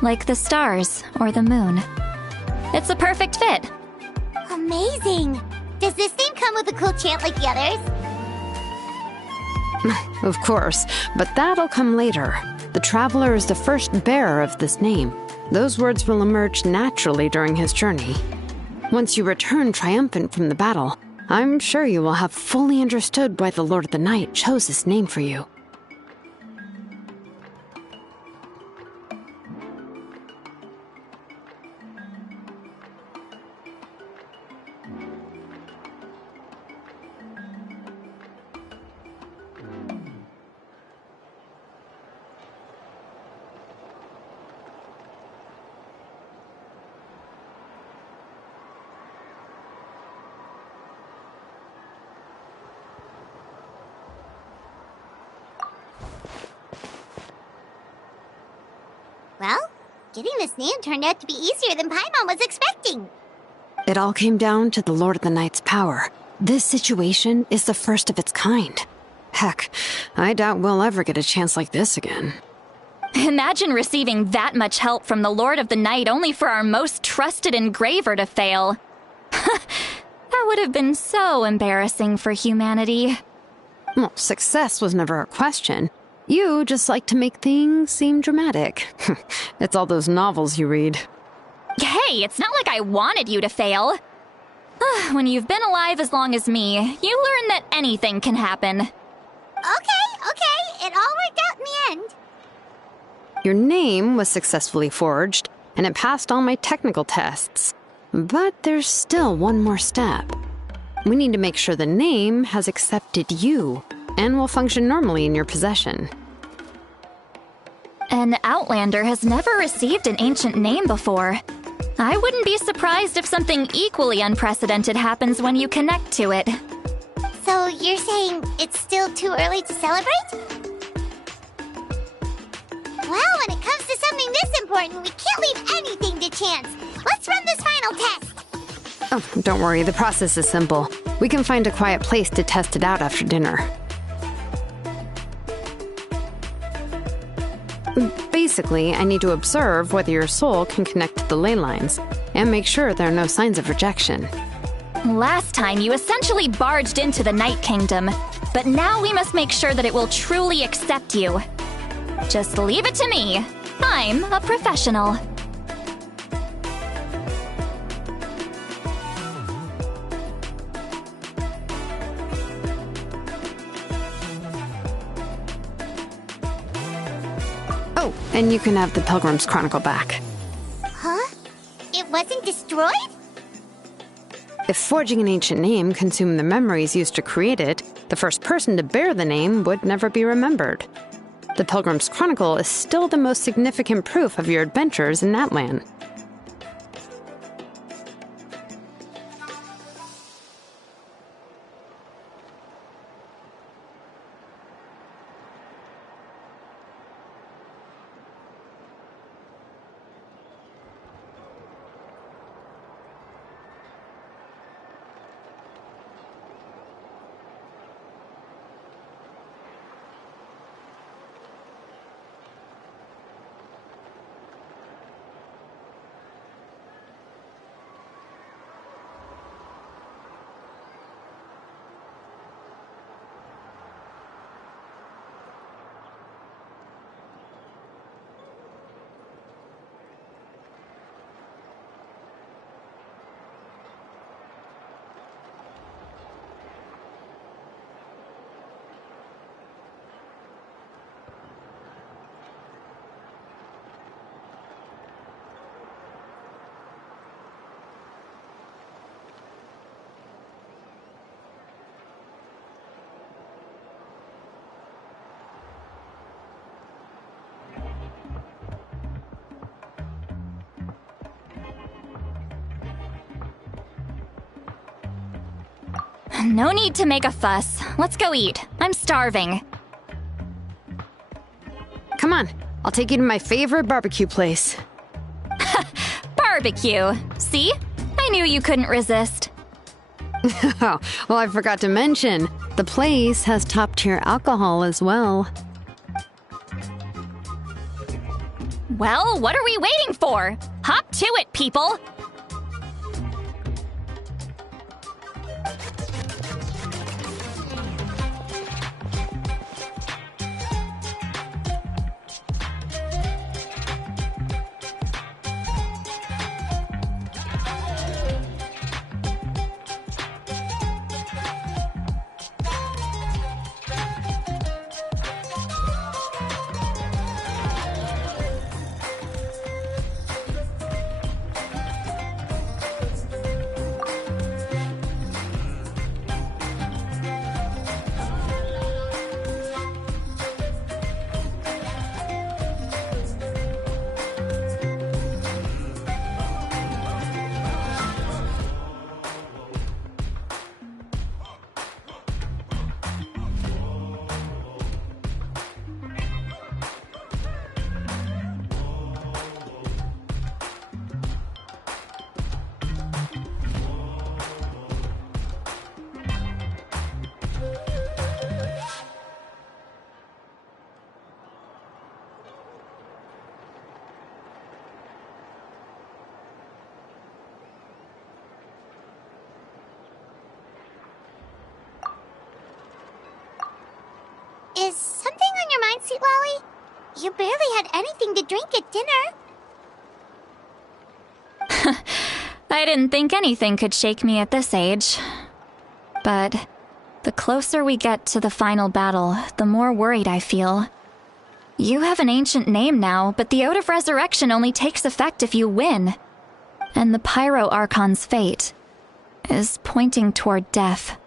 like the stars or the moon. It's a perfect fit. Amazing! Does this name come with a cool chant like the others? Of course, but that'll come later. The Traveler is the first bearer of this name. Those words will emerge naturally during his journey. Once you return triumphant from the battle, I'm sure you will have fully understood why the Lord of the Night chose this name for you. Getting this name turned out to be easier than Paimon was expecting. It all came down to the Lord of the Night's power. This situation is the first of its kind. Heck, I doubt we'll ever get a chance like this again. Imagine receiving that much help from the Lord of the Night only for our most trusted engraver to fail. That would have been so embarrassing for humanity. Well, success was never a question. You just like to make things seem dramatic. It's all those novels you read. Hey, it's not like I wanted you to fail. When you've been alive as long as me, you learn that anything can happen. Okay, it all worked out in the end. Your name was successfully forged, and it passed all my technical tests. But there's still one more step. We need to make sure the name has accepted you, and will function normally in your possession. An Outlander has never received an ancient name before. I wouldn't be surprised if something equally unprecedented happens when you connect to it. So you're saying it's still too early to celebrate? Well, when it comes to something this important, we can't leave anything to chance. Let's run this final test. Oh, don't worry, the process is simple. We can find a quiet place to test it out after dinner. Basically, I need to observe whether your soul can connect to the ley lines, and make sure there are no signs of rejection. Last time, you essentially barged into the Night Kingdom, but now we must make sure that it will truly accept you. Just leave it to me. I'm a professional. Oh, and you can have the Pilgrim's Chronicle back. Huh? It wasn't destroyed? If forging an ancient name consumed the memories used to create it, the first person to bear the name would never be remembered. The Pilgrim's Chronicle is still the most significant proof of your adventures in Natlan. No need to make a fuss. Let's go eat. I'm starving. Come on, I'll take you to my favorite barbecue place. Barbecue. See? I knew you couldn't resist. Oh, well, I forgot to mention, the place has top-tier alcohol as well. Well, what are we waiting for? Hop to it, people! You barely had anything to drink at dinner. I didn't think anything could shake me at this age. But the closer we get to the final battle, the more worried I feel. You have an ancient name now, but the Oath of Resurrection only takes effect if you win. And the Pyro Archon's fate is pointing toward death.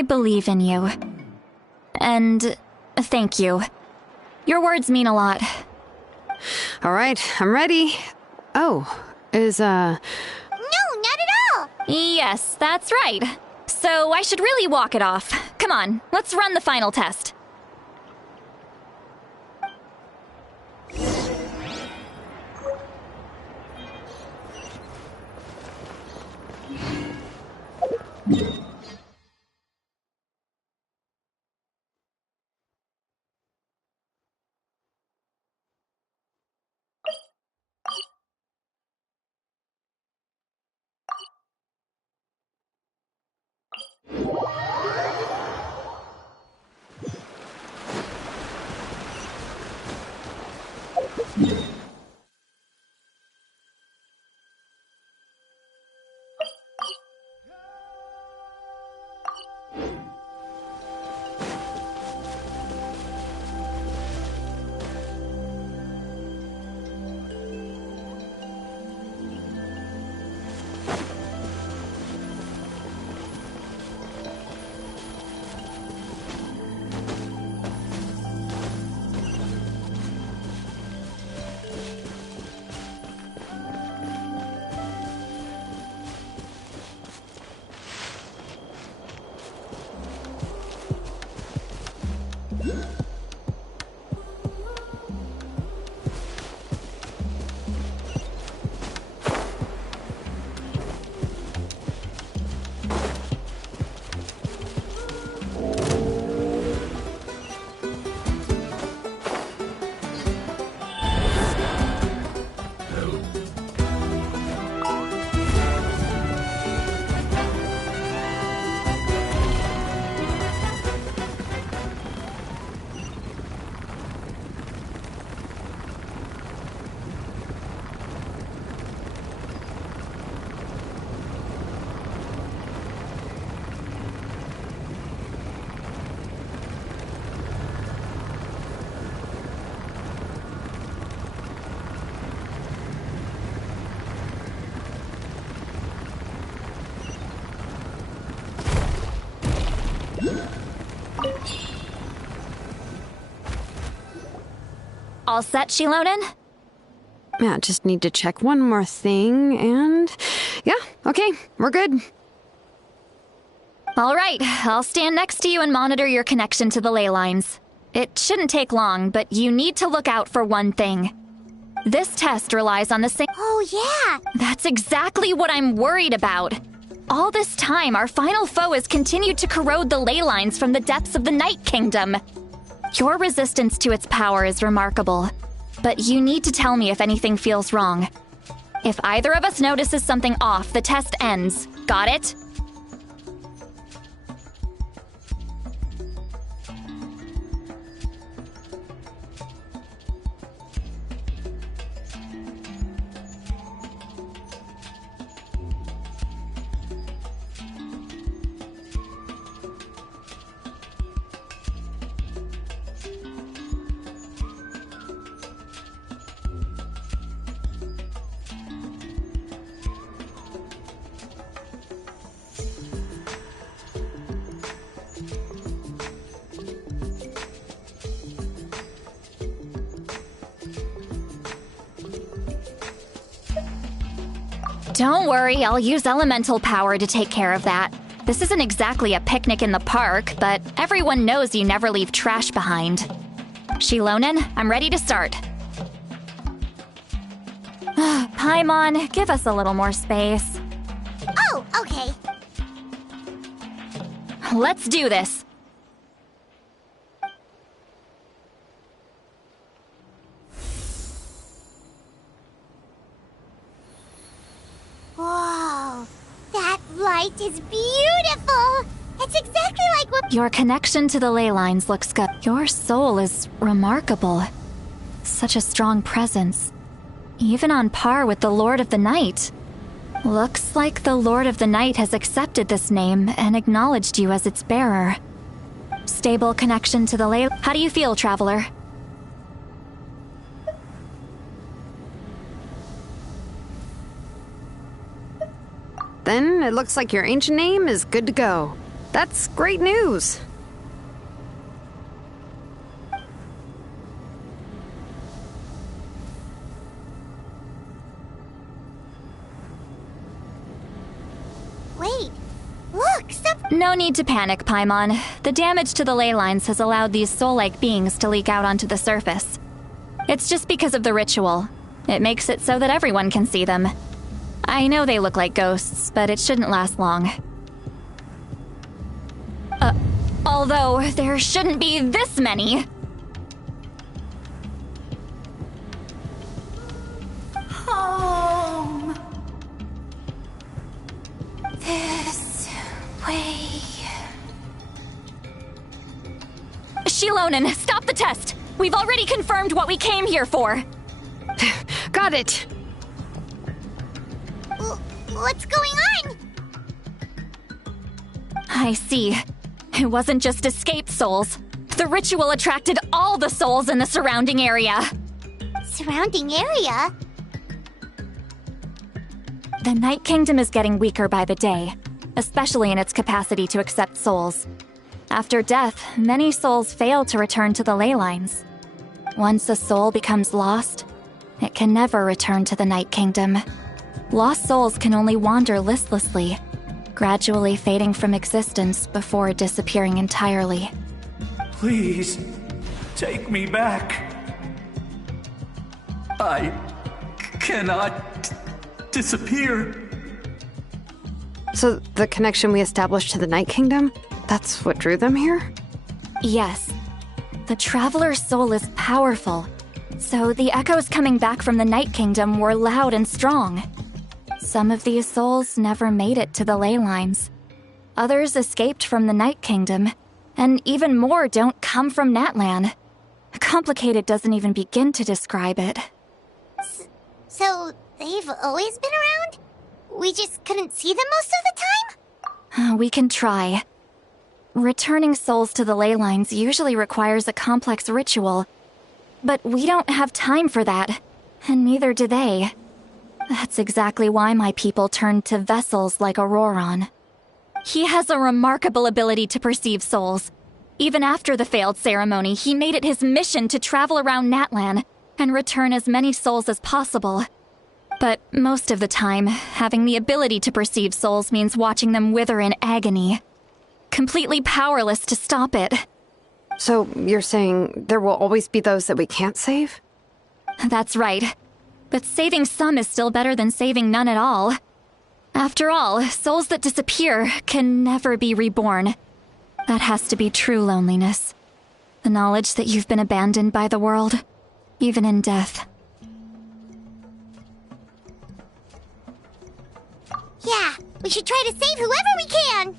I believe in you. And thank you. Your words mean a lot. All right, I'm ready. Oh, is, No, not at all! Yes, that's right. So I should really walk it off. Come on, let's run the final test. All set, Shilonen? Yeah, just need to check one more thing, and... Yeah, okay, we're good. All right, I'll stand next to you and monitor your connection to the ley lines. It shouldn't take long, but you need to look out for one thing. This test relies on the same— Oh, yeah! That's exactly what I'm worried about. All this time, our final foe has continued to corrode the ley lines from the depths of the Night Kingdom. Your resistance to its power is remarkable, but you need to tell me if anything feels wrong. If either of us notices something off, the test ends. Got it? Don't worry, I'll use elemental power to take care of that. This isn't exactly a picnic in the park, but everyone knows you never leave trash behind. Shilonen, I'm ready to start. Paimon, give us a little more space. Oh, okay. Let's do this. Whoa, that light is beautiful! It's exactly like what— Your connection to the ley lines looks good. Your soul is remarkable. Such a strong presence. Even on par with the Lord of the Night. Looks like the Lord of the Night has accepted this name and acknowledged you as its bearer. Stable connection to the ley— How do you feel, Traveler? Then it looks like your ancient name is good to go. That's great news. Wait, look, No need to panic, Paimon. The damage to the ley lines has allowed these soul-like beings to leak out onto the surface. It's just because of the ritual. It makes it so that everyone can see them. I know they look like ghosts, but it shouldn't last long. Although, there shouldn't be this many! Home. This way. Shilonen, stop the test! We've already confirmed what we came here for! Got it! What's going on? I see. It wasn't just escaped souls. The ritual attracted all the souls in the surrounding area. Surrounding area? The Night Kingdom is getting weaker by the day, especially in its capacity to accept souls. After death, many souls fail to return to the ley lines. Once a soul becomes lost, it can never return to the Night Kingdom. Lost souls can only wander listlessly, gradually fading from existence before disappearing entirely. Please, take me back. I cannot disappear. So the connection we established to the Night Kingdom, that's what drew them here? Yes. The Traveler's soul is powerful, so the echoes coming back from the Night Kingdom were loud and strong. Some of these souls never made it to the ley lines. Others escaped from the Night Kingdom, and even more don't come from Natlan. Complicated doesn't even begin to describe it. So, they've always been around? We just couldn't see them most of the time? We can try. Returning souls to the ley lines usually requires a complex ritual, but we don't have time for that, and neither do they. That's exactly why my people turned to vessels like Auroron. He has a remarkable ability to perceive souls. Even after the failed ceremony, he made it his mission to travel around Natlan, and return as many souls as possible. But most of the time, having the ability to perceive souls means watching them wither in agony. Completely powerless to stop it. So you're saying there will always be those that we can't save? That's right. But saving some is still better than saving none at all. After all, souls that disappear can never be reborn. That has to be true loneliness. The knowledge that you've been abandoned by the world, even in death. Yeah, we should try to save whoever we can!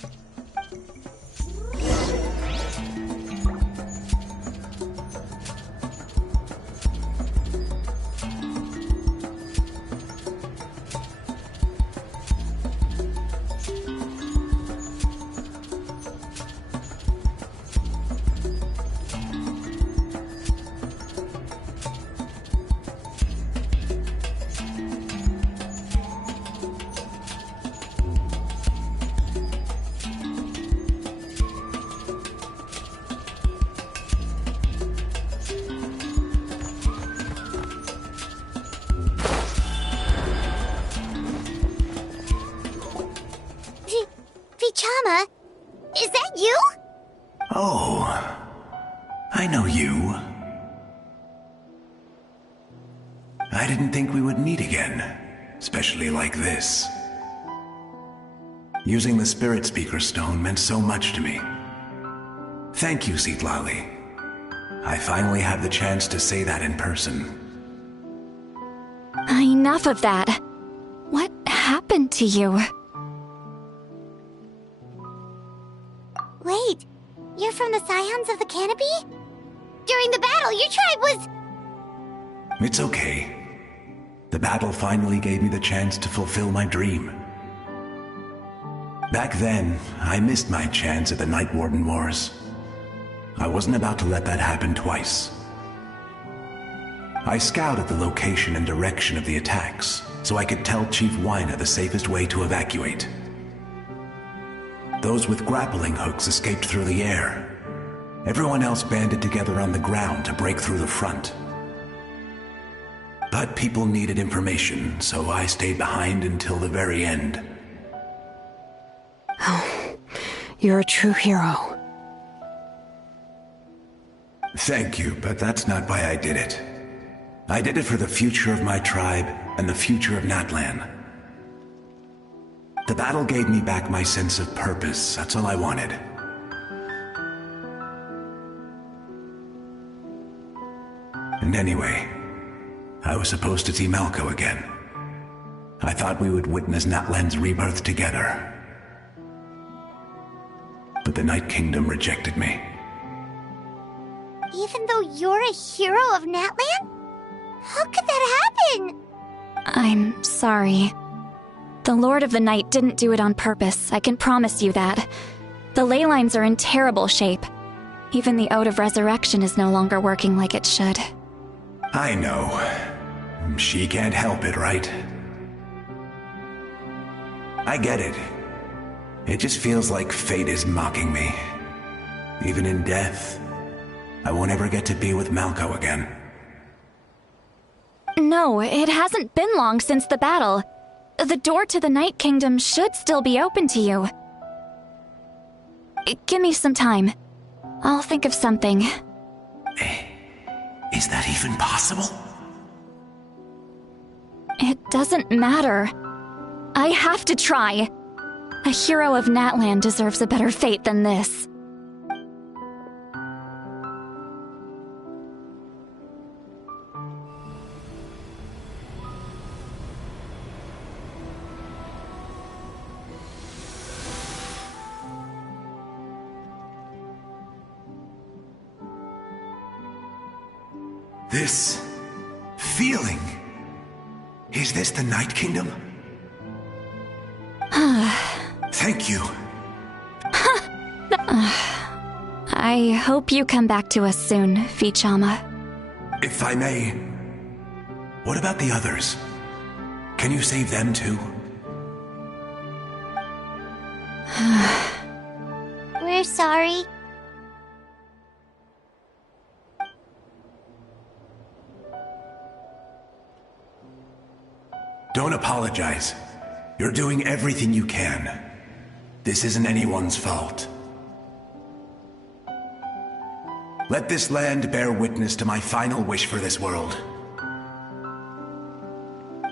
Vichama, is that you? Oh, I know you. I didn't think we would meet again, especially like this. Using the Spirit Speaker Stone meant so much to me. Thank you, Zitlali. I finally have the chance to say that in person. Enough of that. What happened to you? Wait, you're from the Scions of the Canopy? During the battle, your tribe was... It's okay. The battle finally gave me the chance to fulfill my dream. Back then, I missed my chance at the Night Warden Wars. I wasn't about to let that happen twice. I scouted the location and direction of the attacks, so I could tell Chief Wyna the safest way to evacuate. Those with grappling hooks escaped through the air. Everyone else banded together on the ground to break through the front. But people needed information, so I stayed behind until the very end. Oh, you're a true hero. Thank you, but that's not why I did it. I did it for the future of my tribe and the future of Natlan. The battle gave me back my sense of purpose. That's all I wanted. And anyway, I was supposed to see Malco again. I thought we would witness Natlan's rebirth together. But the Night Kingdom rejected me. Even though you're a hero of Natlan? How could that happen? I'm sorry. The Lord of the Night didn't do it on purpose, I can promise you that. The ley lines are in terrible shape. Even the Ode of Resurrection is no longer working like it should. I know. She can't help it, right? I get it. It just feels like fate is mocking me. Even in death, I won't ever get to be with Malco again. No, it hasn't been long since the battle. The door to the Night Kingdom should still be open to you. Give me some time. I'll think of something. Is that even possible? It doesn't matter. I have to try. A hero of Natlan deserves a better fate than this. This feeling. Is this the Night Kingdom? Thank you. I hope you come back to us soon, Vichama. If I may, what about the others? Can you save them too? We're sorry. Don't apologize. You're doing everything you can. This isn't anyone's fault. Let this land bear witness to my final wish for this world.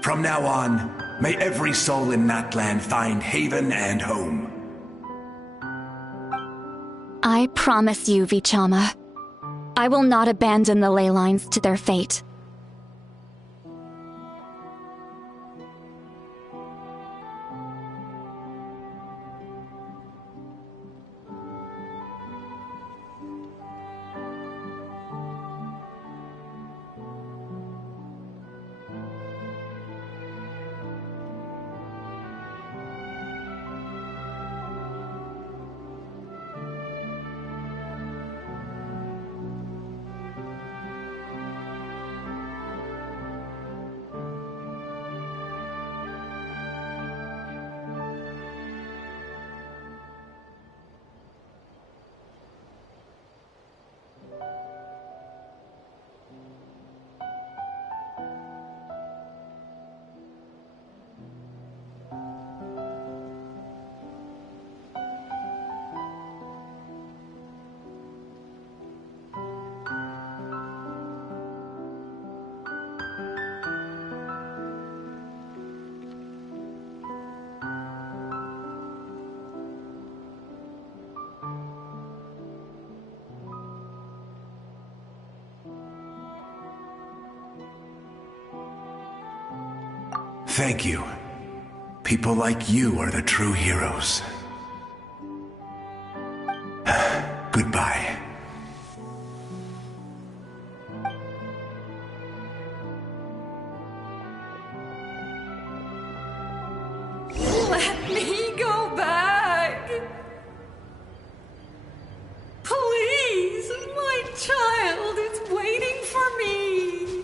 From now on, may every soul in Natlan find haven and home. I promise you, Vichama, I will not abandon the ley lines to their fate. Thank you. People like you are the true heroes. Goodbye. Let me go back. Please, my child is waiting for me.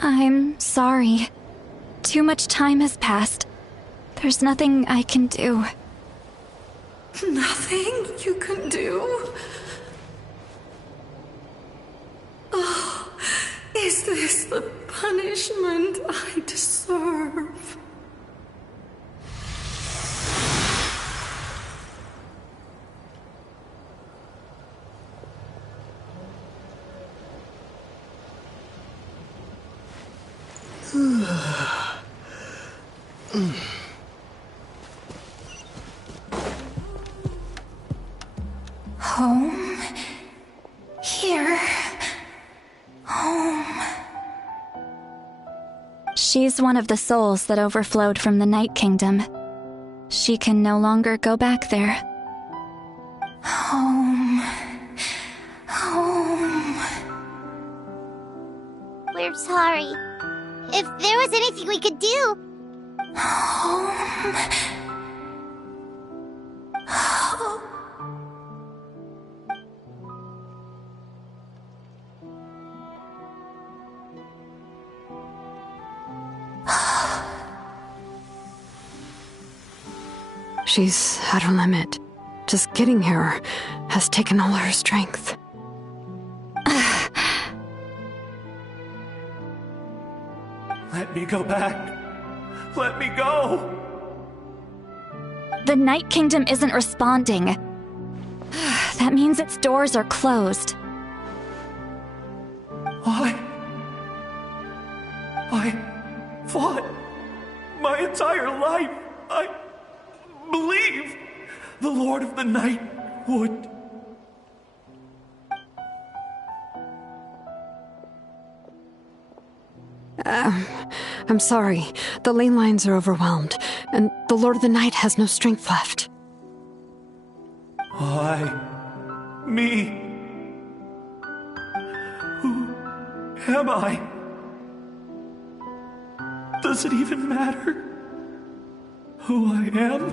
I'm sorry. Too much time has passed. There's nothing I can do. Nothing you can do? Oh, is this the punishment I deserve? Home. Here. Home. She's one of the souls that overflowed from the Night Kingdom. She can no longer go back there. Home. Home. We're sorry. If there was anything we could do. Home. She's at her limit. Just getting here has taken all her strength. Let me go back. Let me go. The Night Kingdom isn't responding. That means its doors are closed. I fought my entire life. I believe the Lord of the Night would. I'm sorry. The ley lines are overwhelmed, and the Lord of the Night has no strength left. Me. Who am I? Does it even matter who I am?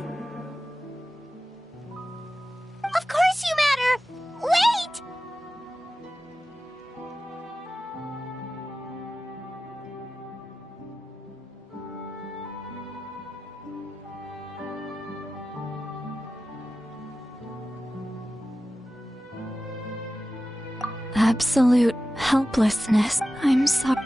Of course you matter! Wait! Absolute helplessness. I'm sorry.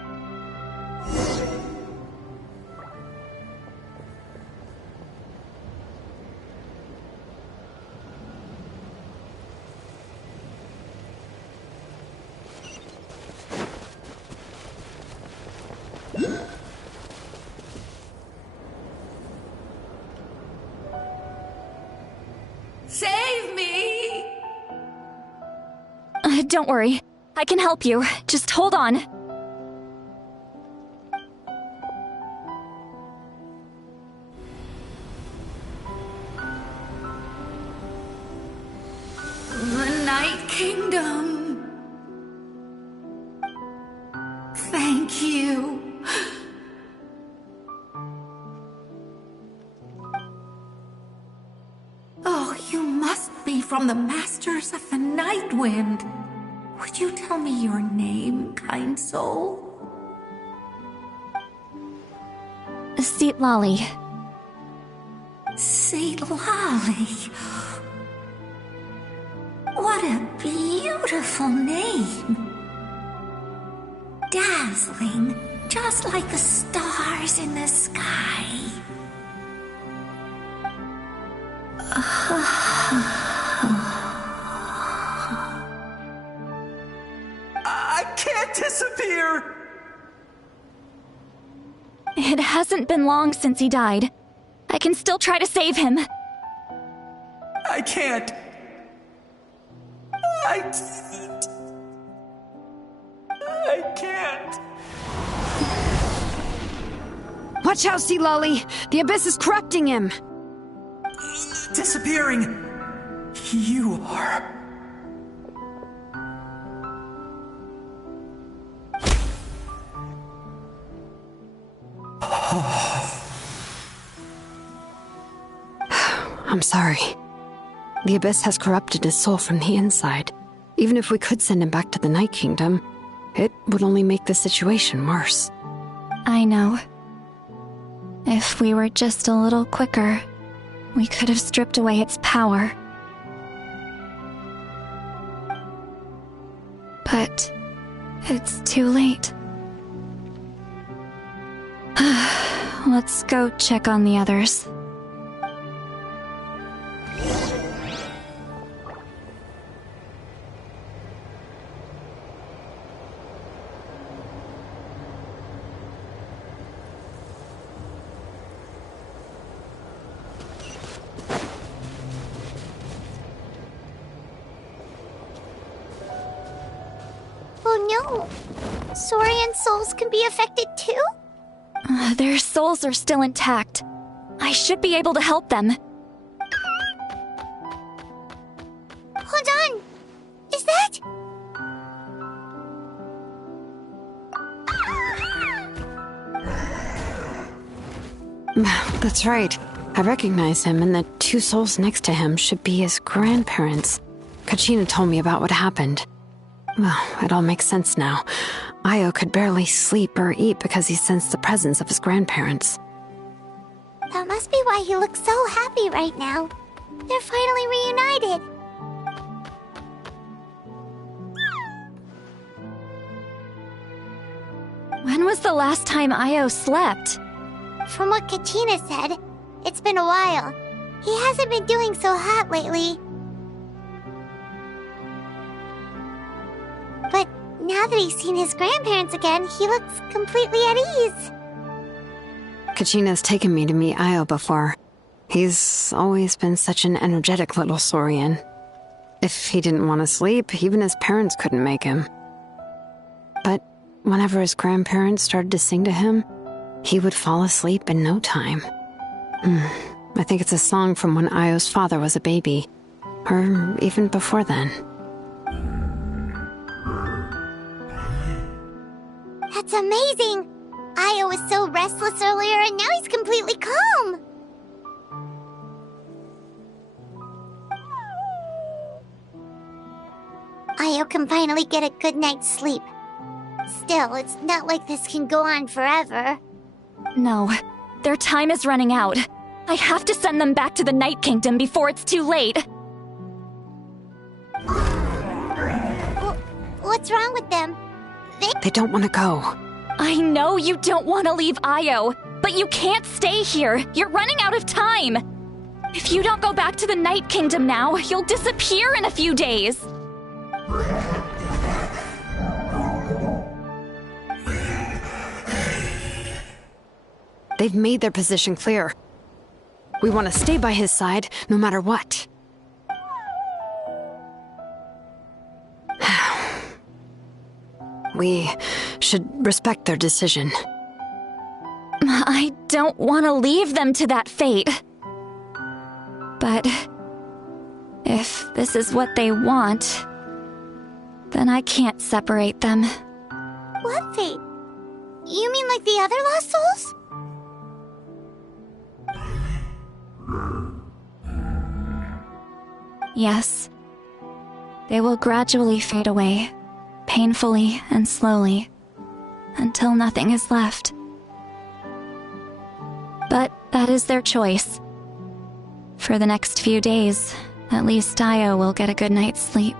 Save me! Don't worry. I can help you. Just hold on. The Night Kingdom. Thank you. Oh, you must be from the Masters of the Night Wind. Would you tell me your name, kind soul? Lolly. Lolly. What a beautiful name. Dazzling, just like the stars in the sky. I can't disappear! It hasn't been long since he died. I can still try to save him. I can't. I can't. Watch out, Sea Lolly! The Abyss is corrupting him! Disappearing. You are. I'm sorry. The Abyss has corrupted his soul from the inside. Even if we could send him back to the Night Kingdom, it would only make the situation worse. I know. If we were just a little quicker, we could have stripped away its power. But it's too late. Let's go check on the others. Oh no! Saurian souls can be affected too? Their souls are still intact. I should be able to help them. Hold on! Is that... That's right. I recognize him, and the two souls next to him should be his grandparents. Kachina told me about what happened. Well, it all makes sense now. Io could barely sleep or eat because he sensed the presence of his grandparents. That must be why he looks so happy right now. They're finally reunited. When was the last time Io slept? From what Kachina said, it's been a while. He hasn't been doing so hot lately. But now that he's seen his grandparents again, he looks completely at ease. Kachina's taken me to meet Io before. He's always been such an energetic little Saurian. If he didn't want to sleep, even his parents couldn't make him. But whenever his grandparents started to sing to him, he would fall asleep in no time. I think it's a song from when Io's father was a baby, or even before then. That's amazing! Io was so restless earlier, and now he's completely calm! Io can finally get a good night's sleep. Still, it's not like this can go on forever. No, their time is running out. I have to send them back to the Night Kingdom before it's too late. What's wrong with them? They don't want to go. I know you don't want to leave Io, but you can't stay here. You're running out of time. If you don't go back to the Night Kingdom now, you'll disappear in a few days. They've made their position clear. We want to stay by his side, no matter what. We should respect their decision. I don't want to leave them to that fate. But if this is what they want, then I can't separate them. What fate? You mean like the other lost souls? Yes. They will gradually fade away, painfully and slowly, until nothing is left. But that is their choice. For the next few days, at least Io will get a good night's sleep.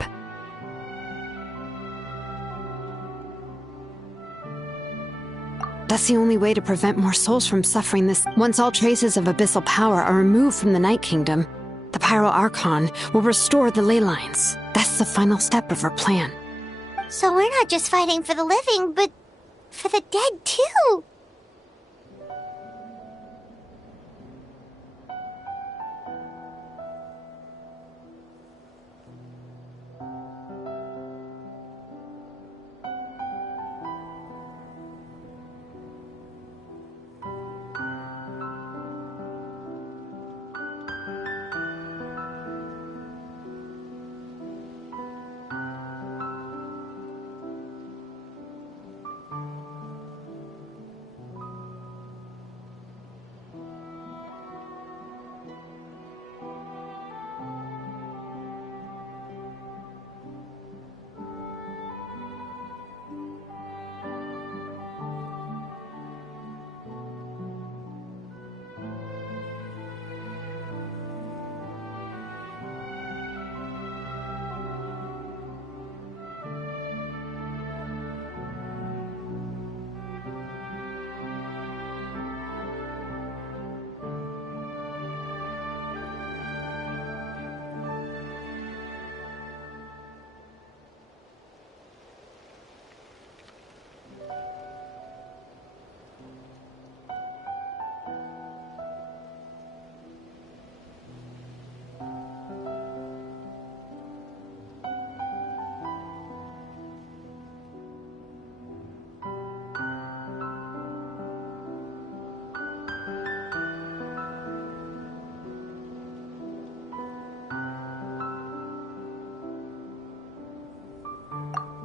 That's the only way to prevent more souls from suffering this. Once all traces of abyssal power are removed from the Night Kingdom, the Pyro Archon will restore the ley lines. That's the final step of our plan. So we're not just fighting for the living, but for the dead too.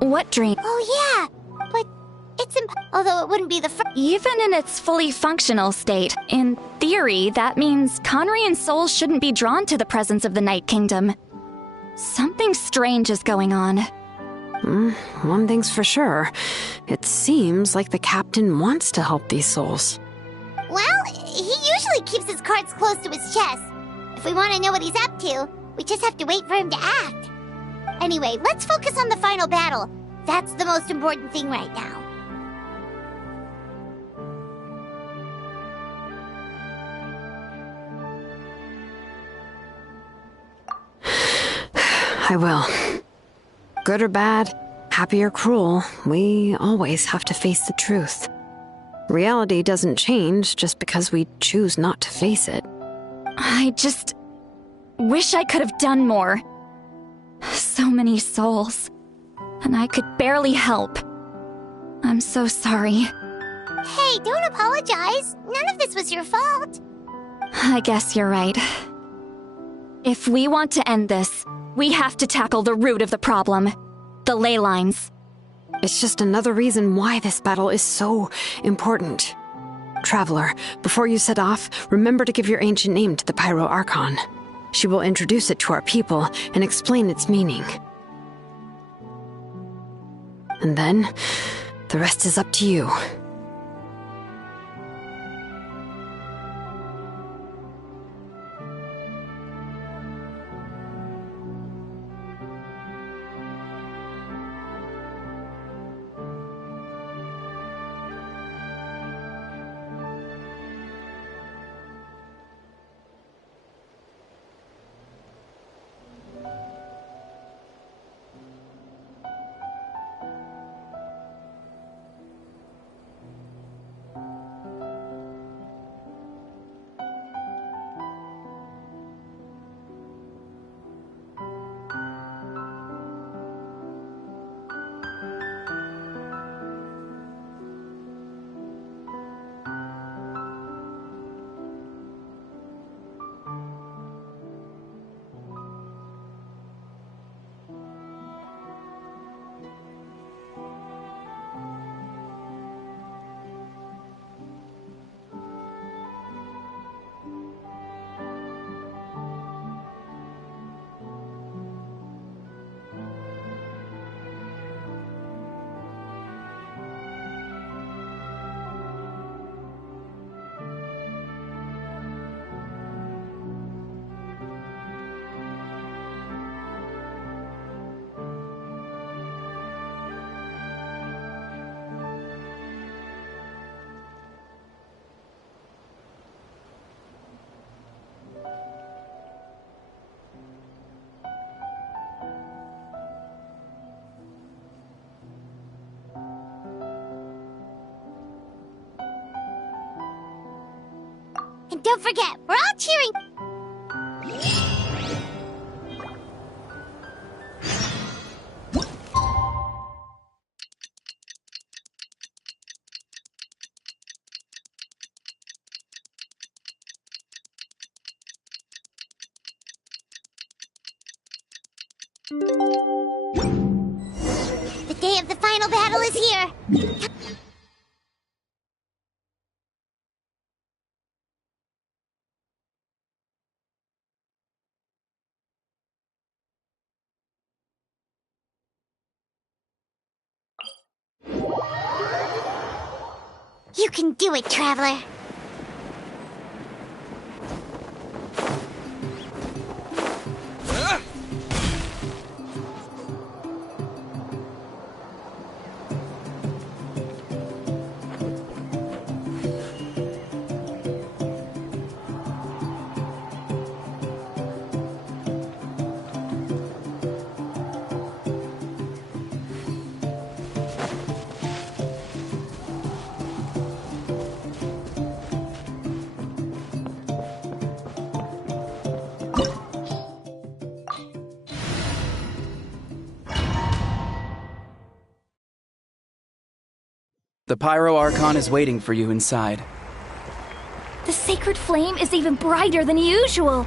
What dream? Oh yeah, but it's although it wouldn't be the first. Even in its fully functional state, in theory, that means Conrian souls shouldn't be drawn to the presence of the Night Kingdom. Something strange is going on. One thing's for sure. It seems like the captain wants to help these souls. Well, he usually keeps his cards close to his chest. If we want to know what he's up to, we just have to wait for him to act. Anyway, let's focus on the final battle. That's the most important thing right now. I will. Good or bad, happy or cruel, we always have to face the truth. Reality doesn't change just because we choose not to face it. I just wish I could have done more. So many souls, and I could barely help. I'm so sorry. Hey, don't apologize. None of this was your fault. I guess you're right. If we want to end this, we have to tackle the root of the problem. The ley lines. It's just another reason why this battle is so important. Traveler, before you set off, remember to give your ancient name to the Pyro Archon. She will introduce it to our people and explain its meaning. And then, the rest is up to you. don't forget, we're all cheering. The day of the final battle is here. You can do it, Traveler. The Pyro Archon is waiting for you inside. The sacred flame is even brighter than usual.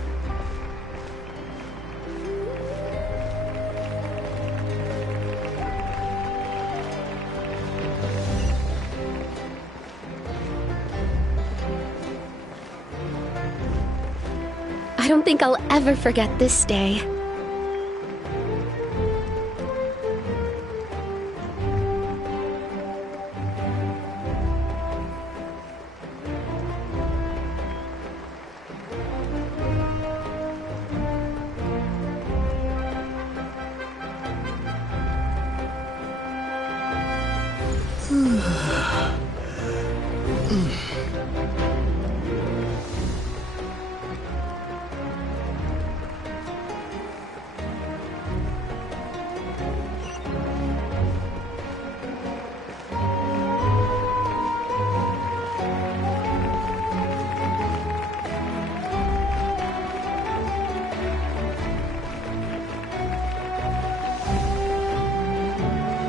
I don't think I'll ever forget this day.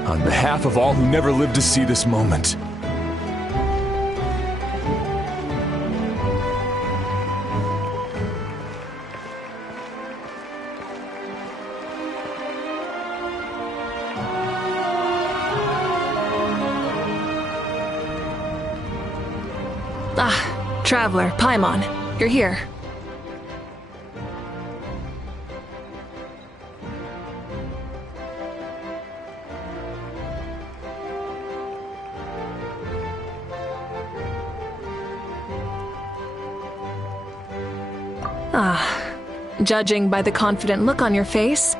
On behalf of all who never lived to see this moment. Ah, Traveler, Paimon, you're here. Judging by the confident look on your face,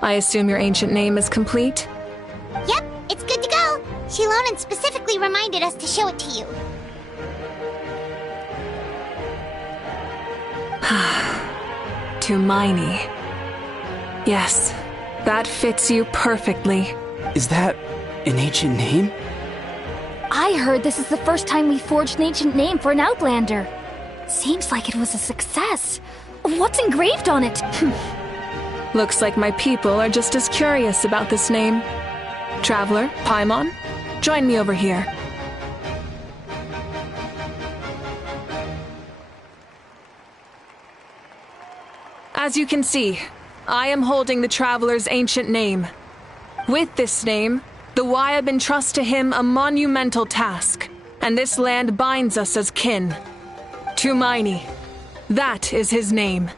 I assume your ancient name is complete? Yep, it's good to go. Shilonen specifically reminded us to show it to you. Tumaini. Yes, that fits you perfectly. Is that an ancient name? I heard this is the first time we forged an ancient name for an Outlander. Seems like it was a success. What's engraved on it? Looks like my people are just as curious about this name. Traveler, Paimon, join me over here. As you can see, I am holding the Traveler's ancient name. With this name, the Wyab entrust to him a monumental task, and this land binds us as kin. Tumaini. That is his name.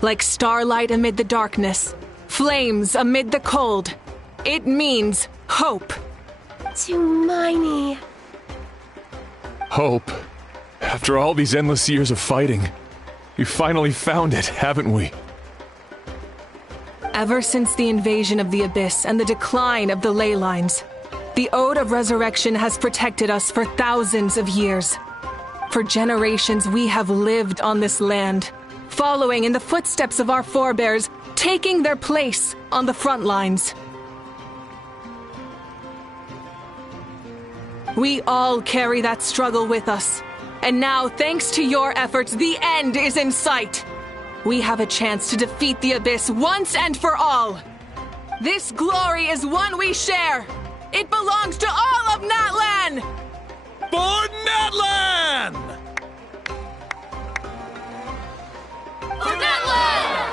Like starlight amid the darkness, flames amid the cold, it means hope. Tumaini. Hope. After all these endless years of fighting, we finally found it, haven't we? Ever since the invasion of the Abyss and the decline of the ley lines, the Ode of Resurrection has protected us for thousands of years. For generations we have lived on this land, following in the footsteps of our forebears, taking their place on the front lines. We all carry that struggle with us, And now, thanks to your efforts, the end is in sight. We have a chance to defeat the Abyss once and for all. This glory is one we share. It belongs to all of Natlan! For Natlan! For Natlan!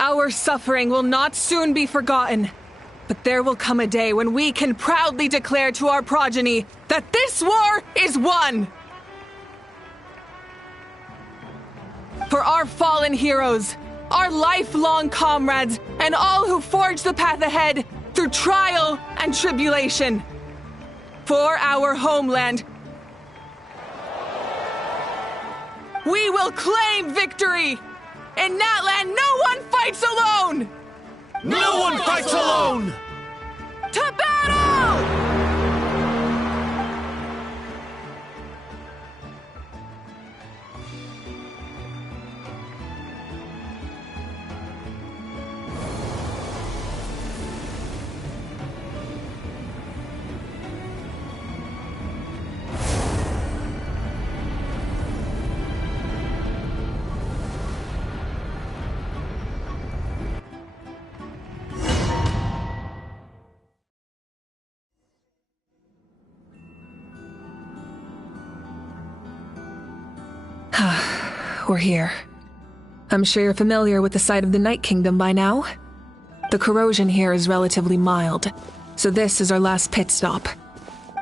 Our suffering will not soon be forgotten. But there will come a day when we can proudly declare to our progeny that this war is won! For our fallen heroes, our lifelong comrades, and all who forge the path ahead through trial and tribulation. For our homeland, we will claim victory! In Natlan, no one fights alone! No one fights alone! To battle! We're here. I'm sure you're familiar with the site of the Night Kingdom by now. The corrosion here is relatively mild, so this is our last pit stop.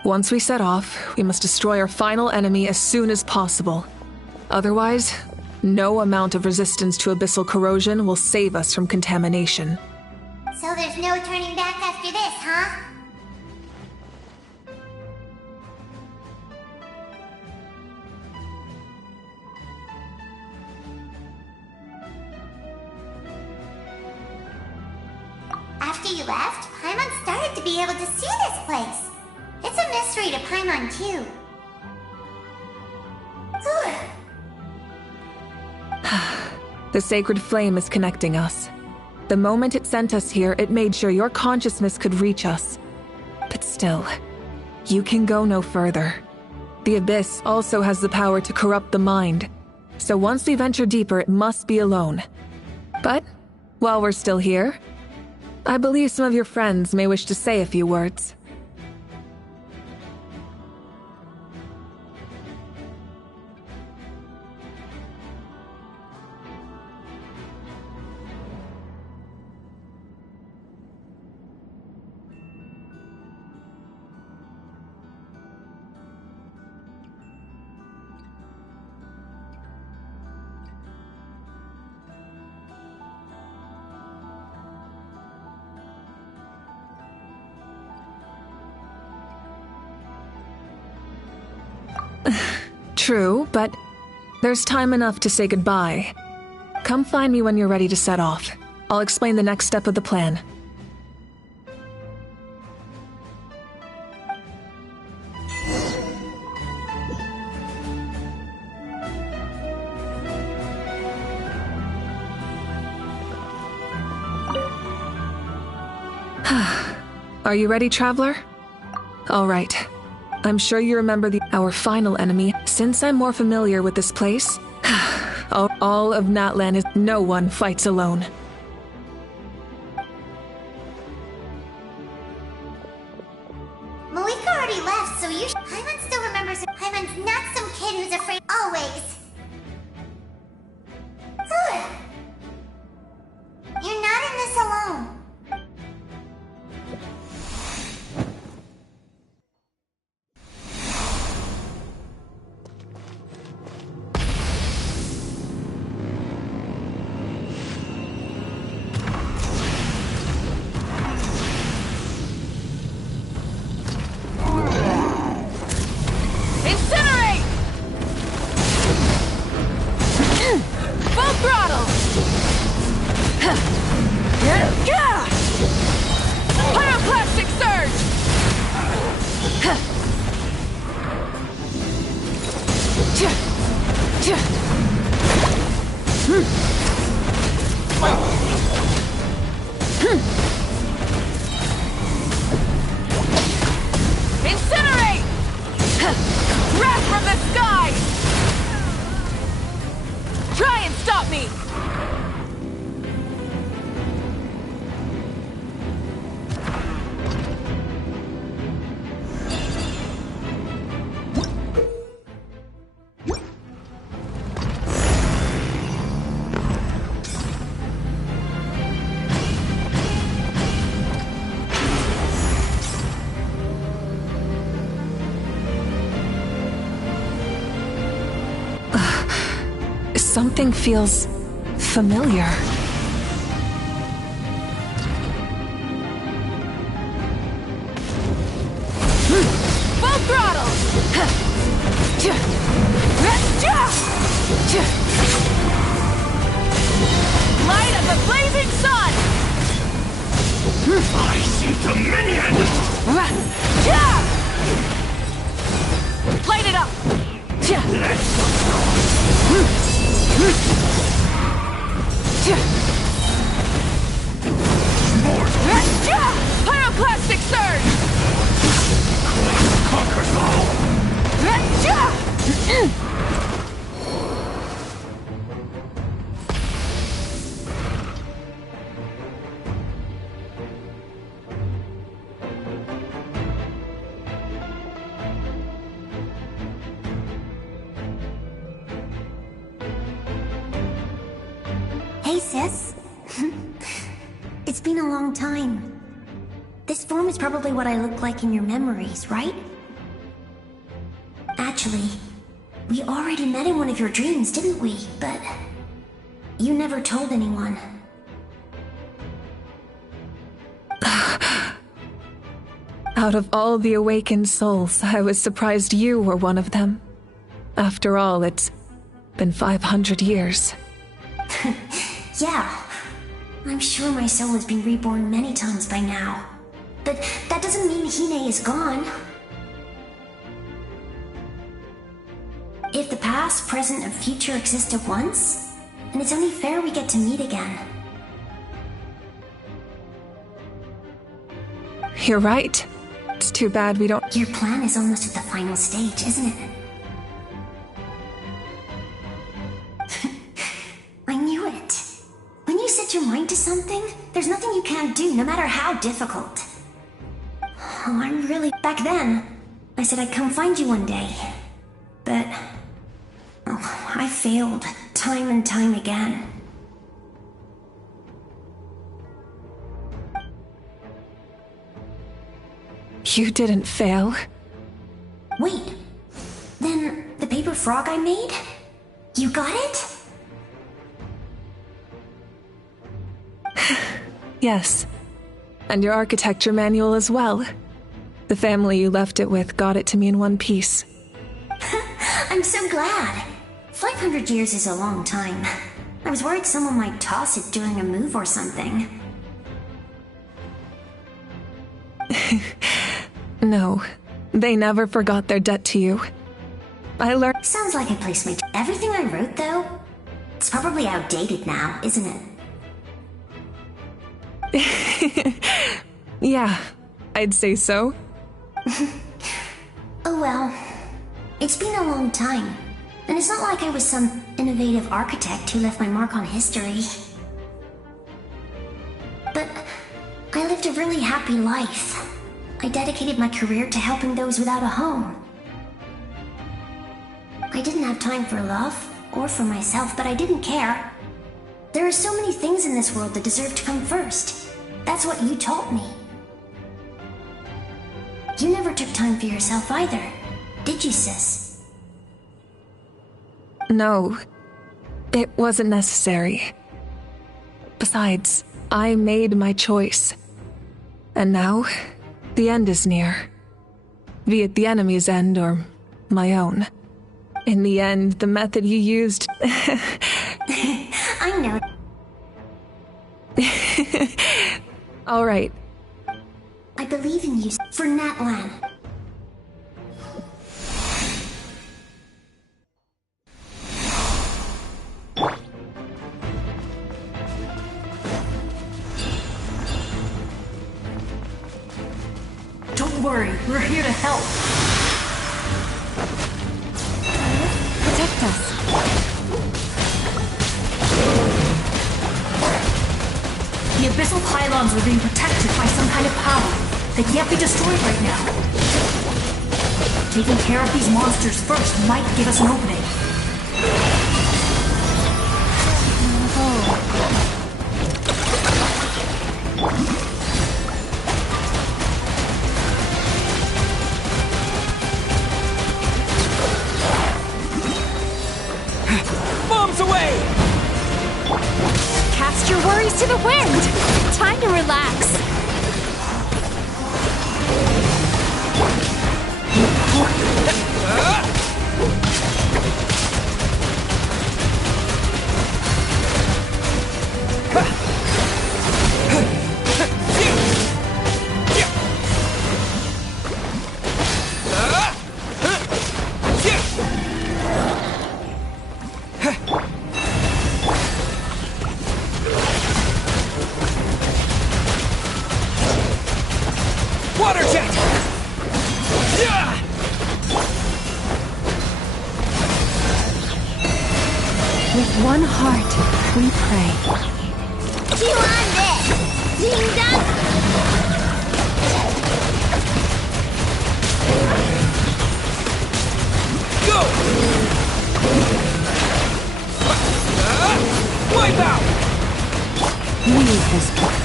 Once we set off, we must destroy our final enemy as soon as possible. Otherwise, no amount of resistance to abyssal corrosion will save us from contamination. So there's no turning back after this, huh? After you left, Paimon started to be able to see this place. It's a mystery to Paimon, too. The sacred flame is connecting us. The moment it sent us here, it made sure your consciousness could reach us. But still, you can go no further. The Abyss also has the power to corrupt the mind. So once we venture deeper, it must be alone. But, while we're still here, I believe some of your friends may wish to say a few words. True, but there's time enough to say goodbye. Come find me when you're ready to set off. I'll explain the next step of the plan. Are you ready, traveler? All right. I'm sure you remember our final enemy. Since I'm more familiar with this place, all of Natlan is no one fights alone. Malika already left, so you Paimon still remembers Paimon's not some kid who's afraid always. You're not in this alone. Something feels familiar. Full throttle! Light of the blazing sun! I see dominion! Light it up! Pyroclastic surge! Conquers all! Hey, sis. It's been a long time. This form is probably what I look like in your memories, right? Actually, we already met in one of your dreams, didn't we? But you never told anyone. Out of all the awakened souls, I was surprised you were one of them. After all, it's been 500 years. Yeah. I'm sure my soul has been reborn many times by now. But that doesn't mean Hine is gone. If the past, present, and future exist at once, then it's only fair we get to meet again. You're right. It's too bad we don't— Your plan is almost at the final stage, isn't it? I knew it. When you set your mind to something, there's nothing you can't do, no matter how difficult. Oh, I'm really— Back then, I said I'd come find you one day. But— oh, I failed, time and time again. You didn't fail. Wait, then the paper frog I made? You got it? Yes. And your architecture manual as well. The family you left it with got it to me in one piece. I'm so glad. 500 years is a long time. I was worried someone might toss it during a move or something. No, they never forgot their debt to you. I learned— Sounds like I placed my— Everything I wrote, though, it's probably outdated now, isn't it? Yeah, I'd say so. Oh well. It's been a long time. And it's not like I was some innovative architect who left my mark on history. But I lived a really happy life. I dedicated my career to helping those without a home. I didn't have time for love, or for myself, but I didn't care. There are so many things in this world that deserve to come first. That's what you taught me. You never took time for yourself either, did you, sis? No, it wasn't necessary. Besides, I made my choice. And now, the end is near. Be it the enemy's end or my own. In the end, the method you used— I know. All right. I believe in you for Natlan. Don't worry, we're here to help. Protect us. The abyssal pylons are being protected by some kind of power. They can't be destroyed right now. Taking care of these monsters first might give us an opening. Bombs away! Cast your worries to the wind! Time to relax. Water jet! With one heart, we pray. You on this? Ding dong! Go! Wipe out! Leave this place.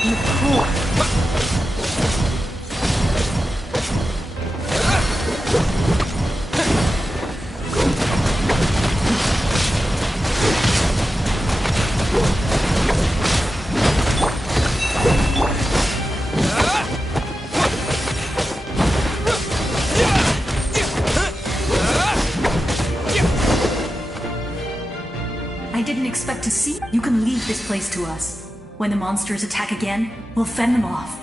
You fool! I didn't expect to see. You can leave this place to us. When the monsters attack again, we'll fend them off.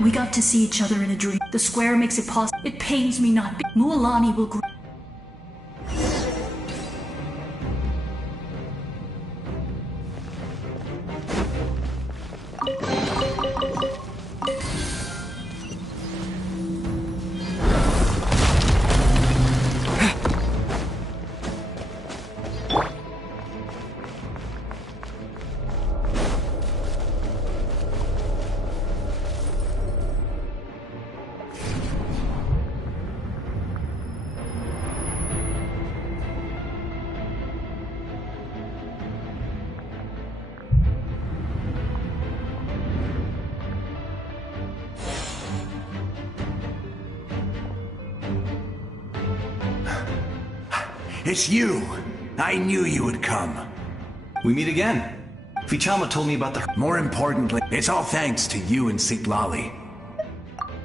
We got to see each other in a dream. The square makes it possible. It pains me not. Mualani will grow. It's you! I knew you would come. We meet again. Vichama told me about the... More importantly, it's all thanks to you and Sitlali.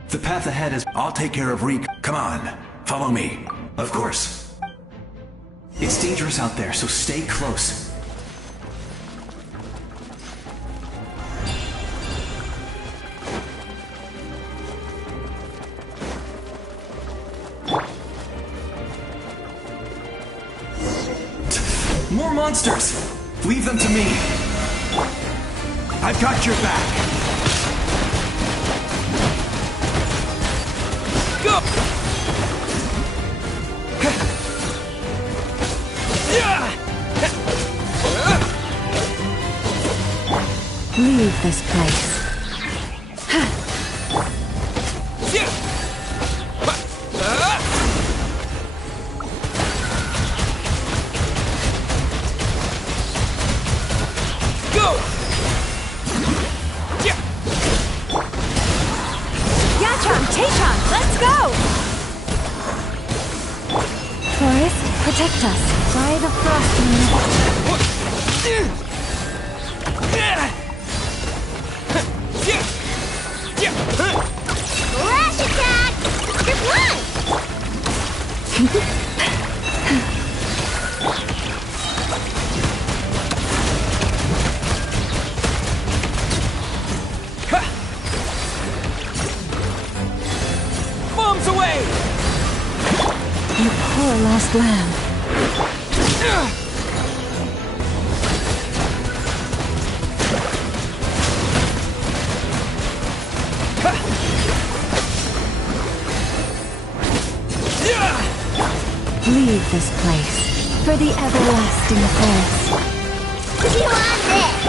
The path ahead is... I'll take care of Reek. Come on, follow me. Of course. It's dangerous out there, so stay close. More monsters! Leave them to me! I've got your back! Go! Leave this place. Protect us by the frost moon. Flash attack! Just one! Bombs away! You poor lost lamb. Leave this place for the everlasting forest. You want this?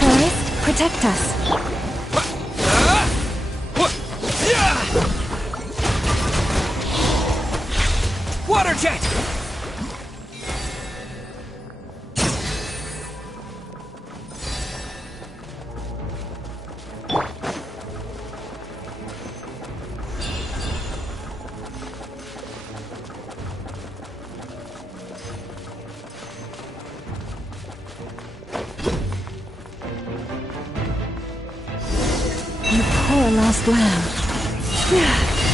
Forest, protect us. Water jet! You poor lost lamb.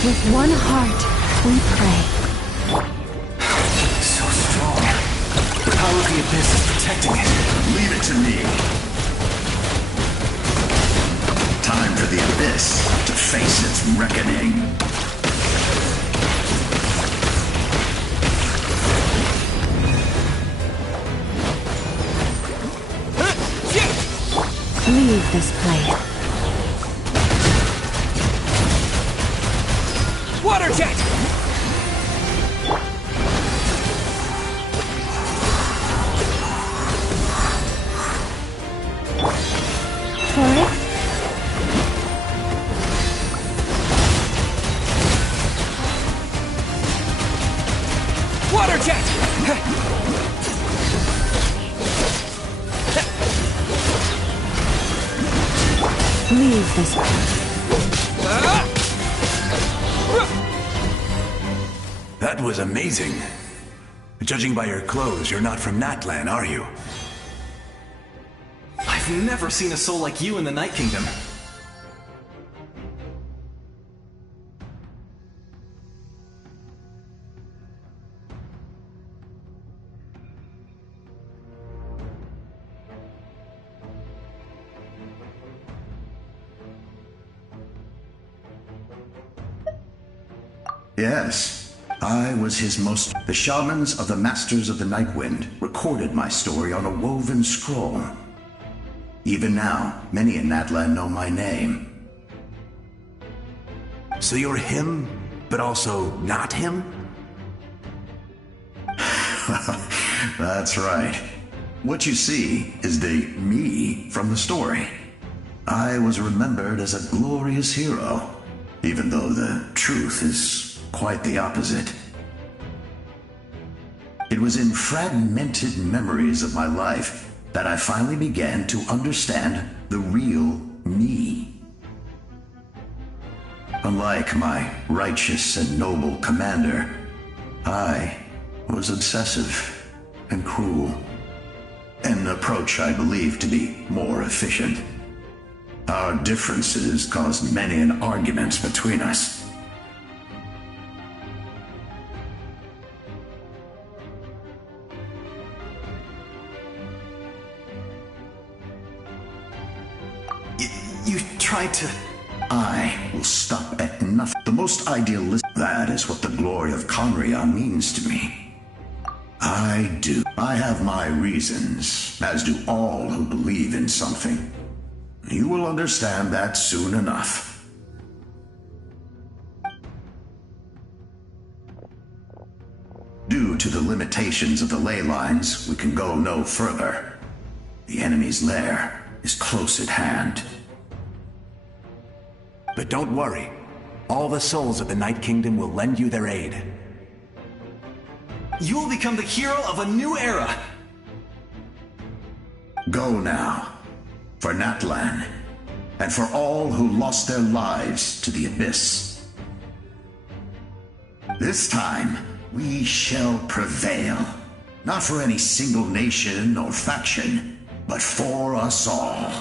With one heart, we pray. So strong. The power of the abyss is protecting it. Leave it to me. Time for the abyss to face its reckoning. Leave this place. Water jet! Forest? Water jet! Leave this place. That was amazing. Judging by your clothes, you're not from Natlan, are you? I've never seen a soul like you in the Night Kingdom. Yes, I was his most... The shamans of the Masters of the Nightwind recorded my story on a woven scroll. Even now, many in Natlan know my name. So you're him, but also not him? That's right. What you see is the me from the story. I was remembered as a glorious hero, even though the truth is quite the opposite. It was in fragmented memories of my life that I finally began to understand the real me. Unlike my righteous and noble commander, I was obsessive and cruel, an approach I believe to be more efficient. Our differences caused many an argument between us. You tried to... I will stop at nothing. The most idealistic... That is what the glory of Conria means to me. I do. I have my reasons, as do all who believe in something. You will understand that soon enough. Due to the limitations of the ley lines, we can go no further. The enemy's lair is close at hand. But don't worry. All the souls of the Night Kingdom will lend you their aid. You will become the hero of a new era! Go now. For Natlan. And for all who lost their lives to the abyss. This time, we shall prevail. Not for any single nation or faction, but for us all.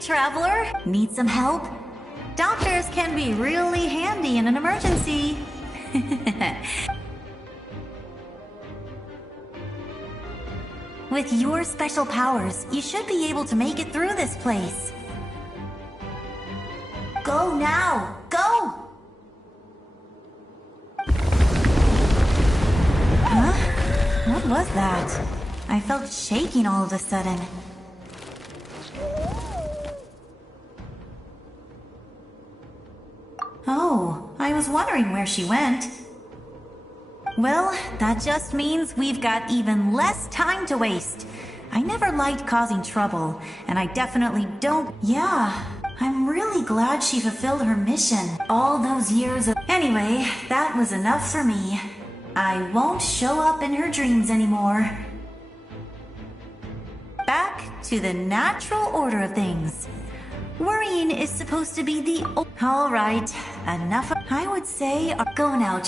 traveler. Need some help? Doctors can be really handy in an emergency. With your special powers, you should be able to make it through this place. Go now! Go! Huh? What was that? I felt shaking all of a sudden. Oh, I was wondering where she went. Well, that just means we've got even less time to waste. I never liked causing trouble, and I definitely don't... Yeah, I'm really glad she fulfilled her mission. All those years of... Anyway, that was enough for me. I won't show up in her dreams anymore. Back to the natural order of things. Worrying is supposed to be the... Alright, enough. I would say... Go now,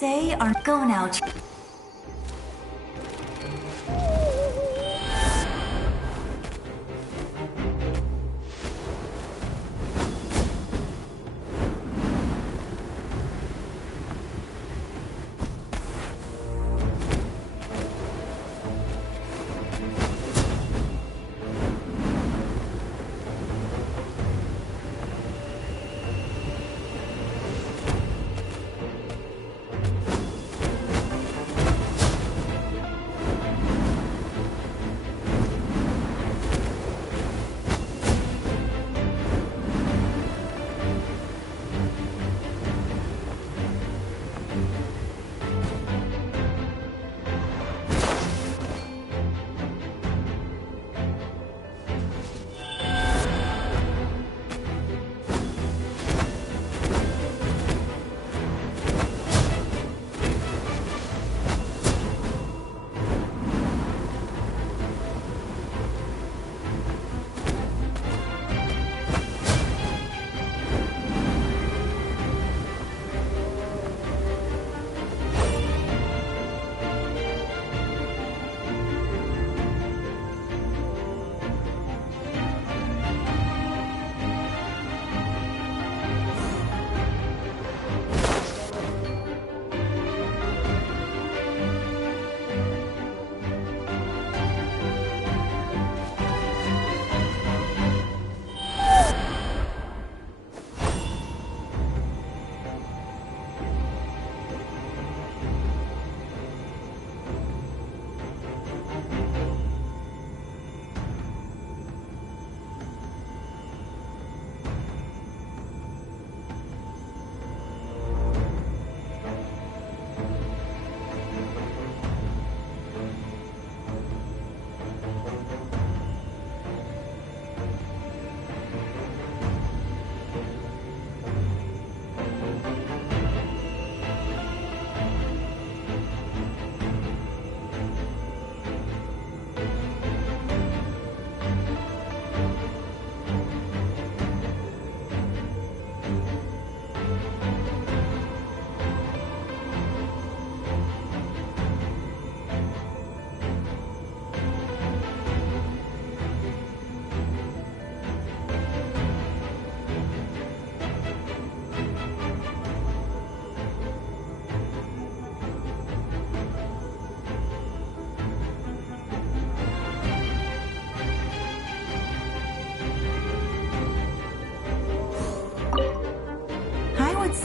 say are going out.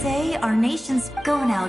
say our nation's go now.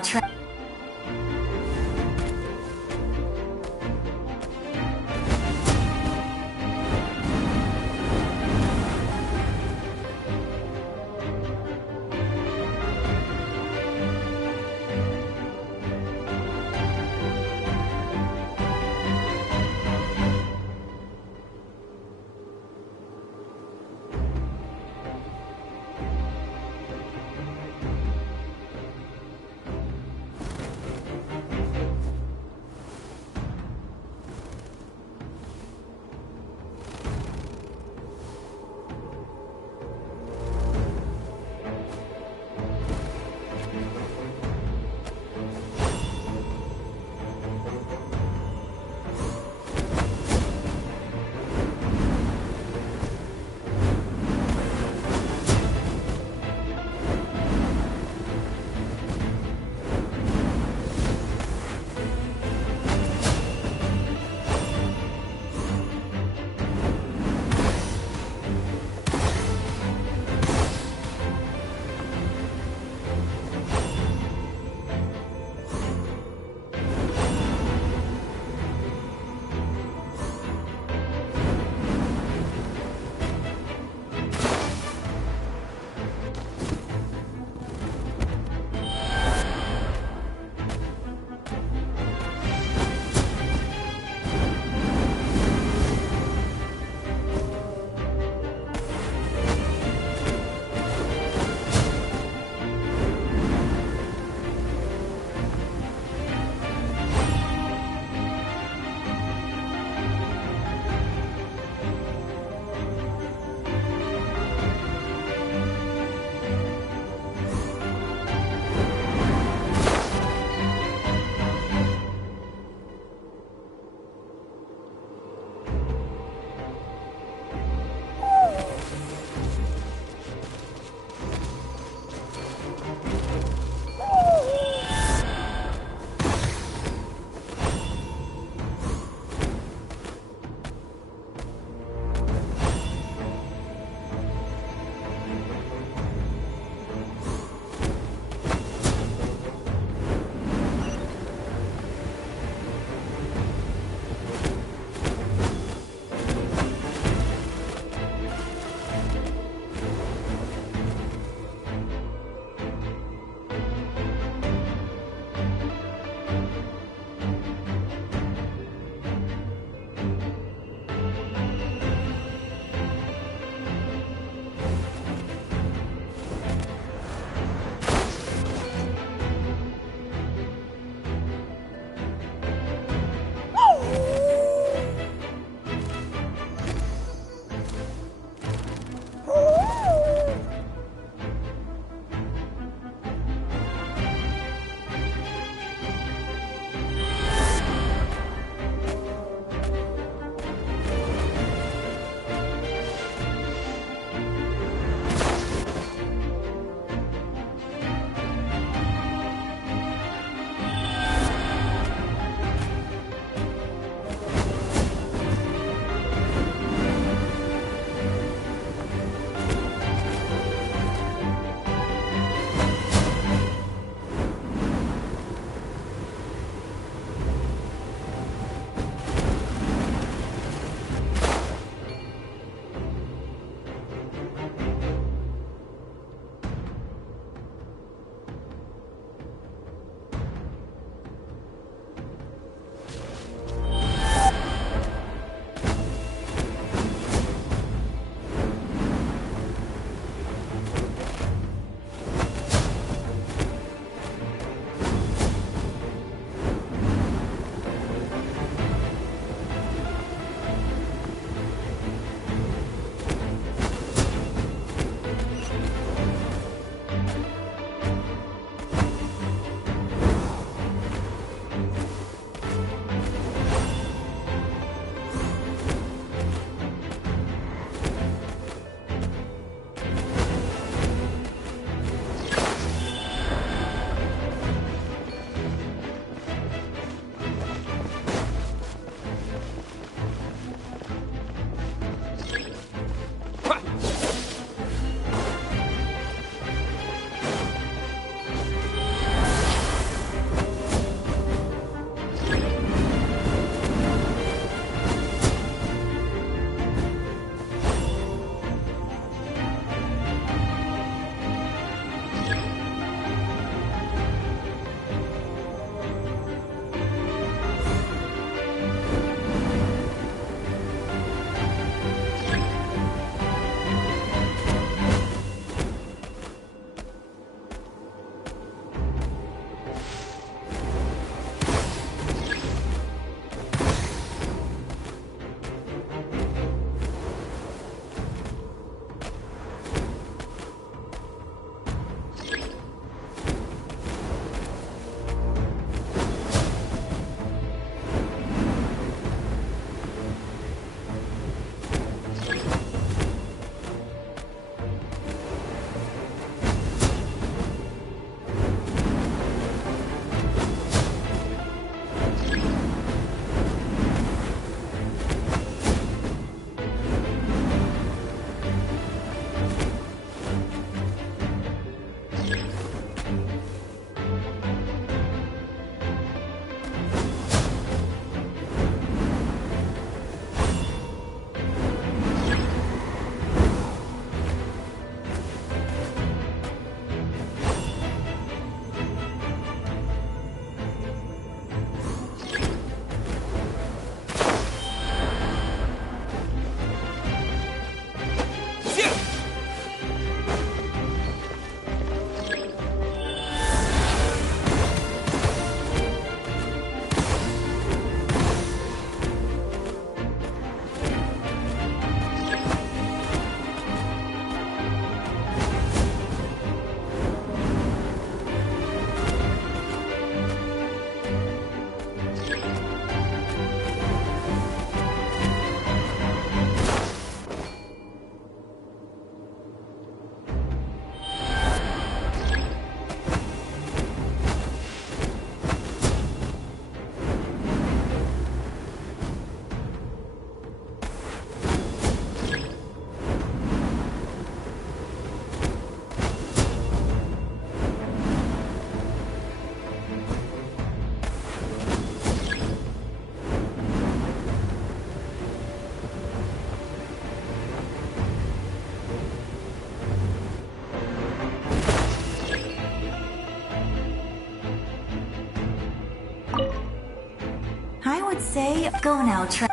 would say go now, Trey.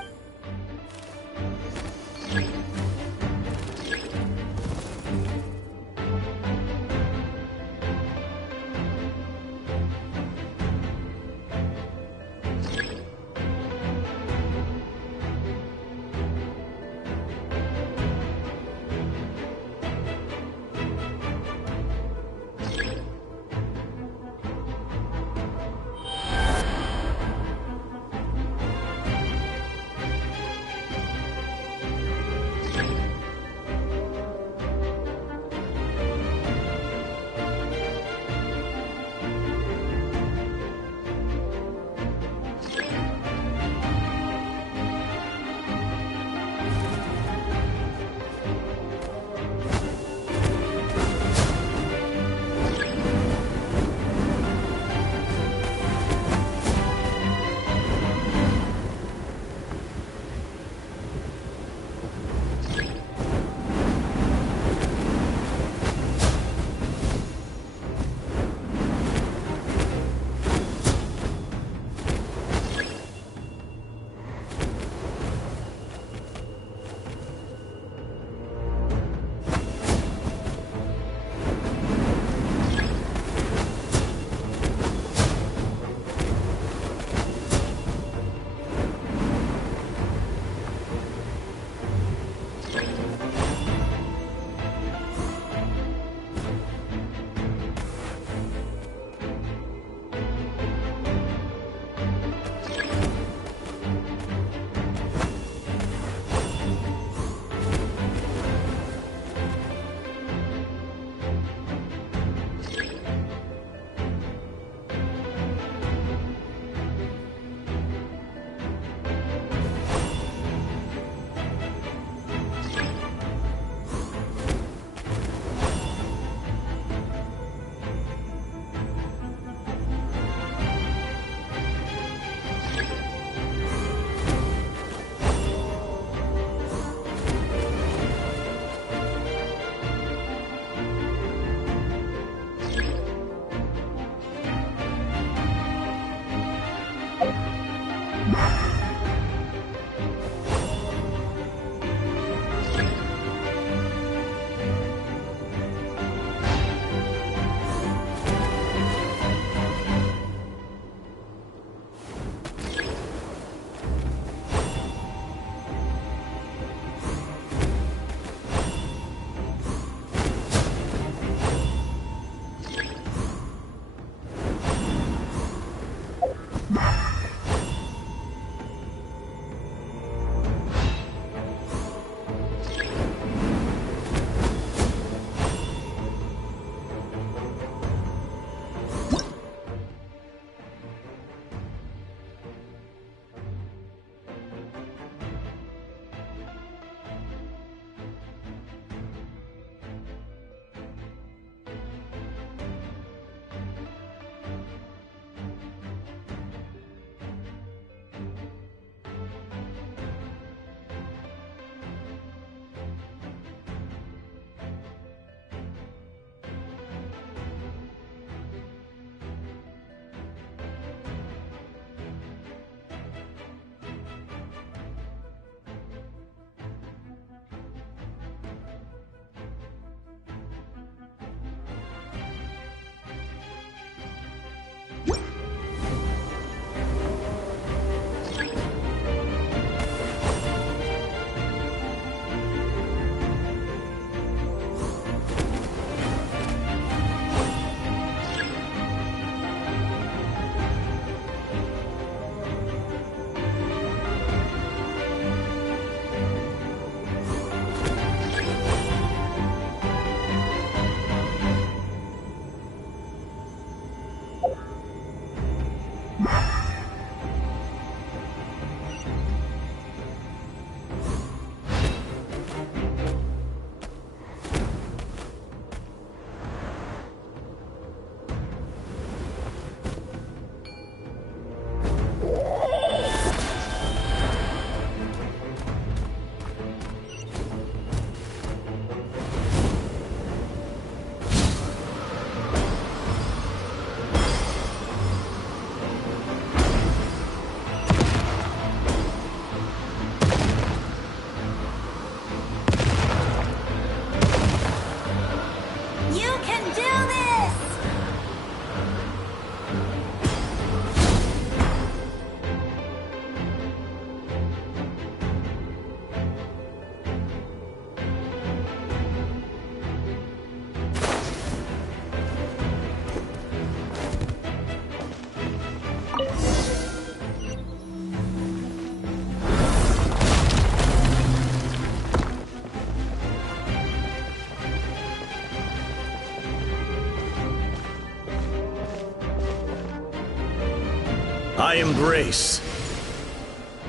I embrace.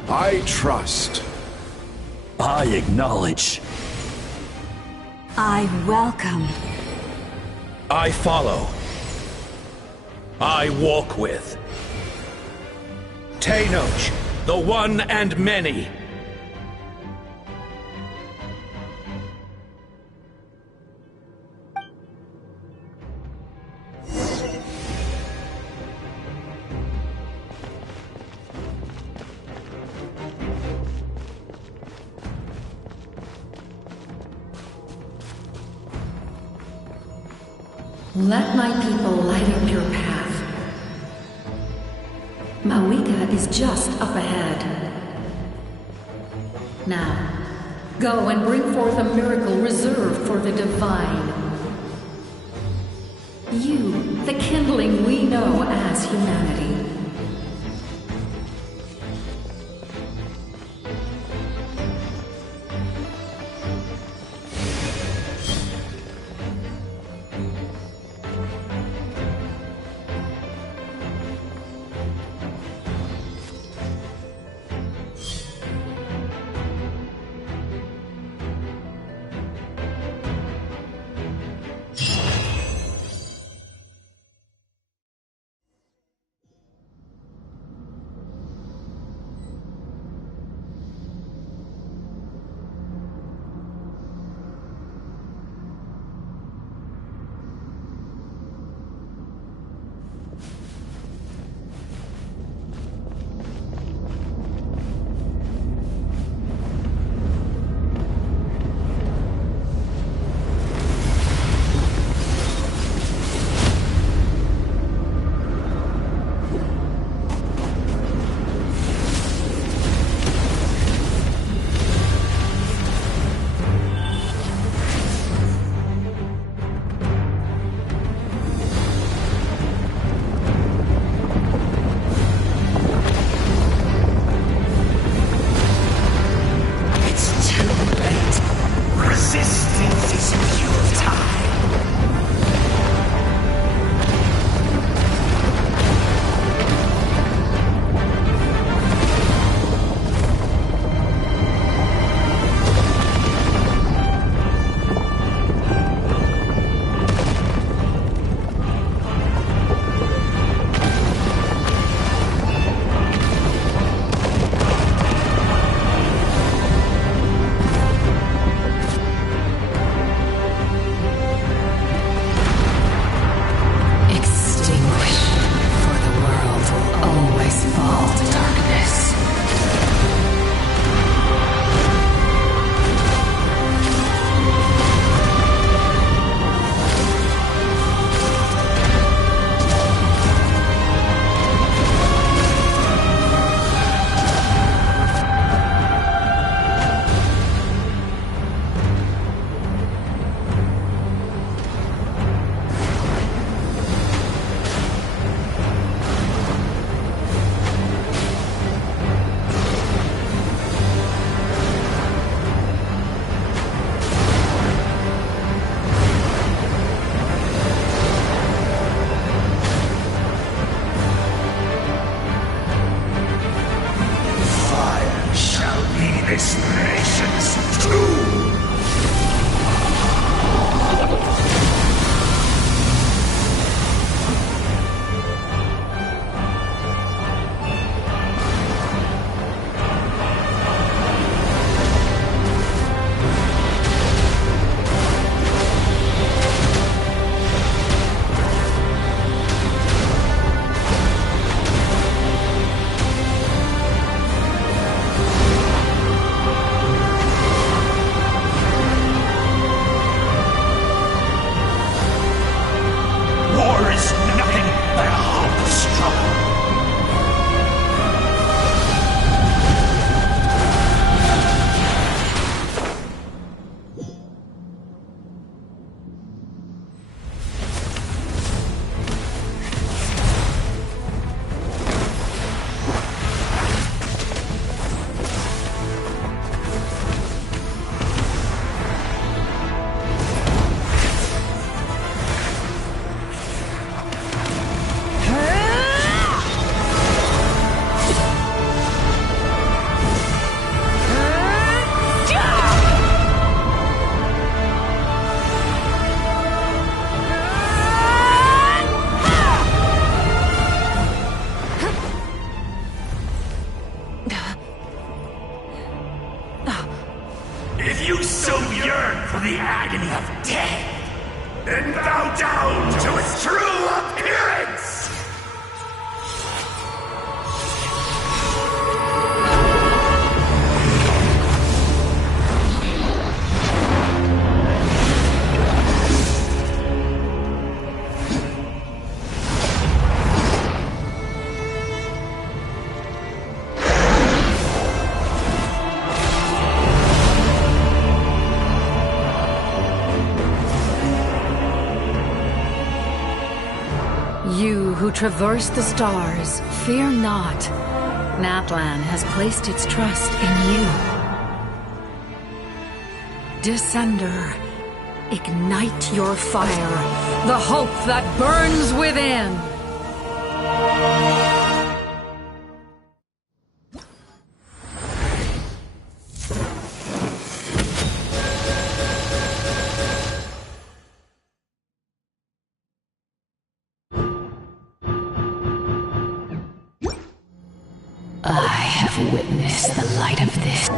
I trust. I acknowledge. I welcome. I follow. I walk with. Tenoch, the one and many. Let my people light up your path. Mawika is just up ahead. Now, go and bring forth a miracle reserved for the divine. You, the kindling we know as humanity. If you so yearn for the agony of death, then bow down to its true appearance! You who traverse the stars, fear not. Natlan has placed its trust in you. Descender, ignite your fire, the hope that burns within. I have witnessed the light of this.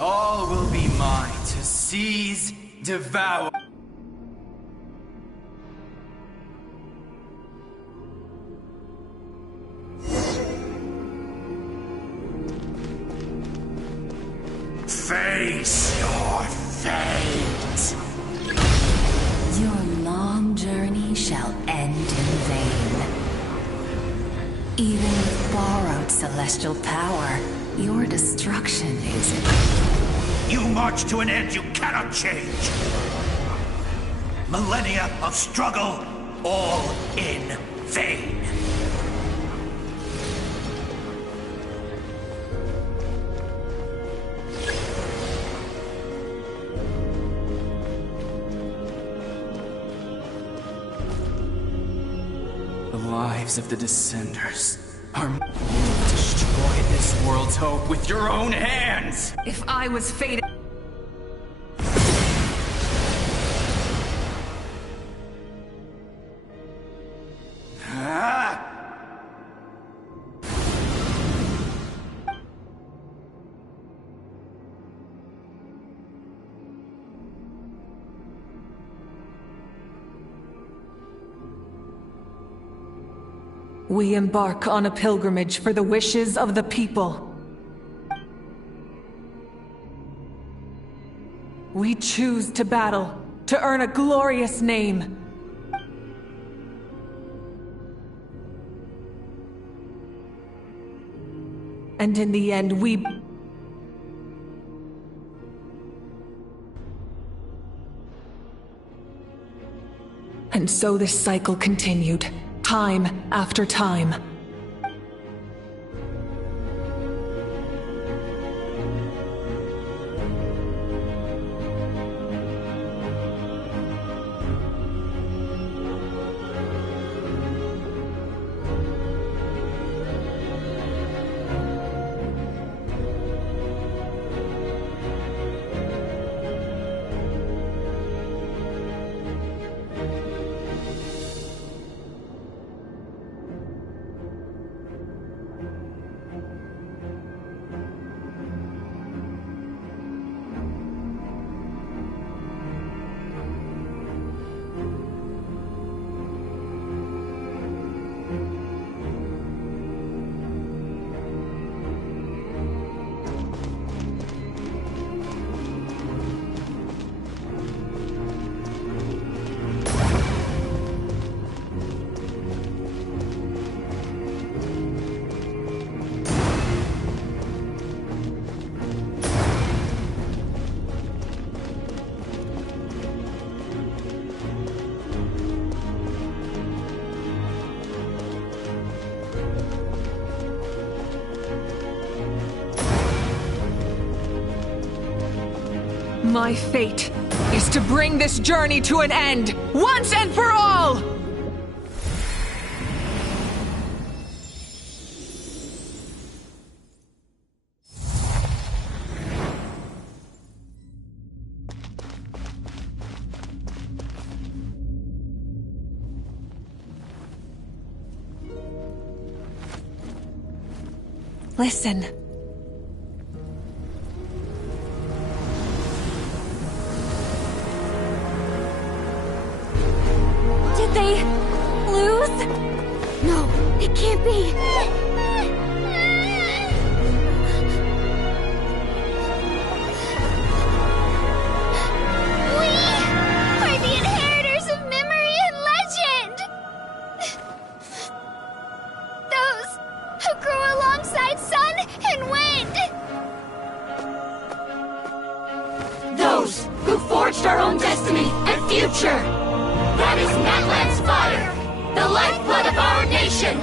All will be mine to seize, devour. Face your fate. Your long journey shall end in vain. Even with borrowed celestial power, your destruction is... You march to an end you cannot change. Millennia of struggle, all in vain. The lives of the Descenders are... Destroy this world's hope with your own hands! If I was fated... We embark on a pilgrimage for the wishes of the people. We choose to battle, to earn a glorious name. And in the end, we... And so this cycle continued, time after time. My fate is to bring this journey to an end, once and for all! Listen. They lose? No, it can't be. We are the inheritors of memory and legend. Those who grew alongside sun and wind. Those who forged our own destiny and future. That is Natlan's fire, the lifeblood of our nation!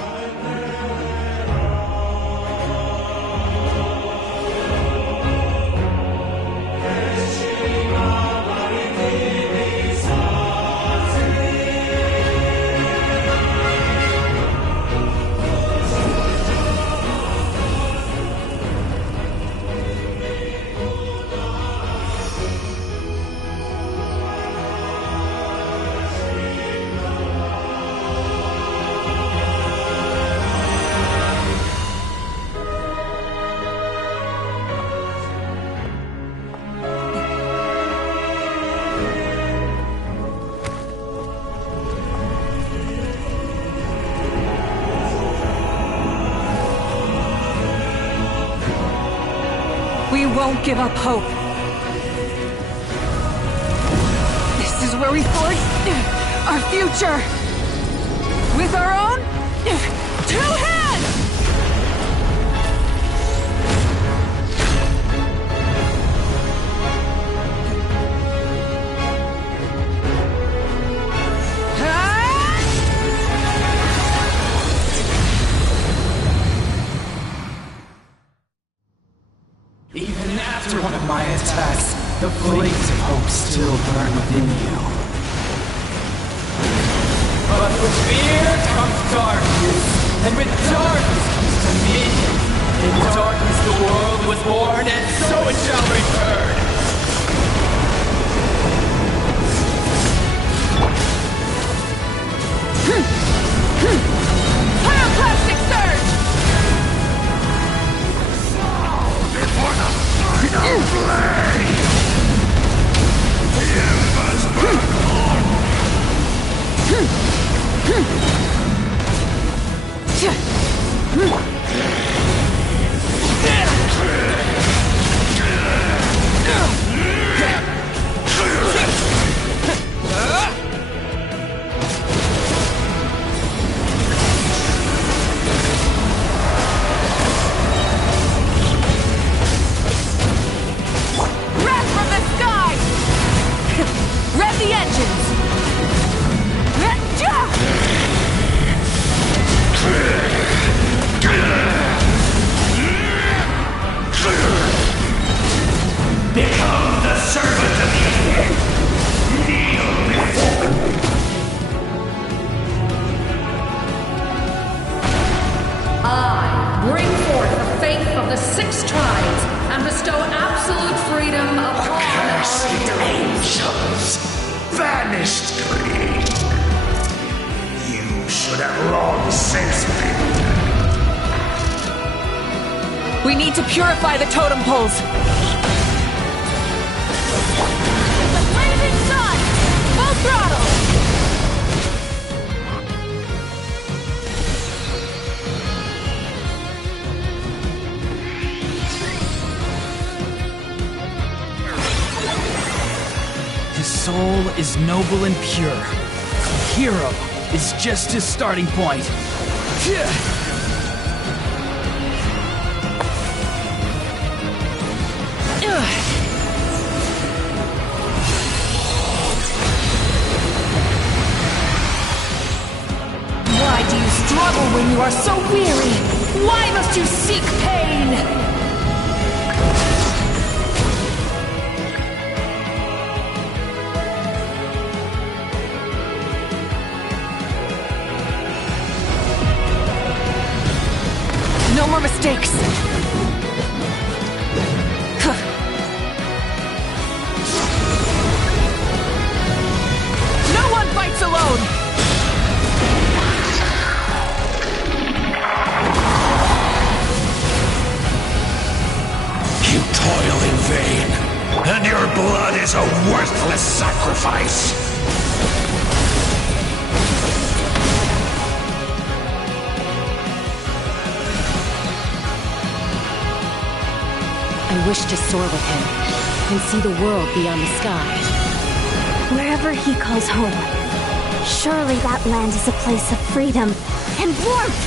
We won't give up hope. This is where we forge our future. With our own 2 hands! Even after one of my attacks, the flames of hope still burn within you. But with fear comes darkness, and with darkness comes dominion. In darkness the world was born, and so it shall return. Pyroclastic surge! Before the final blade! The embers burn on! ministry. You should have long since been. We need to purify the totem poles. The blazing sun! Full throttle! His soul is noble and pure. Hero is just his starting point. Why do you struggle when you are so weary? Why must you seek pain? No more mistakes. No one fights alone. You toil in vain, and your blood is a worthless sacrifice. I wish to soar with him and see the world beyond the sky. Wherever he calls home, surely that land is a place of freedom and warmth.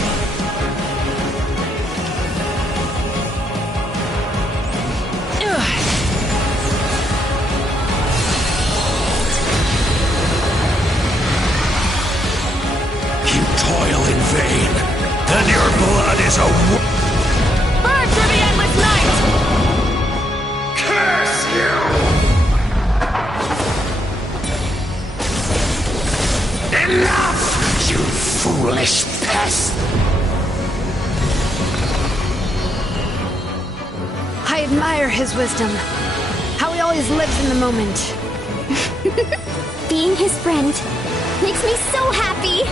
You toil in vain, and your blood is a Burn through the endless night! curse you! Enough, you foolish pest! I admire his wisdom. How he always lives in the moment. Being his friend makes me so happy.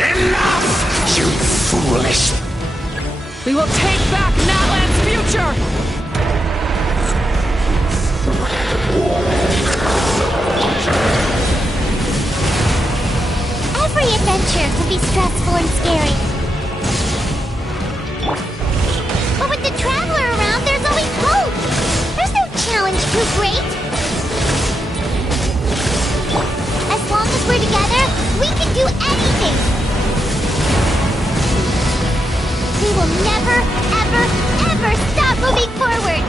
Enough, you foolish... We will take back Natlan's future! Every adventure can be stressful and scary. But with the Traveler around, there's always hope. There's no challenge too great. As long as we're together, we can do anything. We will never, ever, ever stop moving forward.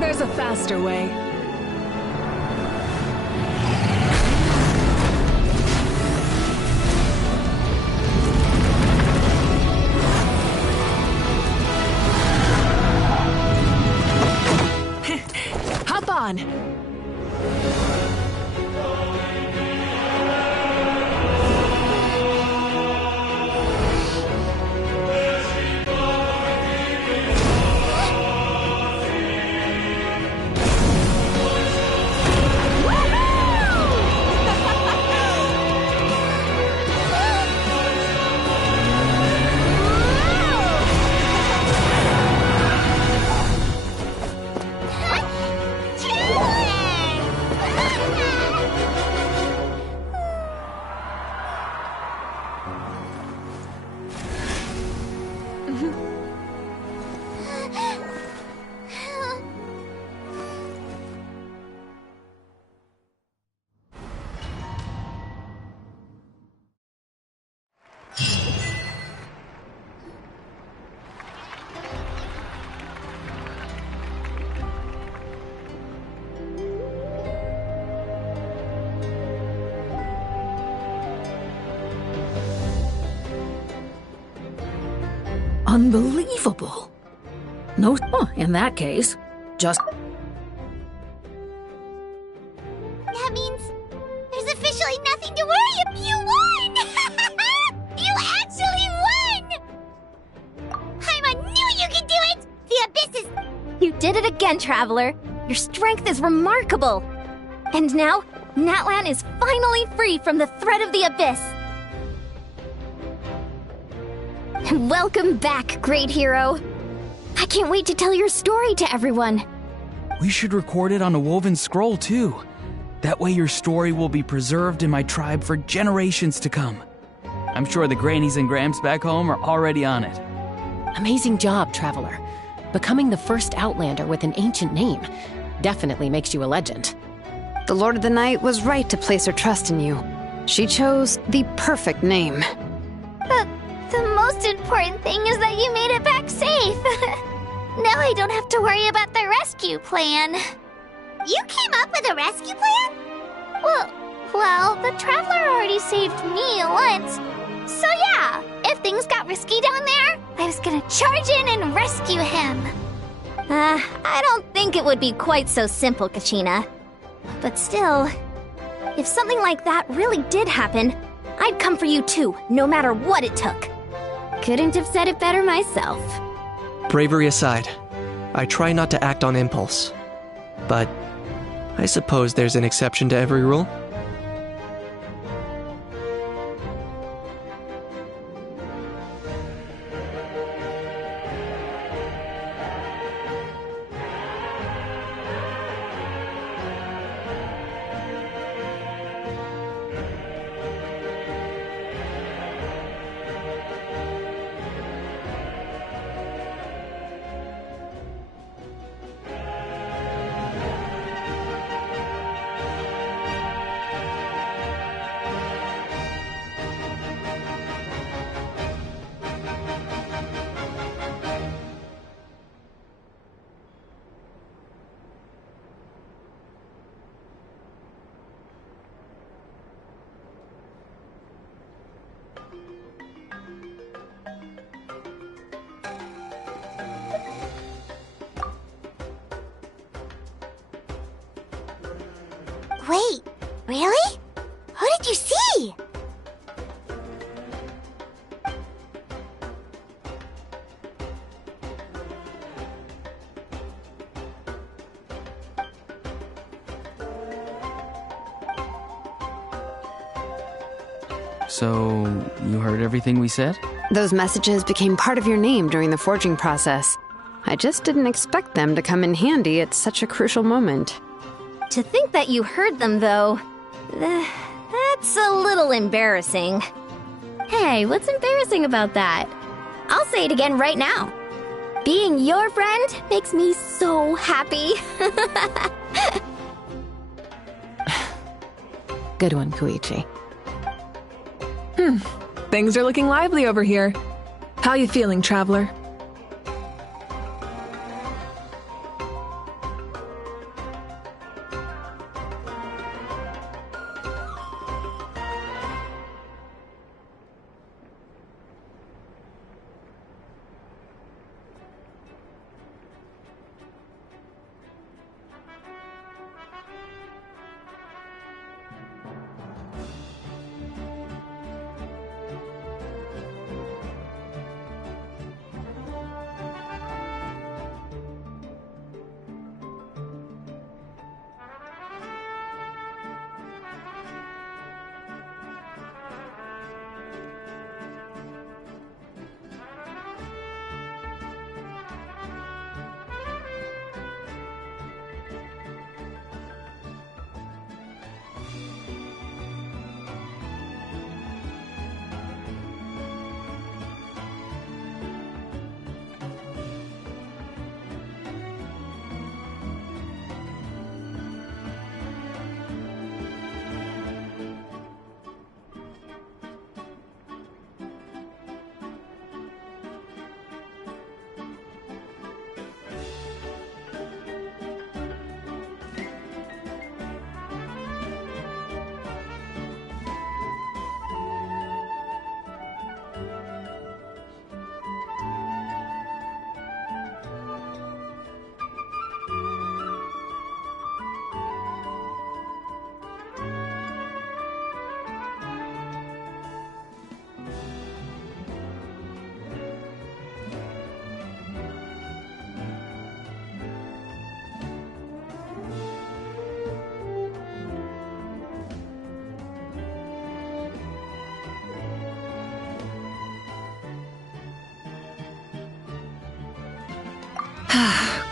There's a faster way. Hop on. Unbelievable. No, in that case, just... That means there's officially nothing to worry about. You won! You actually won! Paimon knew you could do it! The Abyss is... You did it again, Traveler. Your strength is remarkable. And now, Natlan is finally free from the threat of the Abyss. Welcome back, great hero. I can't wait to tell your story to everyone. We should record it on a woven scroll, too. That way your story will be preserved in my tribe for generations to come. I'm sure the grannies and gramps back home are already on it. Amazing job, Traveler. Becoming the first Outlander with an ancient name definitely makes you a legend. The Lord of the Night was right to place her trust in you. She chose the perfect name. The most important thing is that you made it back safe. Now I don't have to worry about the rescue plan. You came up with a rescue plan? Well, the Traveler already saved me once. So yeah, if things got risky down there, I was gonna charge in and rescue him. I don't think it would be quite so simple, Kachina. But still, if something like that really did happen, I'd come for you too, no matter what it took. Couldn't have said it better myself. Bravery aside, I try not to act on impulse. But I suppose there's an exception to every rule. Wait, really? Who did you see? So, you heard everything we said? Those messages became part of your name during the forging process. I just didn't expect them to come in handy at such a crucial moment. To think that you heard them, though, that's a little embarrassing. Hey, what's embarrassing about that? I'll say it again right now. Being your friend makes me so happy. Good one, Koichi. Things are looking lively over here. How you feeling, Traveler?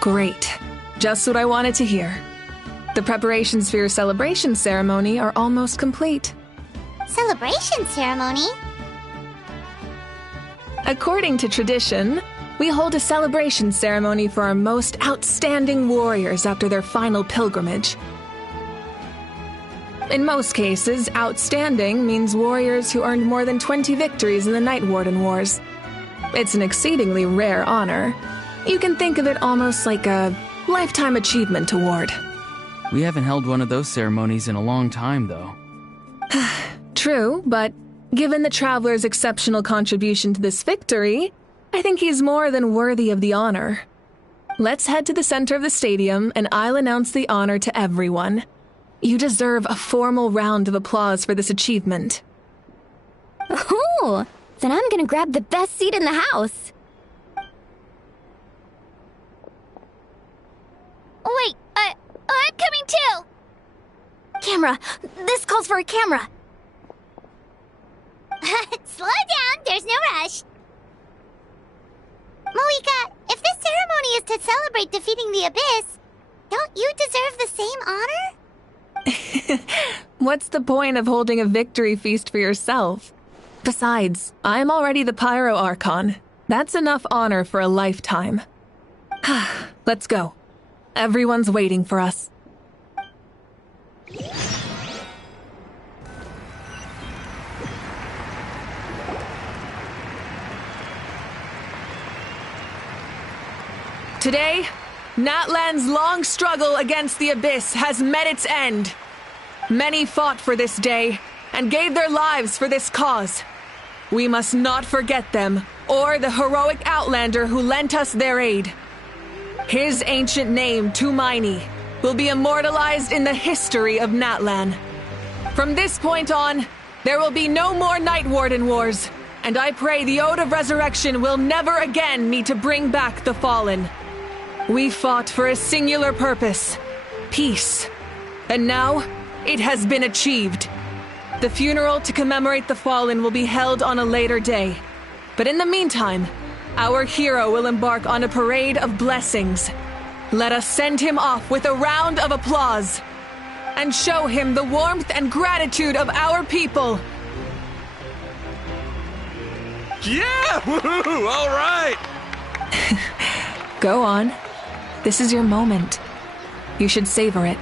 Great. Just what I wanted to hear. The preparations for your celebration ceremony are almost complete. Celebration ceremony? According to tradition, we hold a celebration ceremony for our most outstanding warriors after their final pilgrimage. In most cases, outstanding means warriors who earned more than 20 victories in the Night Warden Wars. It's an exceedingly rare honor. You can think of it almost like a lifetime achievement award. We haven't held one of those ceremonies in a long time, though. True, but given the Traveler's exceptional contribution to this victory, I think he's more than worthy of the honor. Let's head to the center of the stadium, and I'll announce the honor to everyone. You deserve a formal round of applause for this achievement. Ooh, then I'm gonna grab the best seat in the house. Wait, I'm coming too! Camera! This calls for a camera! Slow down, there's no rush. Moika, if this ceremony is to celebrate defeating the Abyss, don't you deserve the same honor? What's the point of holding a victory feast for yourself? Besides, I'm already the Pyro Archon. That's enough honor for a lifetime. Let's go. Everyone's waiting for us. Today, Natlan's long struggle against the Abyss has met its end. Many fought for this day and gave their lives for this cause. We must not forget them or the heroic Outlander who lent us their aid. His ancient name, Tumaini, will be immortalized in the history of Natlan. From this point on, there will be no more Night Warden Wars, and I pray the Ode of Resurrection will never again need to bring back the Fallen. We fought for a singular purpose, peace, and now it has been achieved. The funeral to commemorate the Fallen will be held on a later day, but in the meantime, our hero will embark on a parade of blessings. Let us send him off with a round of applause and show him the warmth and gratitude of our people. Yeah! Woohoo! All right! Go on. This is your moment. You should savor it.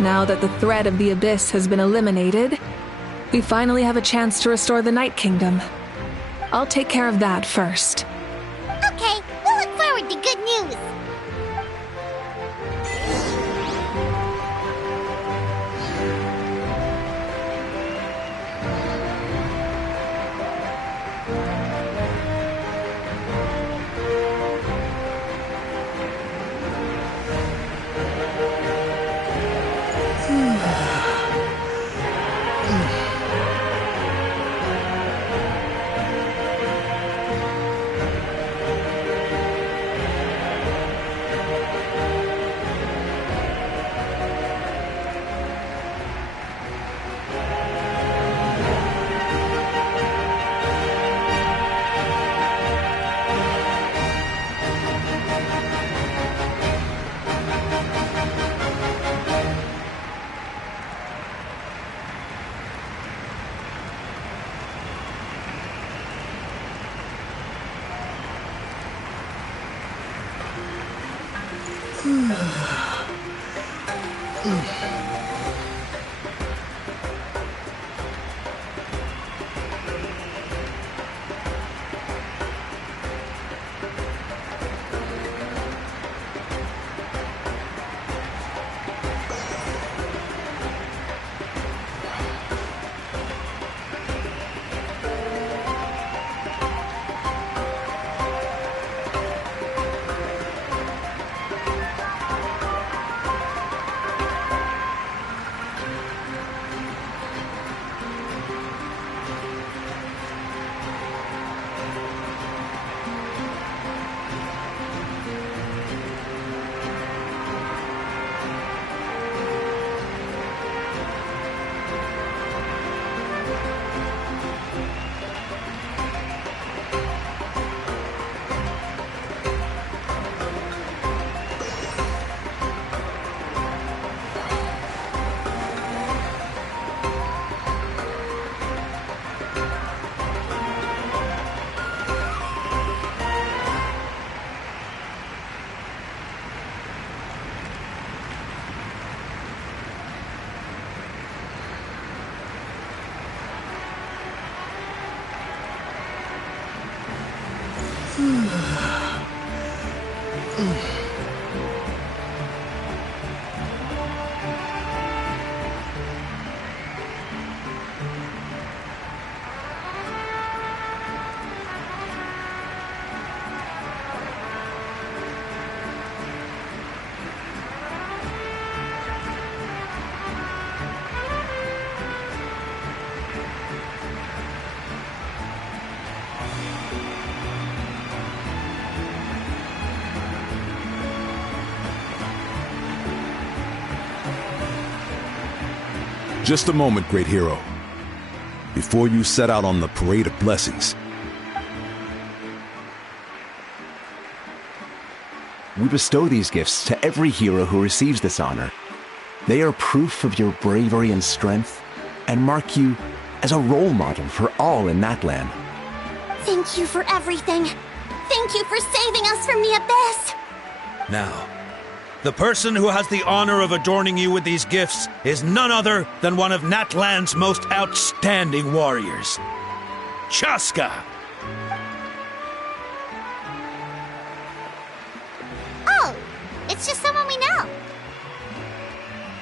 Now that the threat of the Abyss has been eliminated, we finally have a chance to restore the Night Kingdom. I'll take care of that first. Okay, we'll look forward to good news. Just a moment, great hero. Before you set out on the Parade of Blessings, we bestow these gifts to every hero who receives this honor. They are proof of your bravery and strength, and mark you as a role model for all in Natlan. Thank you for everything. Thank you for saving us from the abyss. Now, the person who has the honor of adorning you with these gifts is none other than one of Natlan's most outstanding warriors, Chaska. Oh, it's just someone we know.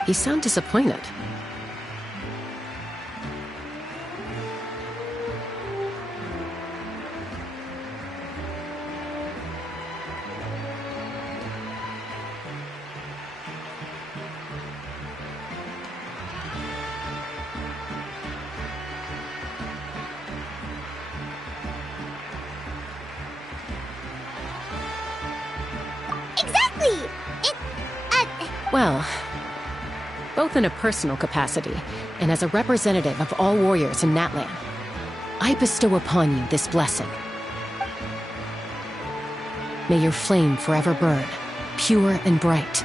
You sound disappointed. Exactly! Well, both in a personal capacity and as a representative of all warriors in Natlan, I bestow upon you this blessing. May your flame forever burn, pure and bright.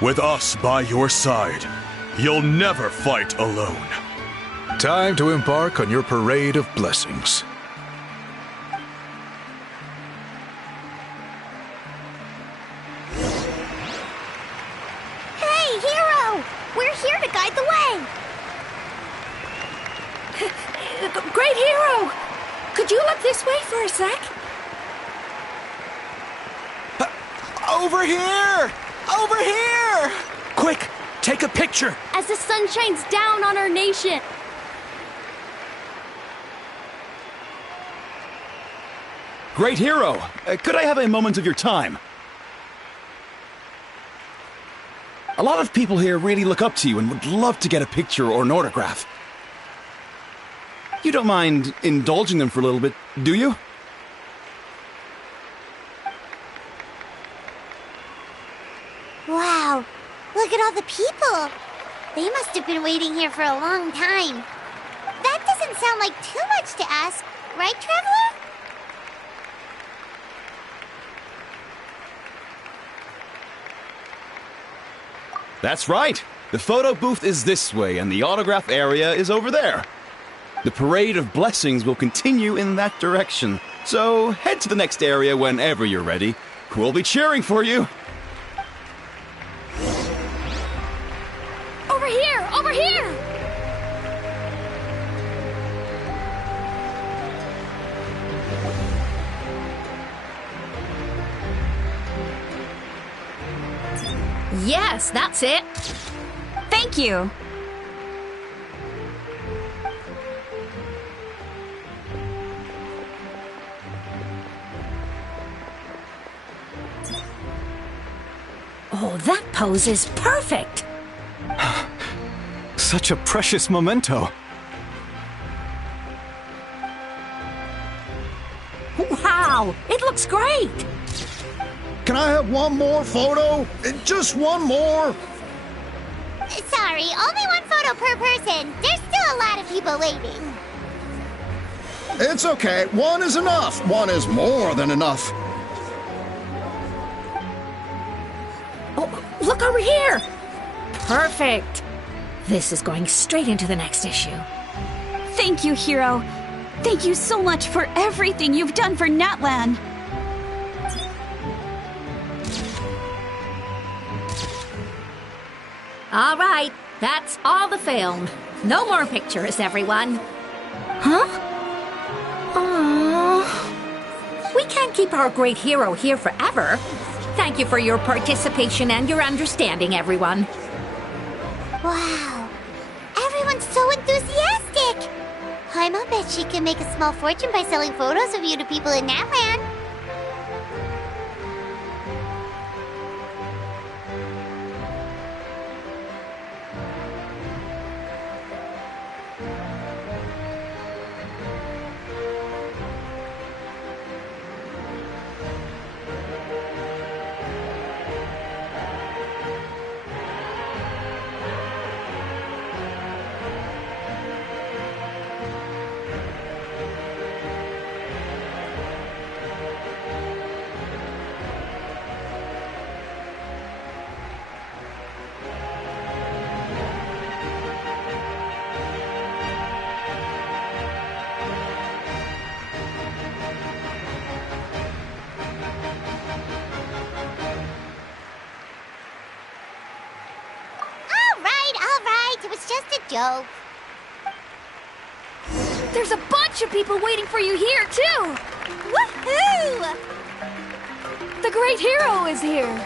with us by your side, you'll never fight alone. Time to embark on your parade of blessings. Hey, hero! We're here to guide the way! Great hero! Could you look this way for a sec? Over here! Over here! Quick, take a picture! As the sun shines down on our nation! Great hero! Could I have a moment of your time? A lot of people here really look up to you and would love to get a picture or an autograph. You don't mind indulging them for a little bit, do you? Wow, look at all the people. They must have been waiting here for a long time. That doesn't sound like too much to ask, right, Traveler? That's right. The photo booth is this way and the autograph area is over there. The Parade of Blessings will continue in that direction. So head to the next area whenever you're ready. We'll be cheering for you. Over here! Over here! Yes, that's it. Thank you. Oh, that pose is perfect. Such a precious memento. Wow, it looks great. Can I have one more photo? Just one more. Sorry, only one photo per person. There's still a lot of people waiting. It's okay. One is enough. One is more than enough. Oh, look over here. Perfect. This is going straight into the next issue. Thank you, hero. Thank you so much for everything you've done for Natlan. All right, that's all the film. No more pictures, everyone. Huh? Aww. We can't keep our great hero here forever. Thank you for your participation and your understanding, everyone. Wow. Everyone's so enthusiastic. Paimon bet she can make a small fortune by selling photos of you to people in Natlan. It was just a joke. There's a bunch of people waiting for you here, too! Woohoo! The great hero is here!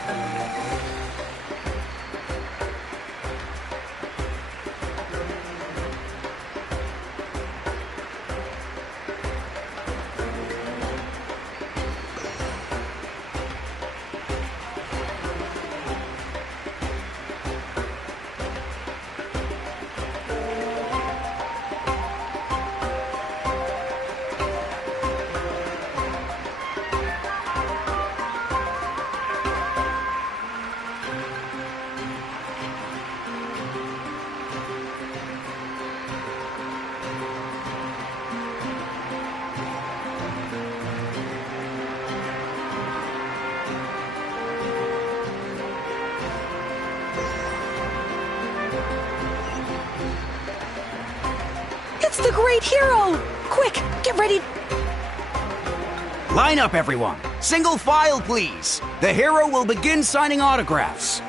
It's the great hero! Quick, get ready. Line up, everyone. Single file, please. The hero will begin signing autographs.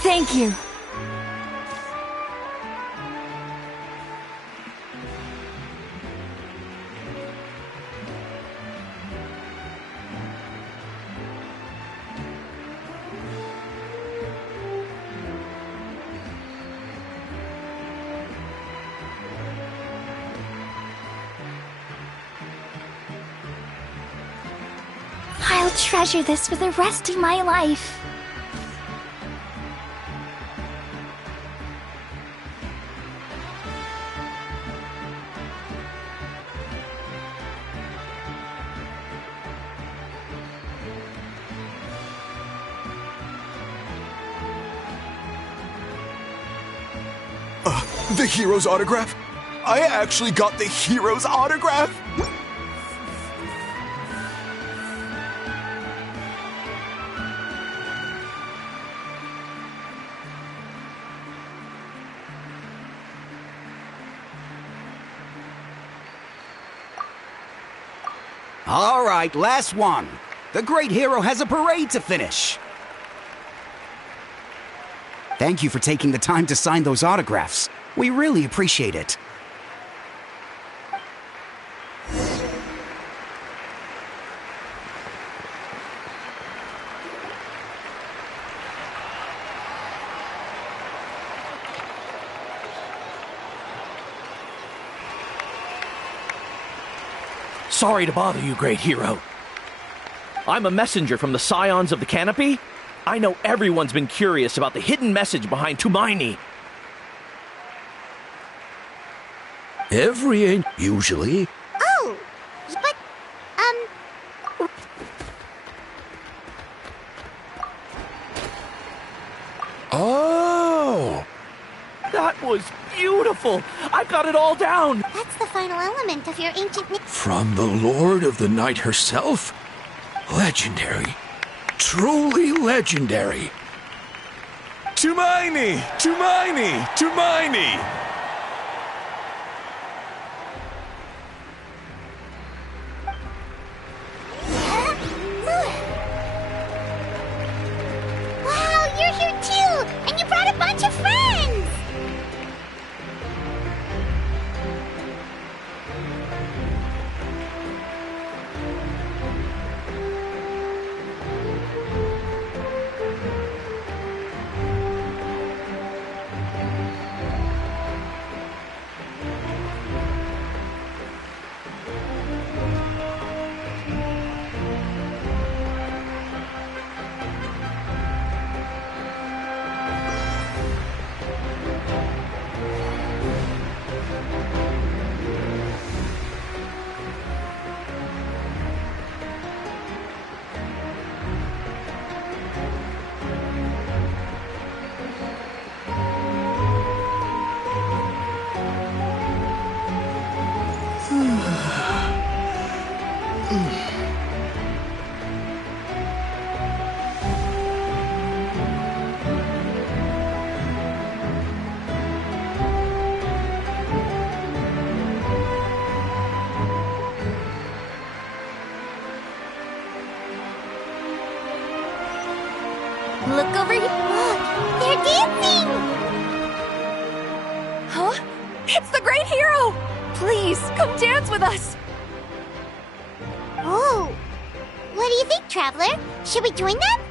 Thank you. I'll treasure this for the rest of my life. The hero's autograph? I actually got the hero's autograph? All right, last one. The great hero has a parade to finish. Thank you for taking the time to sign those autographs. We really appreciate it. Sorry to bother you, great hero. I'm a messenger from the Scions of the Canopy. I know everyone's been curious about the hidden message behind Tumaini. Usually. Oh, but, Oh! That was beautiful! I've got it all down! That's the final element of your ancient... From the Lord of the Night herself? Legendary. Truly legendary. Tumaini! Tumaini! Tumaini! Wow, you're here too! And you brought a bunch of friends! Look over here. Look, they're dancing! Huh? It's the great hero! Please, come dance with us! Oh, what do you think, Traveler? Should we join them?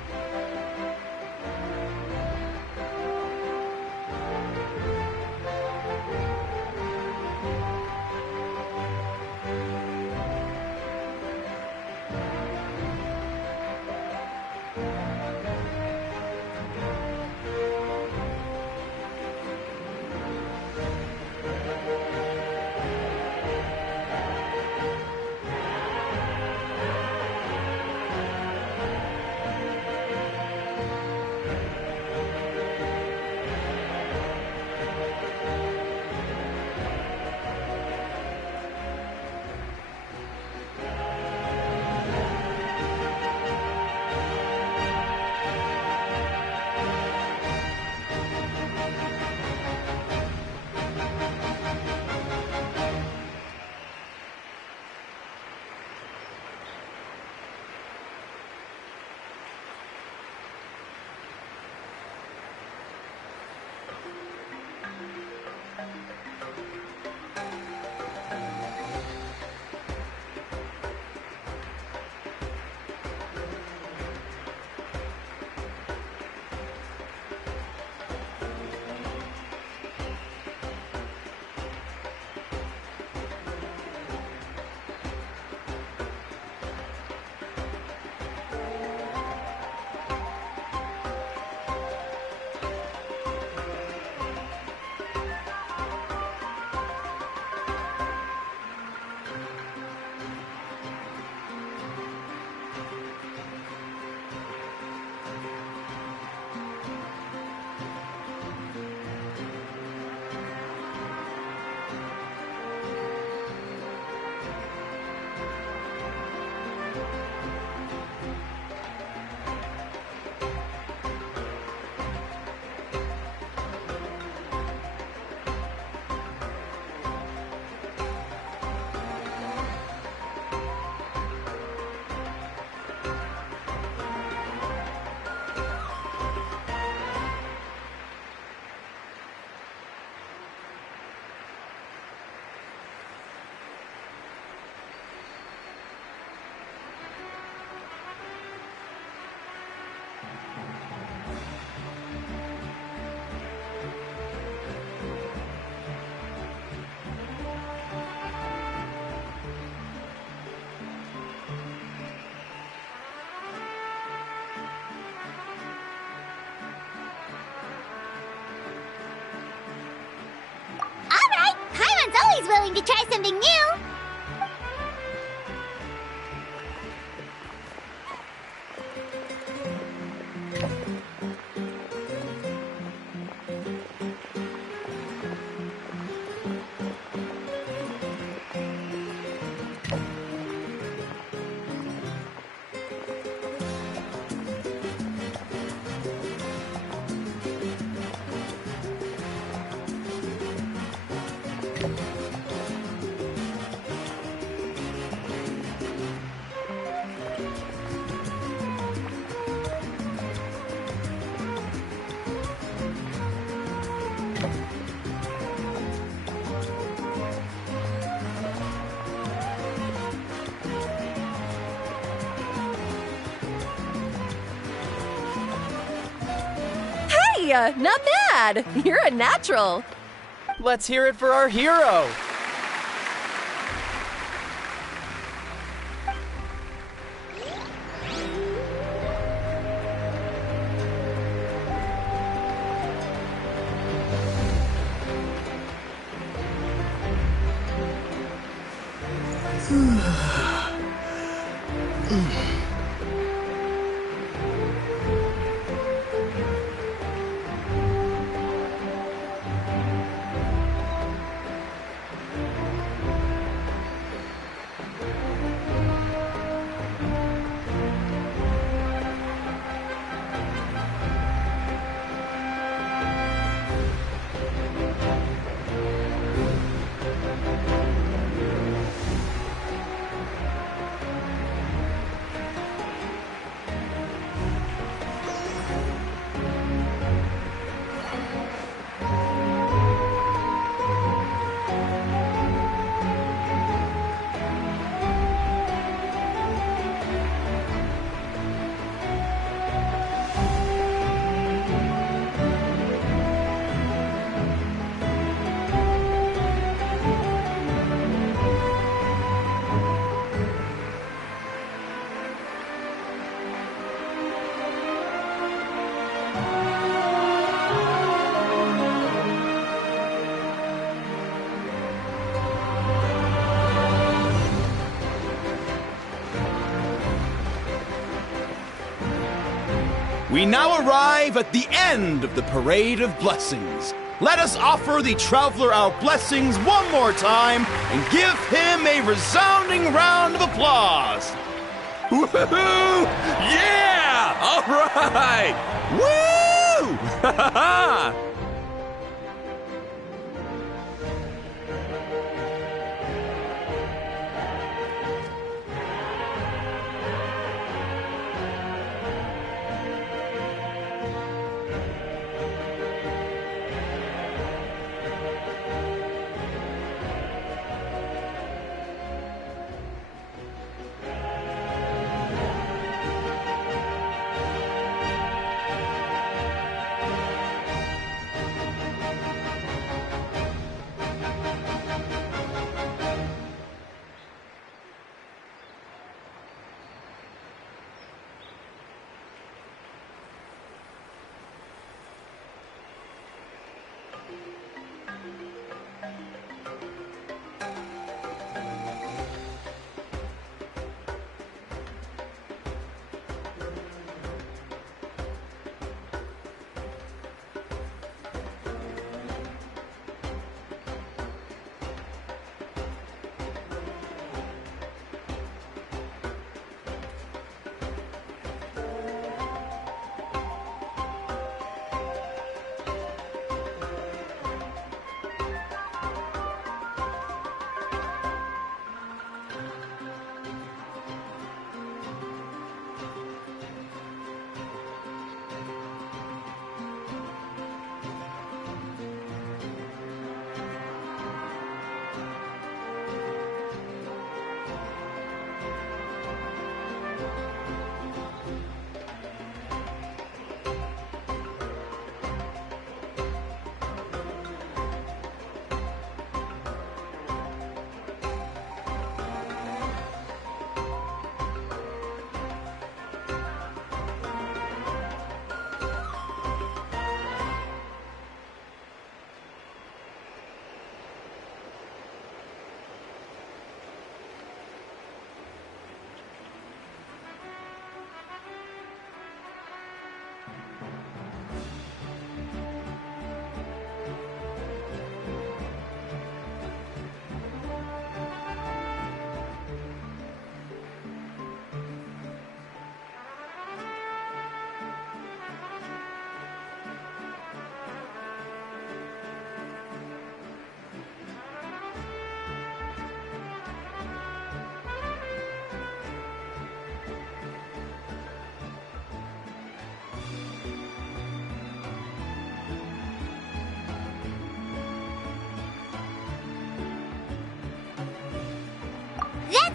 who's willing to try something new. Not bad! You're a natural! Let's hear it for our hero! We now arrive at the end of the Parade of Blessings. Let us offer the Traveler our blessings one more time and give him a resounding round of applause. Woohoo! Yeah! All right! Woo! Ha ha ha!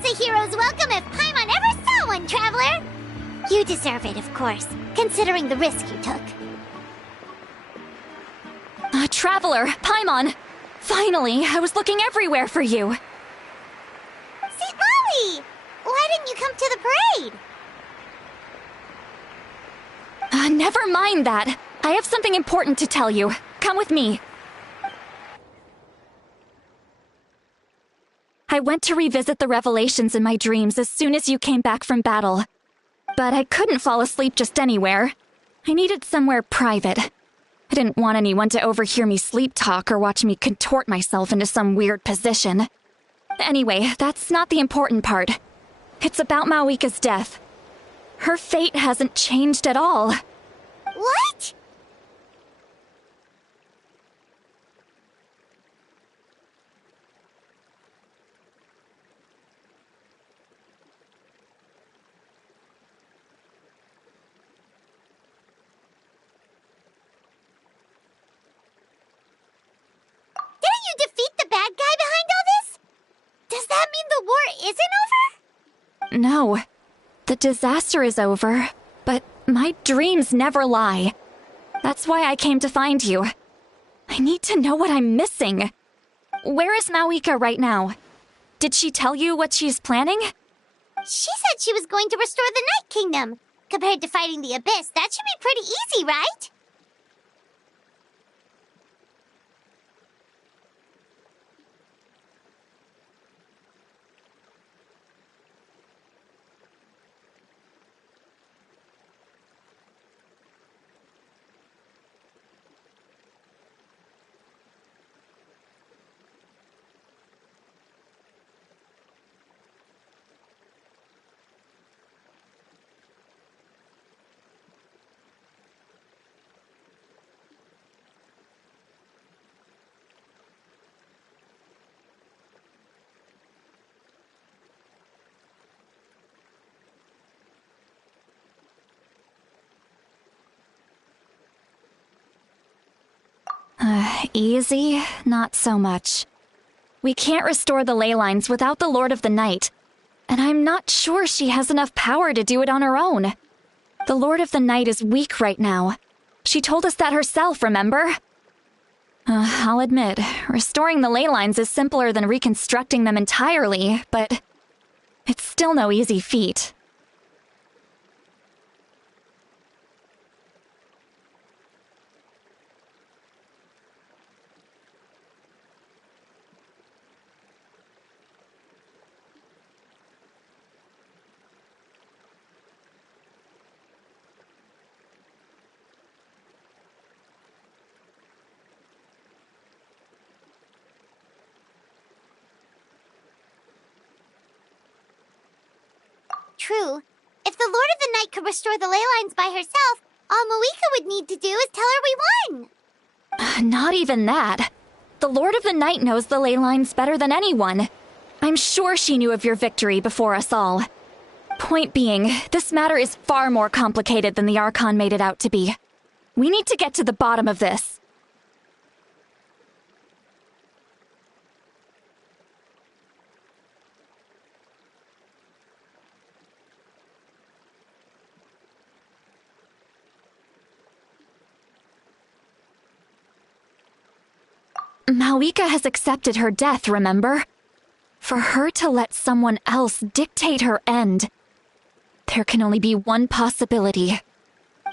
That's a hero's welcome if Paimon ever saw one, Traveler! You deserve it, of course, considering the risk you took. Traveler, Paimon! Finally, I was looking everywhere for you. St. Molly! Why didn't you come to the parade? Never mind that. I have something important to tell you. Come with me. I went to revisit the revelations in my dreams as soon as you came back from battle. But I couldn't fall asleep just anywhere. I needed somewhere private. I didn't want anyone to overhear me sleep talk or watch me contort myself into some weird position. Anyway, that's not the important part. It's about Mawika's death. Her fate hasn't changed at all. What? Didn't you defeat the bad guy behind all this? Does that mean the war isn't over? No. The disaster is over, but my dreams never lie. That's why I came to find you. I need to know what I'm missing. Where is Mawika right now? Did she tell you what she's planning? She said she was going to restore the Night Kingdom. Compared to fighting the Abyss, that should be pretty easy, right? Easy? Not so much. We can't restore the ley lines without the Lord of the Night, and I'm not sure she has enough power to do it on her own. The Lord of the Night is weak right now. She told us that herself, remember? I'll admit, restoring the ley lines is simpler than reconstructing them entirely, but it's still no easy feat. True. If the Lord of the Night could restore the ley lines by herself, all Mawika would need to do is tell her we won. Not even that. The Lord of the Night knows the ley lines better than anyone. I'm sure she knew of your victory before us all. Point being, this matter is far more complicated than the Archon made it out to be. We need to get to the bottom of this. Mawika has accepted her death, remember? For her to let someone else dictate her end, there can only be one possibility.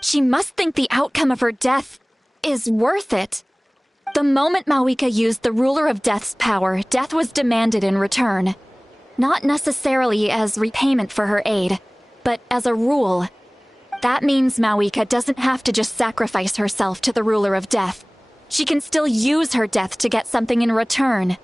She must think the outcome of her death is worth it. The moment Mawika used the Ruler of Death's power, death was demanded in return. Not necessarily as repayment for her aid, but as a rule. That means Mawika doesn't have to just sacrifice herself to the Ruler of Death. She can still use her death to get something in return.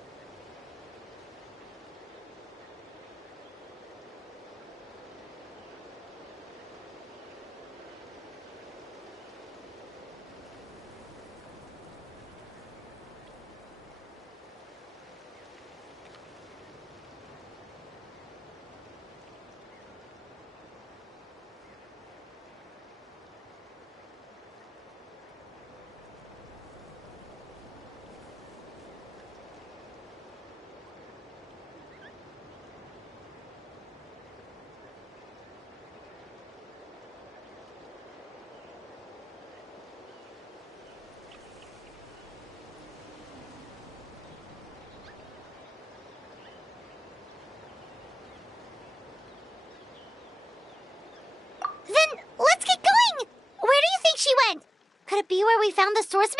we found the source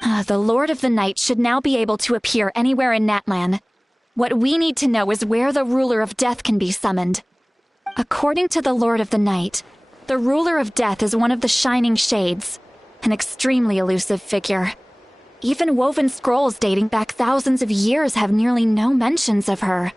mechanism? The Lord of the Night should now be able to appear anywhere in Natlan. What we need to know is where the Ruler of Death can be summoned. According to the Lord of the Night, the Ruler of Death is one of the Shining Shades, an extremely elusive figure. Even woven scrolls dating back thousands of years have nearly no mentions of her.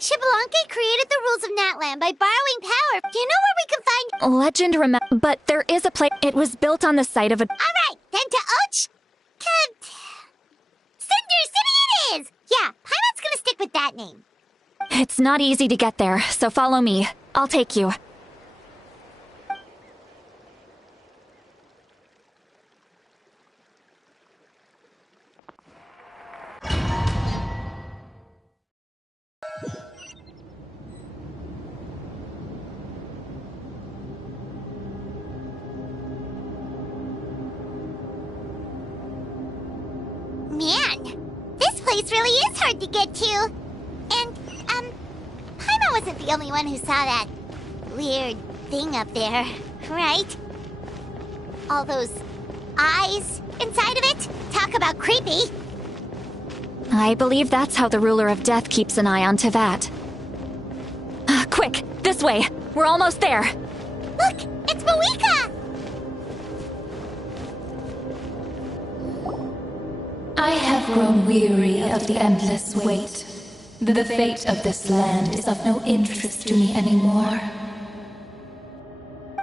Xbalanque created the rules of Natlan by borrowing power. Do you know where we can find— Legend but there is a place. It was built on the site of a— Alright, then to Cinder City it is! Yeah, Paimon's gonna stick with that name. It's not easy to get there, so follow me. I'll take you. Man, this place really is hard to get to. And, Paimon wasn't the only one who saw that weird thing up there, right? All those eyes inside of it? Talk about creepy. I believe that's how the Ruler of Death keeps an eye on Tevat. Quick, this way! We're almost there! Look, it's Mawika! I have grown weary of the endless wait. The fate of this land is of no interest to me anymore.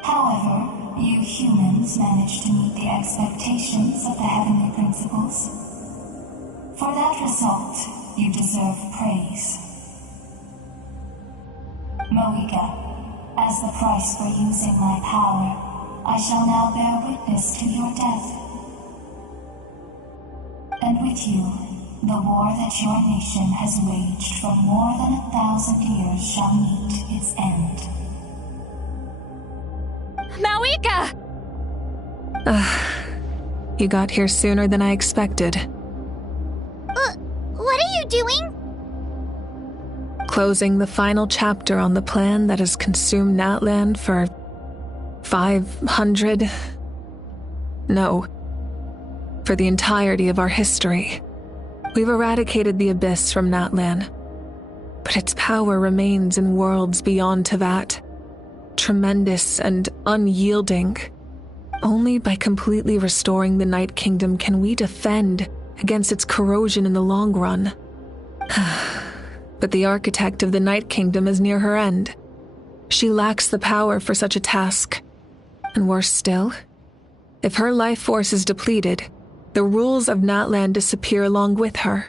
However, you humans managed to meet the expectations of the Heavenly Principles. For that result, you deserve praise. Moika, as the price for using my power, I shall now bear witness to your death. And with you, the war that your nation has waged for more than 1,000 years shall meet its end. Mawika! You got here sooner than I expected. What are you doing? Closing the final chapter on the plan that has consumed Natlan for 500... No. For the entirety of our history. We've eradicated the Abyss from Natlan, but its power remains in worlds beyond Tevat. Tremendous and unyielding. Only by completely restoring the Night Kingdom can we defend against its corrosion in the long run. But the architect of the Night Kingdom is near her end. She lacks the power for such a task. And worse still, if her life force is depleted, the rules of Natlan disappear along with her.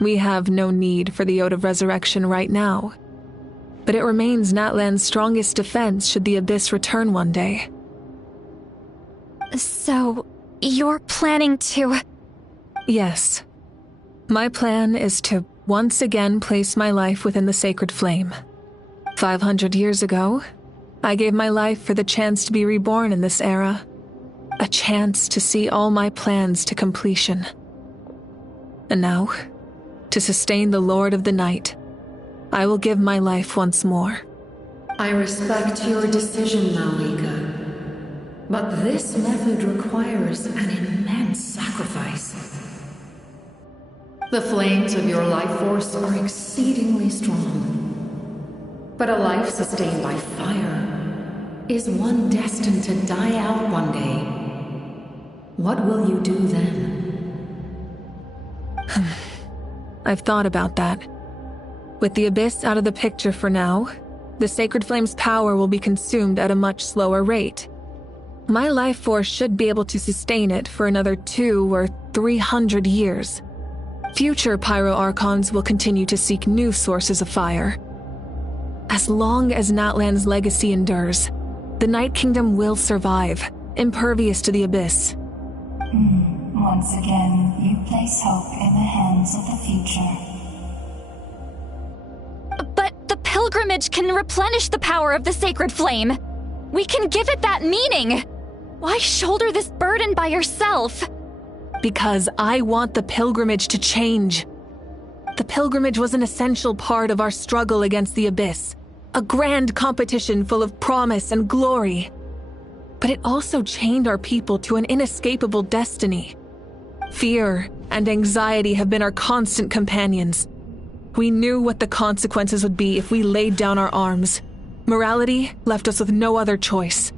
We have no need for the Ode of Resurrection right now. But it remains Natlan's strongest defense should the Abyss return one day. So, you're planning to— Yes. My plan is to once again place my life within the sacred flame. 500 years ago, I gave my life for the chance to be reborn in this era. A chance to see all my plans to completion. And now, to sustain the Lord of the Night, I will give my life once more. I respect your decision, Mawika. But this method requires an immense sacrifice. The flames of your life force are exceedingly strong. But a life sustained by fire is one destined to die out one day. What will you do then? I've thought about that. With the Abyss out of the picture for now, the Sacred Flame's power will be consumed at a much slower rate. My life force should be able to sustain it for another 200 or 300 years. Future Pyro-Archons will continue to seek new sources of fire. As long as Natlan's legacy endures, the Night Kingdom will survive, impervious to the Abyss. Once again, you place hope in the hands of the future. But the pilgrimage can replenish the power of the Sacred Flame. We can give it that meaning. Why shoulder this burden by yourself? Because I want the pilgrimage to change. The pilgrimage was an essential part of our struggle against the Abyss, a grand competition full of promise and glory. But it also chained our people to an inescapable destiny. Fear and anxiety have been our constant companions. We knew what the consequences would be if we laid down our arms. Morality left us with no other choice.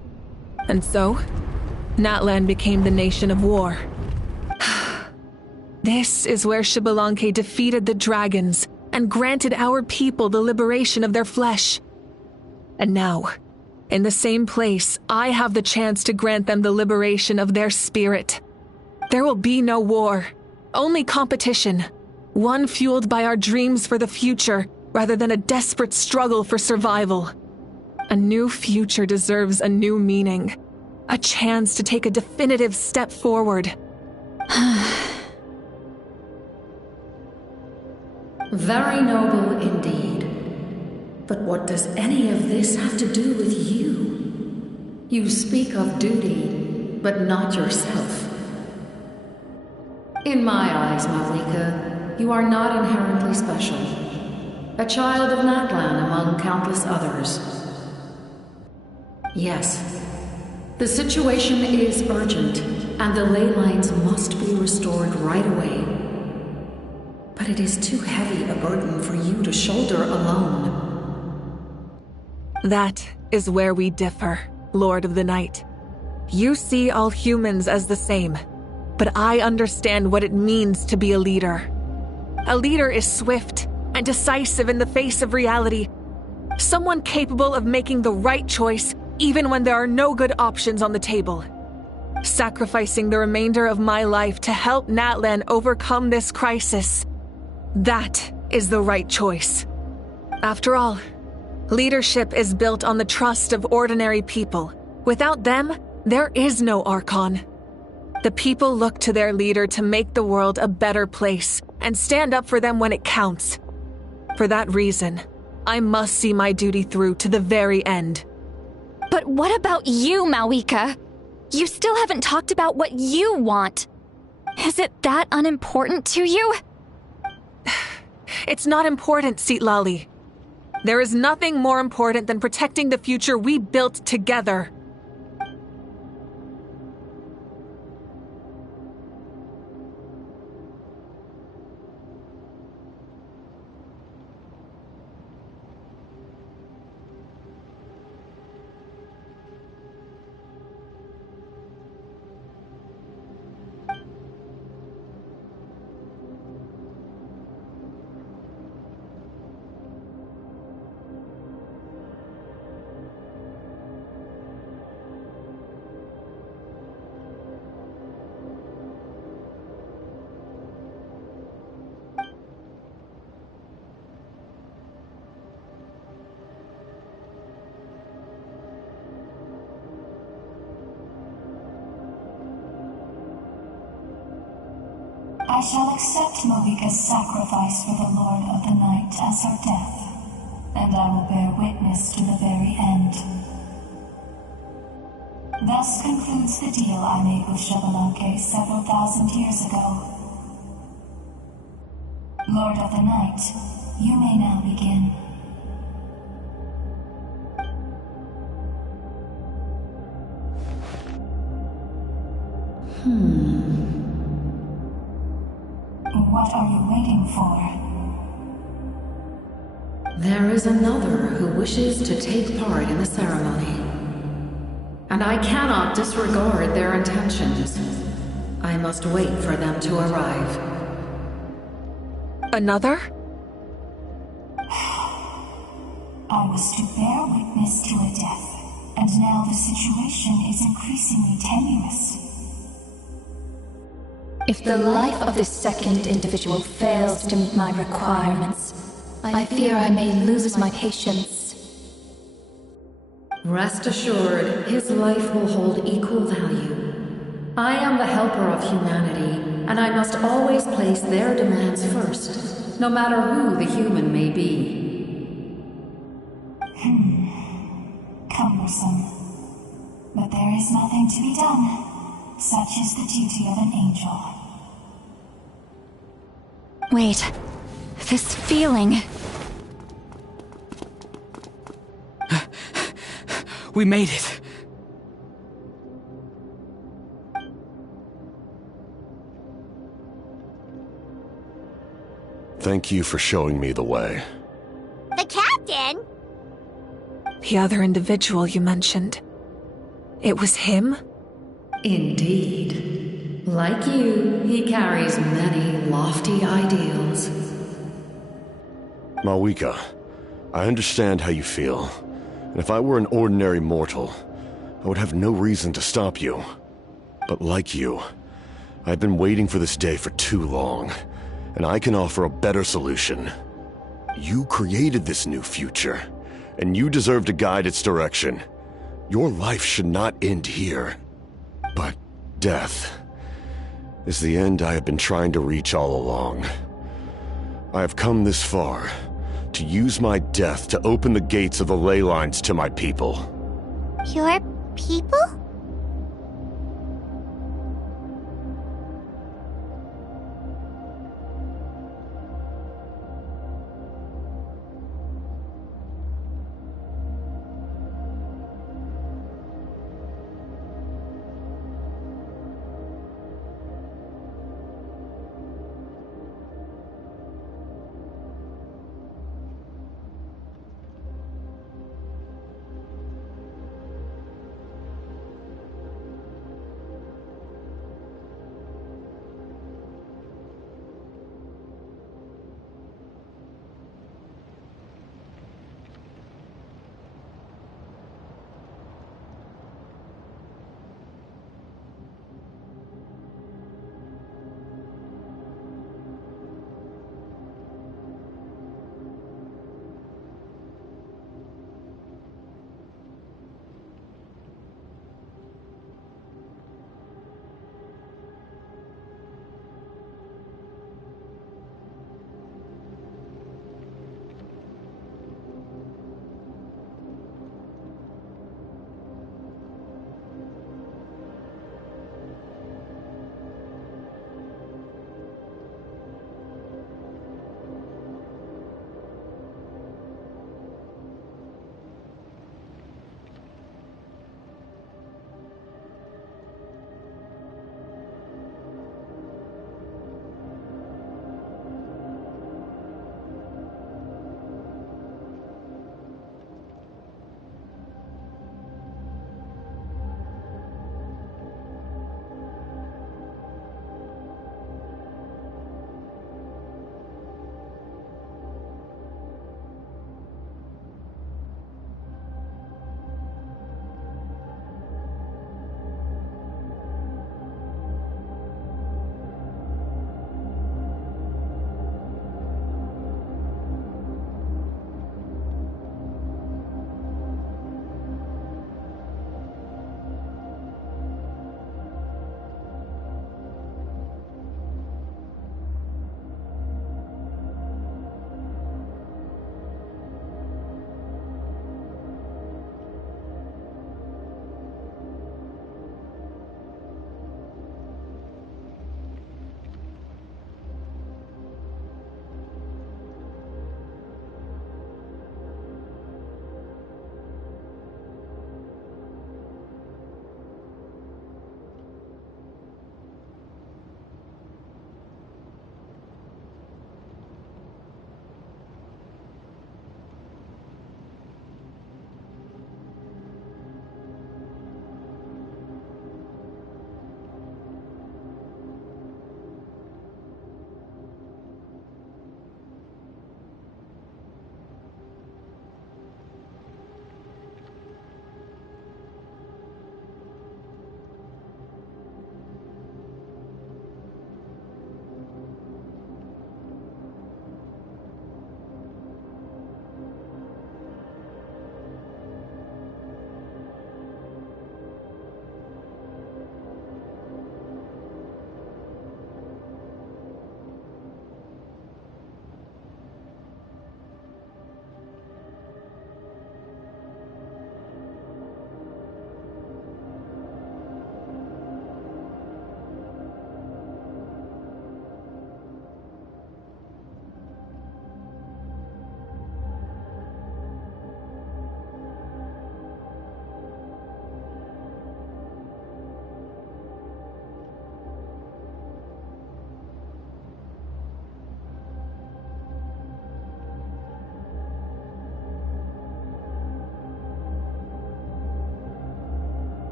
And so, Natlan became the nation of war. This is where Xbalanque defeated the dragons and granted our people the liberation of their flesh. And now, in the same place, I have the chance to grant them the liberation of their spirit. There will be no war, only competition, one fueled by our dreams for the future rather than a desperate struggle for survival. A new future deserves a new meaning, a chance to take a definitive step forward. Very noble indeed. But what does any of this have to do with you? You speak of duty, but not yourself. In my eyes, Malika, you are not inherently special. A child of Natlan among countless others. Yes, the situation is urgent, and the ley lines must be restored right away. But it is too heavy a burden for you to shoulder alone. That is where we differ, Lord of the Night. You see all humans as the same, but I understand what it means to be a leader. A leader is swift and decisive in the face of reality. Someone capable of making the right choice even when there are no good options on the table. Sacrificing the remainder of my life to help Natlan overcome this crisis. That is the right choice. After all, leadership is built on the trust of ordinary people. Without them, there is no Archon. The people look to their leader to make the world a better place and stand up for them when it counts. For that reason, I must see my duty through to the very end. But what about you, Malika? You still haven't talked about what you want. Is it that unimportant to you? It's not important, Citlali. There is nothing more important than protecting the future we built together. I shall accept Malika's sacrifice for the Lord of the Night as her death, and I will bear witness to the very end. Thus concludes the deal I made with Xbalanque several thousand years ago. Lord of the Night, you may now begin. What are you waiting for? There is another who wishes to take part in the ceremony. And I cannot disregard their intentions. I must wait for them to arrive. Another? I was to bear witness to a death, and now the situation is increasingly tenuous. If the life of this second individual fails to meet my requirements, I fear I may lose my patience. Rest assured, his life will hold equal value. I am the helper of humanity, and I must always place their demands first, no matter who the human may be. Cumbersome. But there is nothing to be done. Such is the duty of an angel. Wait. This feeling. We made it. Thank you for showing me the way. The captain? The other individual you mentioned. It was him? Indeed. Like you, he carries many lofty ideals. Malwika, I understand how you feel. And if I were an ordinary mortal, I would have no reason to stop you. But like you, I've been waiting for this day for too long, and I can offer a better solution. You created this new future, and you deserve to guide its direction. Your life should not end here. But death is the end I have been trying to reach all along. I have come this far to use my death to open the gates of the ley lines to my people. Your people?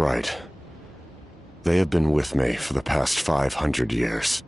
right. They have been with me for the past 500 years.